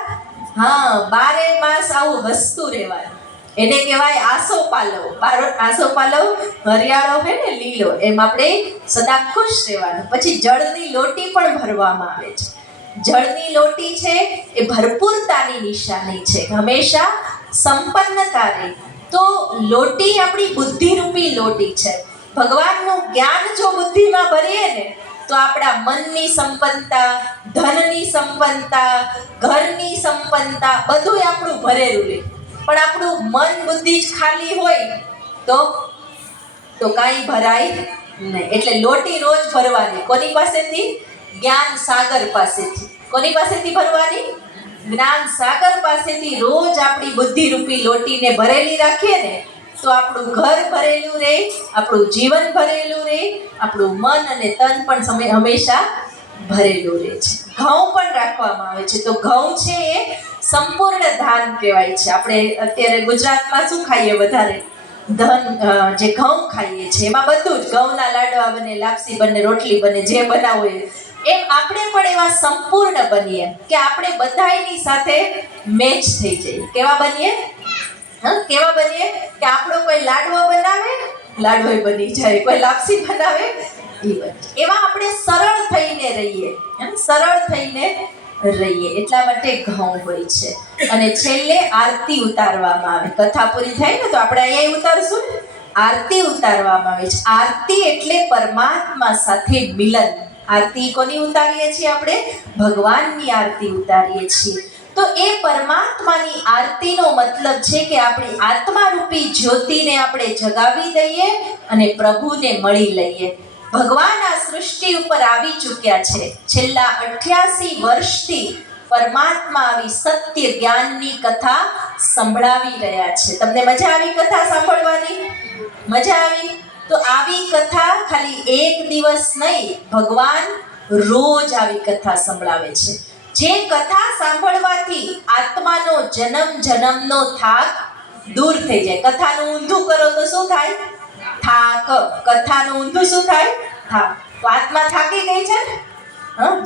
હા, 12 માસ આવું હસતું રહેવાનું. એને કહેવાય આસોપાલવ. આસોપાલવ હરિયાળો હોય ને લીલો, એમ આપણે સદા ખુશ રહેવાનું. પછી જળની લોટી પણ ભરવામાં આવે છે. જળની લોટી છે એ ભરપૂરતાની નિશાની છે, હંમેશા સંપન્નતા રહે. તો લોટી આપણી બુદ્ધિરૂપી લોટી છે. ભગવાનનું જ્ઞાન જો બુદ્ધિમાં ભરીએ ને તો આપણા મનની સંપન્નતા, ધનની સંપન્નતા, ઘરની સંપન્નતા બધું આપણું ભરેલું રહે. પણ આપણું મન બુદ્ધિ જ ખાલી હોય તો કાંઈ ભરાય નહીં. એટલે લોટી રોજ ભરવાની. કોની પાસેથી? જ્ઞાન સાગર પાસેથી. કોની પાસેથી ભરવાની? જ્ઞાન સાગર પાસેથી રોજ આપણી બુદ્ધિરૂપી લોટીને ભરેલી રાખીએ ને તો આપણું ઘર ભરેલું રહે, આપણું જીવન ભરેલું રહે, આપણું મન અને તન પણ હંમેશા ભરેલું રહે છે. ઘઉં પણ રાખવામાં આવે છે. તો ઘઉં છે એ સંપૂર્ણ ધાન કહેવાય છે. આપણે અત્યારે ગુજરાતમાં શું ખાઈએ વધારે? જે ઘઉં ખાઈએ છીએ એમાં બધું જ, ઘઉંના લાડવા બને, લાપસી બને, રોટલી બને, જે બનાવવું એમ આપણે પણ એવા સંપૂર્ણ બનીએ કે આપણે બધાયની સાથે મેચ થઈ જઈએ. કેવા બનીએ? કેવા બનીએ કે આપણો કોઈ લાડવો બનાવે, લાડવો બની જાય, કોઈ લાપસી બનાવે, એવા આપણે સરળ થઈને રહીએ, સરળ થઈને રહીએ. એટલા માટે ઘઉં હોય છે. અને છેલ્લે આરતી ઉતારવામાં આવે. કથા પૂરી થાય ને તો આપણે અહીંયા ઉતારશું ને, આરતી ઉતારવામાં આવે છે. આરતી એટલે પરમાત્મા સાથે મિલન. આરતી કોની ઉતારીએ છીએ આપણે? ભગવાનની આરતી ઉતારીએ છીએ. તો એ પરમાત્માની આરતીનો મતલબ છે કે આપણી આત્મારૂપી જ્યોતિને આપણે જગાવી દઈએ અને પ્રભુને મળી લઈએ. ભગવાન આ સૃષ્ટિ ઉપર આવી ચૂક્યા છે. છેલ્લા 88 વર્ષથી પરમાત્મા આવી સત્ય જ્ઞાનની કથા સંભળાવી રહ્યા છે. તમને મજા આવી કથા સાંભળવાની? મજા આવી? તો આવી કથા ખાલી એક દિવસ નહીં, ભગવાન રોજ આવી કથા સંભળાવે છે. જે કથા સાંભળવાથી આત્માનો જન્મ જન્મનો થાક દૂર થઈ જાય. કથાનું ઊંધું કરો તો શું થાય? થાક. કથાનું ઊંધું શું થાય? થાક. તો આત્મા થાકી ગઈ છે ને,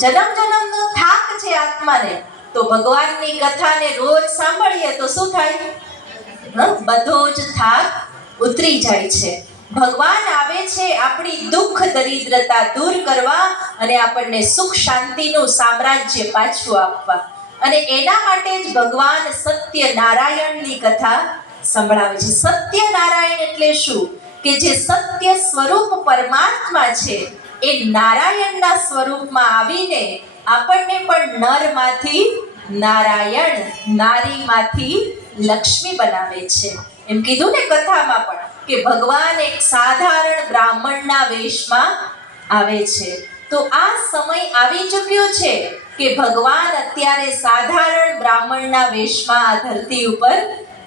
જન્મ જન્મનો થાક છે આત્માને, તો ભગવાનની કથાને રોજ સાંભળીએ તો શું થાય? બધો જ થાક ઉતરી જાય છે. ભગવાન આવે છે આપણી દુઃખ દરિદ્રતા દૂર કરવા અને આપણને સુખ શાંતિનું સામ્રાજ્ય પાછું આપવા. અને એના માટે જ ભગવાન સત્યનારાયણની કથા સંભળાવે છે. સત્યનારાયણ એટલે શું? કે જે સત્ય સ્વરૂપ પરમાત્મા છે એ નારાયણના સ્વરૂપમાં આવીને આપણને પણ નરમાંથી નારાયણ, નારીમાંથી લક્ષ્મી બનાવે છે. એમ કીધું ને કથામાં પણ કે ભગવાન એક સાધારણ બ્રાહ્મણના વેશમાં આવે છે. તો આ સમય આવી ચૂક્યો છે કે ભગવાન અત્યારે સાધારણ બ્રાહ્મણના વેશમાં આ ધરતી ઉપર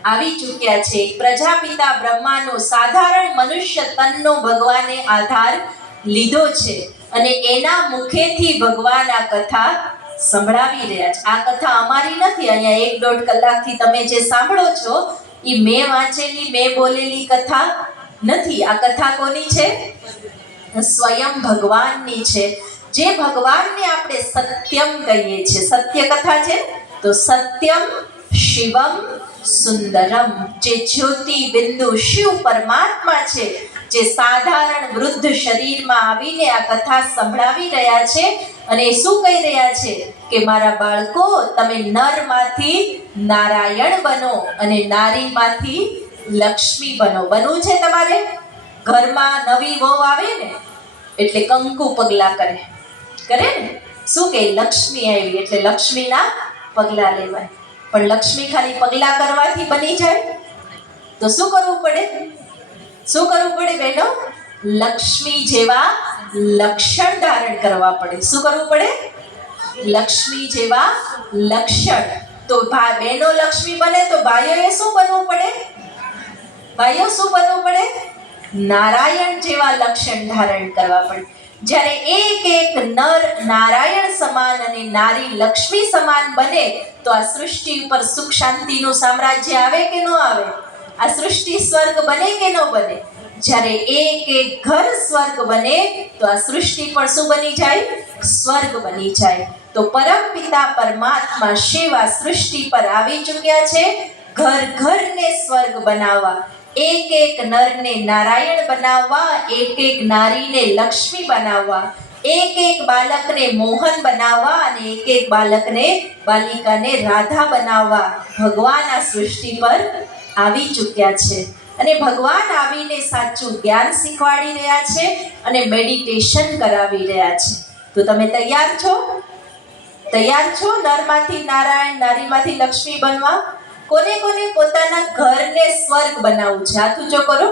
આવી ચૂક્યા છે. પ્રજાપિતા બ્રહ્માનો સાધારણ મનુષ્ય તનનો ભગવાને આધાર લીધો છે અને એના મુખેથી ભગવાન આ કથા સંભળાવી રહ્યા છે. આ કથા અમારી નથી. અહીંયા 1-1.5 કલાકથી તમે જે સાંભળો છો એ મેં વાંચેલી, મેં બોલેલી કથા નથી. આ કથા કોની છે? સ્વયં ભગવાનની છે. જે ભગવાનને આપણે સત્યમ કહીએ છીએ. સત્ય કથા છે તો સત્યમ શિવમ સુંદરમ. જે જ્યોતિ બિંદુ શિવ પરમાત્મા છે, જે સાધારણ વૃદ્ધ શરીરમાં આવીને આ કથા સંભળાવી રહ્યા છે અને શું કહી રહ્યા છે કે મારા બાળકો, તમે નરમાંથી નારાયણ બનો અને નારીમાંથી લક્ષ્મી બનો. બનવું છે તમારે? ઘરમાં નવી વહુ આવે ને એટલે કંકુ પગલા કરે ને, શું કે લક્ષ્મી આવી એટલે લક્ષ્મીના પગલા લેવાય. પણ લક્ષ્મી ખાલી પગલા કરવાથી બની જાય? તો શું કરવું પડે? શું કરવું પડે બહેનો? લક્ષ્મી જેવા લક્ષણ ધારણ કરવા પડે. શું કરવું પડે? લક્ષ્મી જેવા લક્ષણ. તો બહેનો લક્ષ્મી બને તો ભાઈઓએ શું બનવું પડે? ભાઈઓ શું બનવું પડે? નારાયણ જેવા લક્ષણ ધારણ કરવા પડે. જ્યારે એક એક નર નારાયણ સમાન અને નારી લક્ષ્મી સમાન બને તો આ સૃષ્ટિ ઉપર સુખ શાંતિનું સામ્રાજ્ય આવે કે ન આવે? આ સૃષ્ટિ સ્વર્ગ બને કે ન બને? જ્યારે એક એક ઘર સ્વર્ગ બને તો આ સૃષ્ટિ પણ શું બની જાય? સ્વર્ગ બની જાય. તો પરમ પિતા પરમાત્મા શિવ આ સૃષ્ટિ પર આવી ચૂક્યા છે ઘર ઘરને સ્વર્ગ બનાવવા, એક એક નરને નારાયણ બનાવવા, એક એક નારીને લક્ષ્મી બનાવવા, એક એક બાલકને મોહન બનાવવા અને એક એક બાલિકાને રાધા બનાવવા ભગવાન આ સૃષ્ટિ પર આવી ચૂક્યા છે. અને ભગવાન આવીને સાચું જ્ઞાન શીખવાડી રહ્યા છે અને મેડિટેશન કરાવી રહ્યા છે. તો તમે તૈયાર છો? તૈયાર છો નરમાંથી નારાયણ, નારીમાંથી લક્ષ્મી બનવા? કોને કોને પોતાના ઘરને સ્વર્ગ બનાવવું છે? હાથ ઊંચો કરો.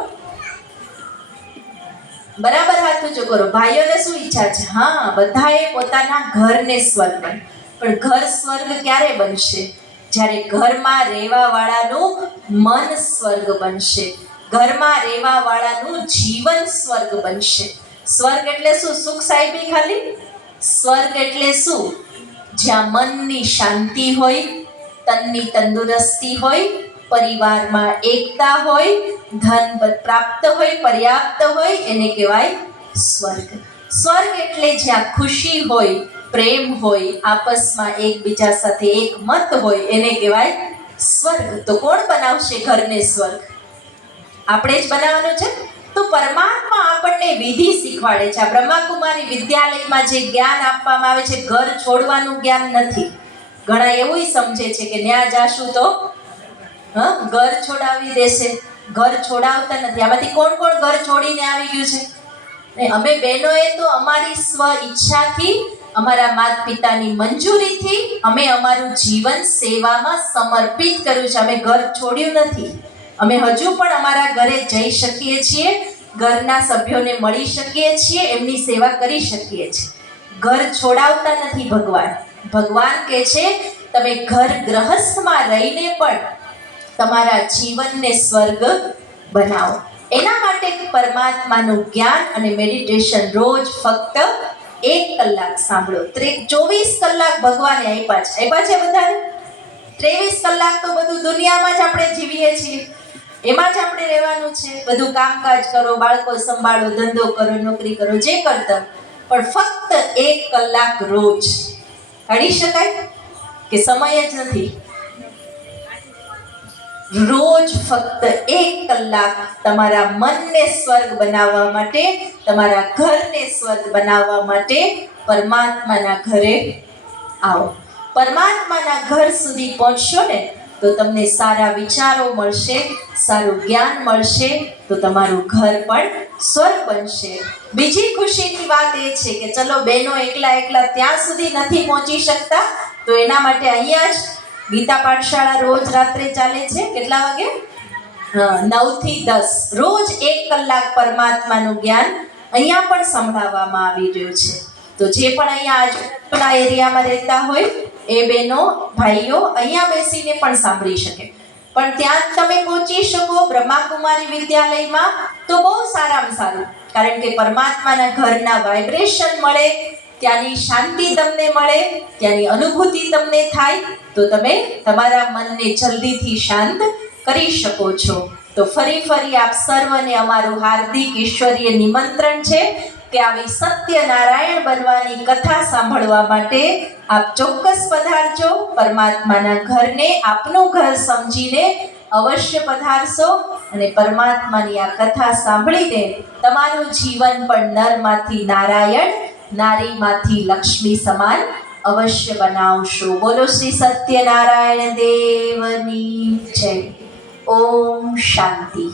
બરાબર હાથ ઊંચો કરો. ભાઈઓને શું ઈચ્છા છે? હા, બધાએ પોતાના ઘરને સ્વર્ગ બનાવવું. પણ ઘર સ્વર્ગ ક્યારે બનશે? જ્યારે ઘરમાં રહેવા વાળાનું મન સ્વર્ગ બનશે, ઘરમાં રહેવા વાળાનું જીવન સ્વર્ગ બનશે. સ્વર્ગ એટલે શું? સુખ સાહેબી ખાલી? સ્વર્ગ એટલે શું? જ્યાં મનની શાંતિ હોય, તનની તંદુરસ્તી હોય, પરિવારમાં એકતા હોય, ધન પ્રાપ્ત હોય, પર્યાપ્ત હોય, એને કહેવાય સ્વર્ગ. સ્વર્ગ એટલે જ્યાં ખુશી હોય, પ્રેમ હોય, આપસમાં એકબીજા સાથે એક મત હોય, એને કહેવાય સ્વર્ગ. તો કોણ બનાવશે ઘરને સ્વર્ગ? આપણે જ બનાવવાનું છે. તો પરમાત્મા આપણને વિધિ શીખવાડે છે. આ બ્રહ્માકુમારી વિદ્યાલયમાં જે જ્ઞાન આપવામાં આવે છે, ઘર છોડવાનું જ્ઞાન નથી. ઘણા એવું સમજે છે કે ત્યાં જાશું તો ઘર છોડાવી દેશે. ઘર છોડાવતા નથી. આમાંથી કોણ કોણ ઘર છોડીને આવી ગયું છે? અમે બહેનોએ તો અમારી સ્વ ઈચ્છાથી, અમારા માતા પિતાની મંજૂરીથી અમે અમારું જીવન સેવામાં સમર્પિત કર્યું છે. અમે ઘર છોડ્યું નથી. અમે હજુ પણ અમારા ઘરે જઈ શકીએ છીએ, ઘરના સભ્યોને મળી શકીએ છીએ, એમની સેવા કરી શકીએ છીએ. ઘર છોડાવતા નથી ભગવાન. ભગવાન કહે છે તમે ઘર ગ્રહસ્થમાં રહીને પણ તમારા જીવનને સ્વર્ગ બનાવો. એના માટે પરમાત્માનું જ્ઞાન અને મેડિટેશન રોજ ફક્ત 1 કલાક સાંભળો. 24 કલાક ભગવાને આપ્યા છે બધાને. 23 કલાક તો બધું દુનિયામાં જ આપણે જીવીએ છીએ, એમાં જ આપણે રહેવાનું છે. બધું કામકાજ કરો, બાળકો સંભાળો, ધંધો કરો, નોકરી કરો, જે કરતા, પણ ફક્ત 1 કલાક રોજ કાઢી શકાય કે સમય જ નથી? રોજ ફક્ત 1 કલાક તમારા મનને સ્વર્ગ બનાવવા માટે, તમારા ઘરને સ્વર્ગ બનાવવા માટે પરમાત્માના ઘરે આવો. પરમાત્માના ઘર સુધી પહોંચશો ને તો તમને સારા વિચારો મળશે, સારું જ્ઞાન મળશે, તો તમારું ઘર પણ સ્વર્ગ બનશે. બીજી ખુશીની વાત એ છે કે ચલો બહેનો એકલા ત્યાં સુધી નથી પહોંચી શકતા, તો એના માટે અહીંયા જ ગીતા પાઠશાળા રોજ રાત્રે ચાલે છે. કેટલા વાગે? 9 થી 10 રોજ 1 કલાક પરમાત્માનું જ્ઞાન અહીંયા પણ સંભળાવવામાં આવી રહ્યું છે. તો જે પણ અહીંયા આજુબાજુના એરિયામાં રહેતા હોય એ બહેનો ભાઈઓ અહીંયા બેસીને પણ સાંભળી શકે. પણ ત્યાં તમે પહોંચી શકો બ્રહ્માકુમારી વિદ્યાલયમાં તો બહુ સારામાં સારું, કારણ કે પરમાત્માના ઘરના વાઇબ્રેશન મળે, ત્યાંની શાંતિ તમને મળે, ત્યાંની અનુભૂતિ તમને થાય, તો તમે તમારા મનને જલ્દીથી શાંત કરી શકો છો. તો ફરી આપ સર્વને અમારું હાર્દિક ઈશ્વરીય નિમંત્રણ છે કે આવી સત્યનારાયણ બનવાની કથા સાંભળવા માટે આપ ચોક્કસ પધારજો. પરમાત્માના ઘરને આપનું ઘર સમજીને અવશ્ય પધારશો અને પરમાત્માની આ કથા સાંભળીને તમારું જીવન પણ નરમાંથી નારાયણ, નારીમાંથી લક્ષ્મી સમાન અવશ્ય બનાવશો. બોલો શ્રી સત્યનારાયણ દેવની જય. ઓમ શાંતિ.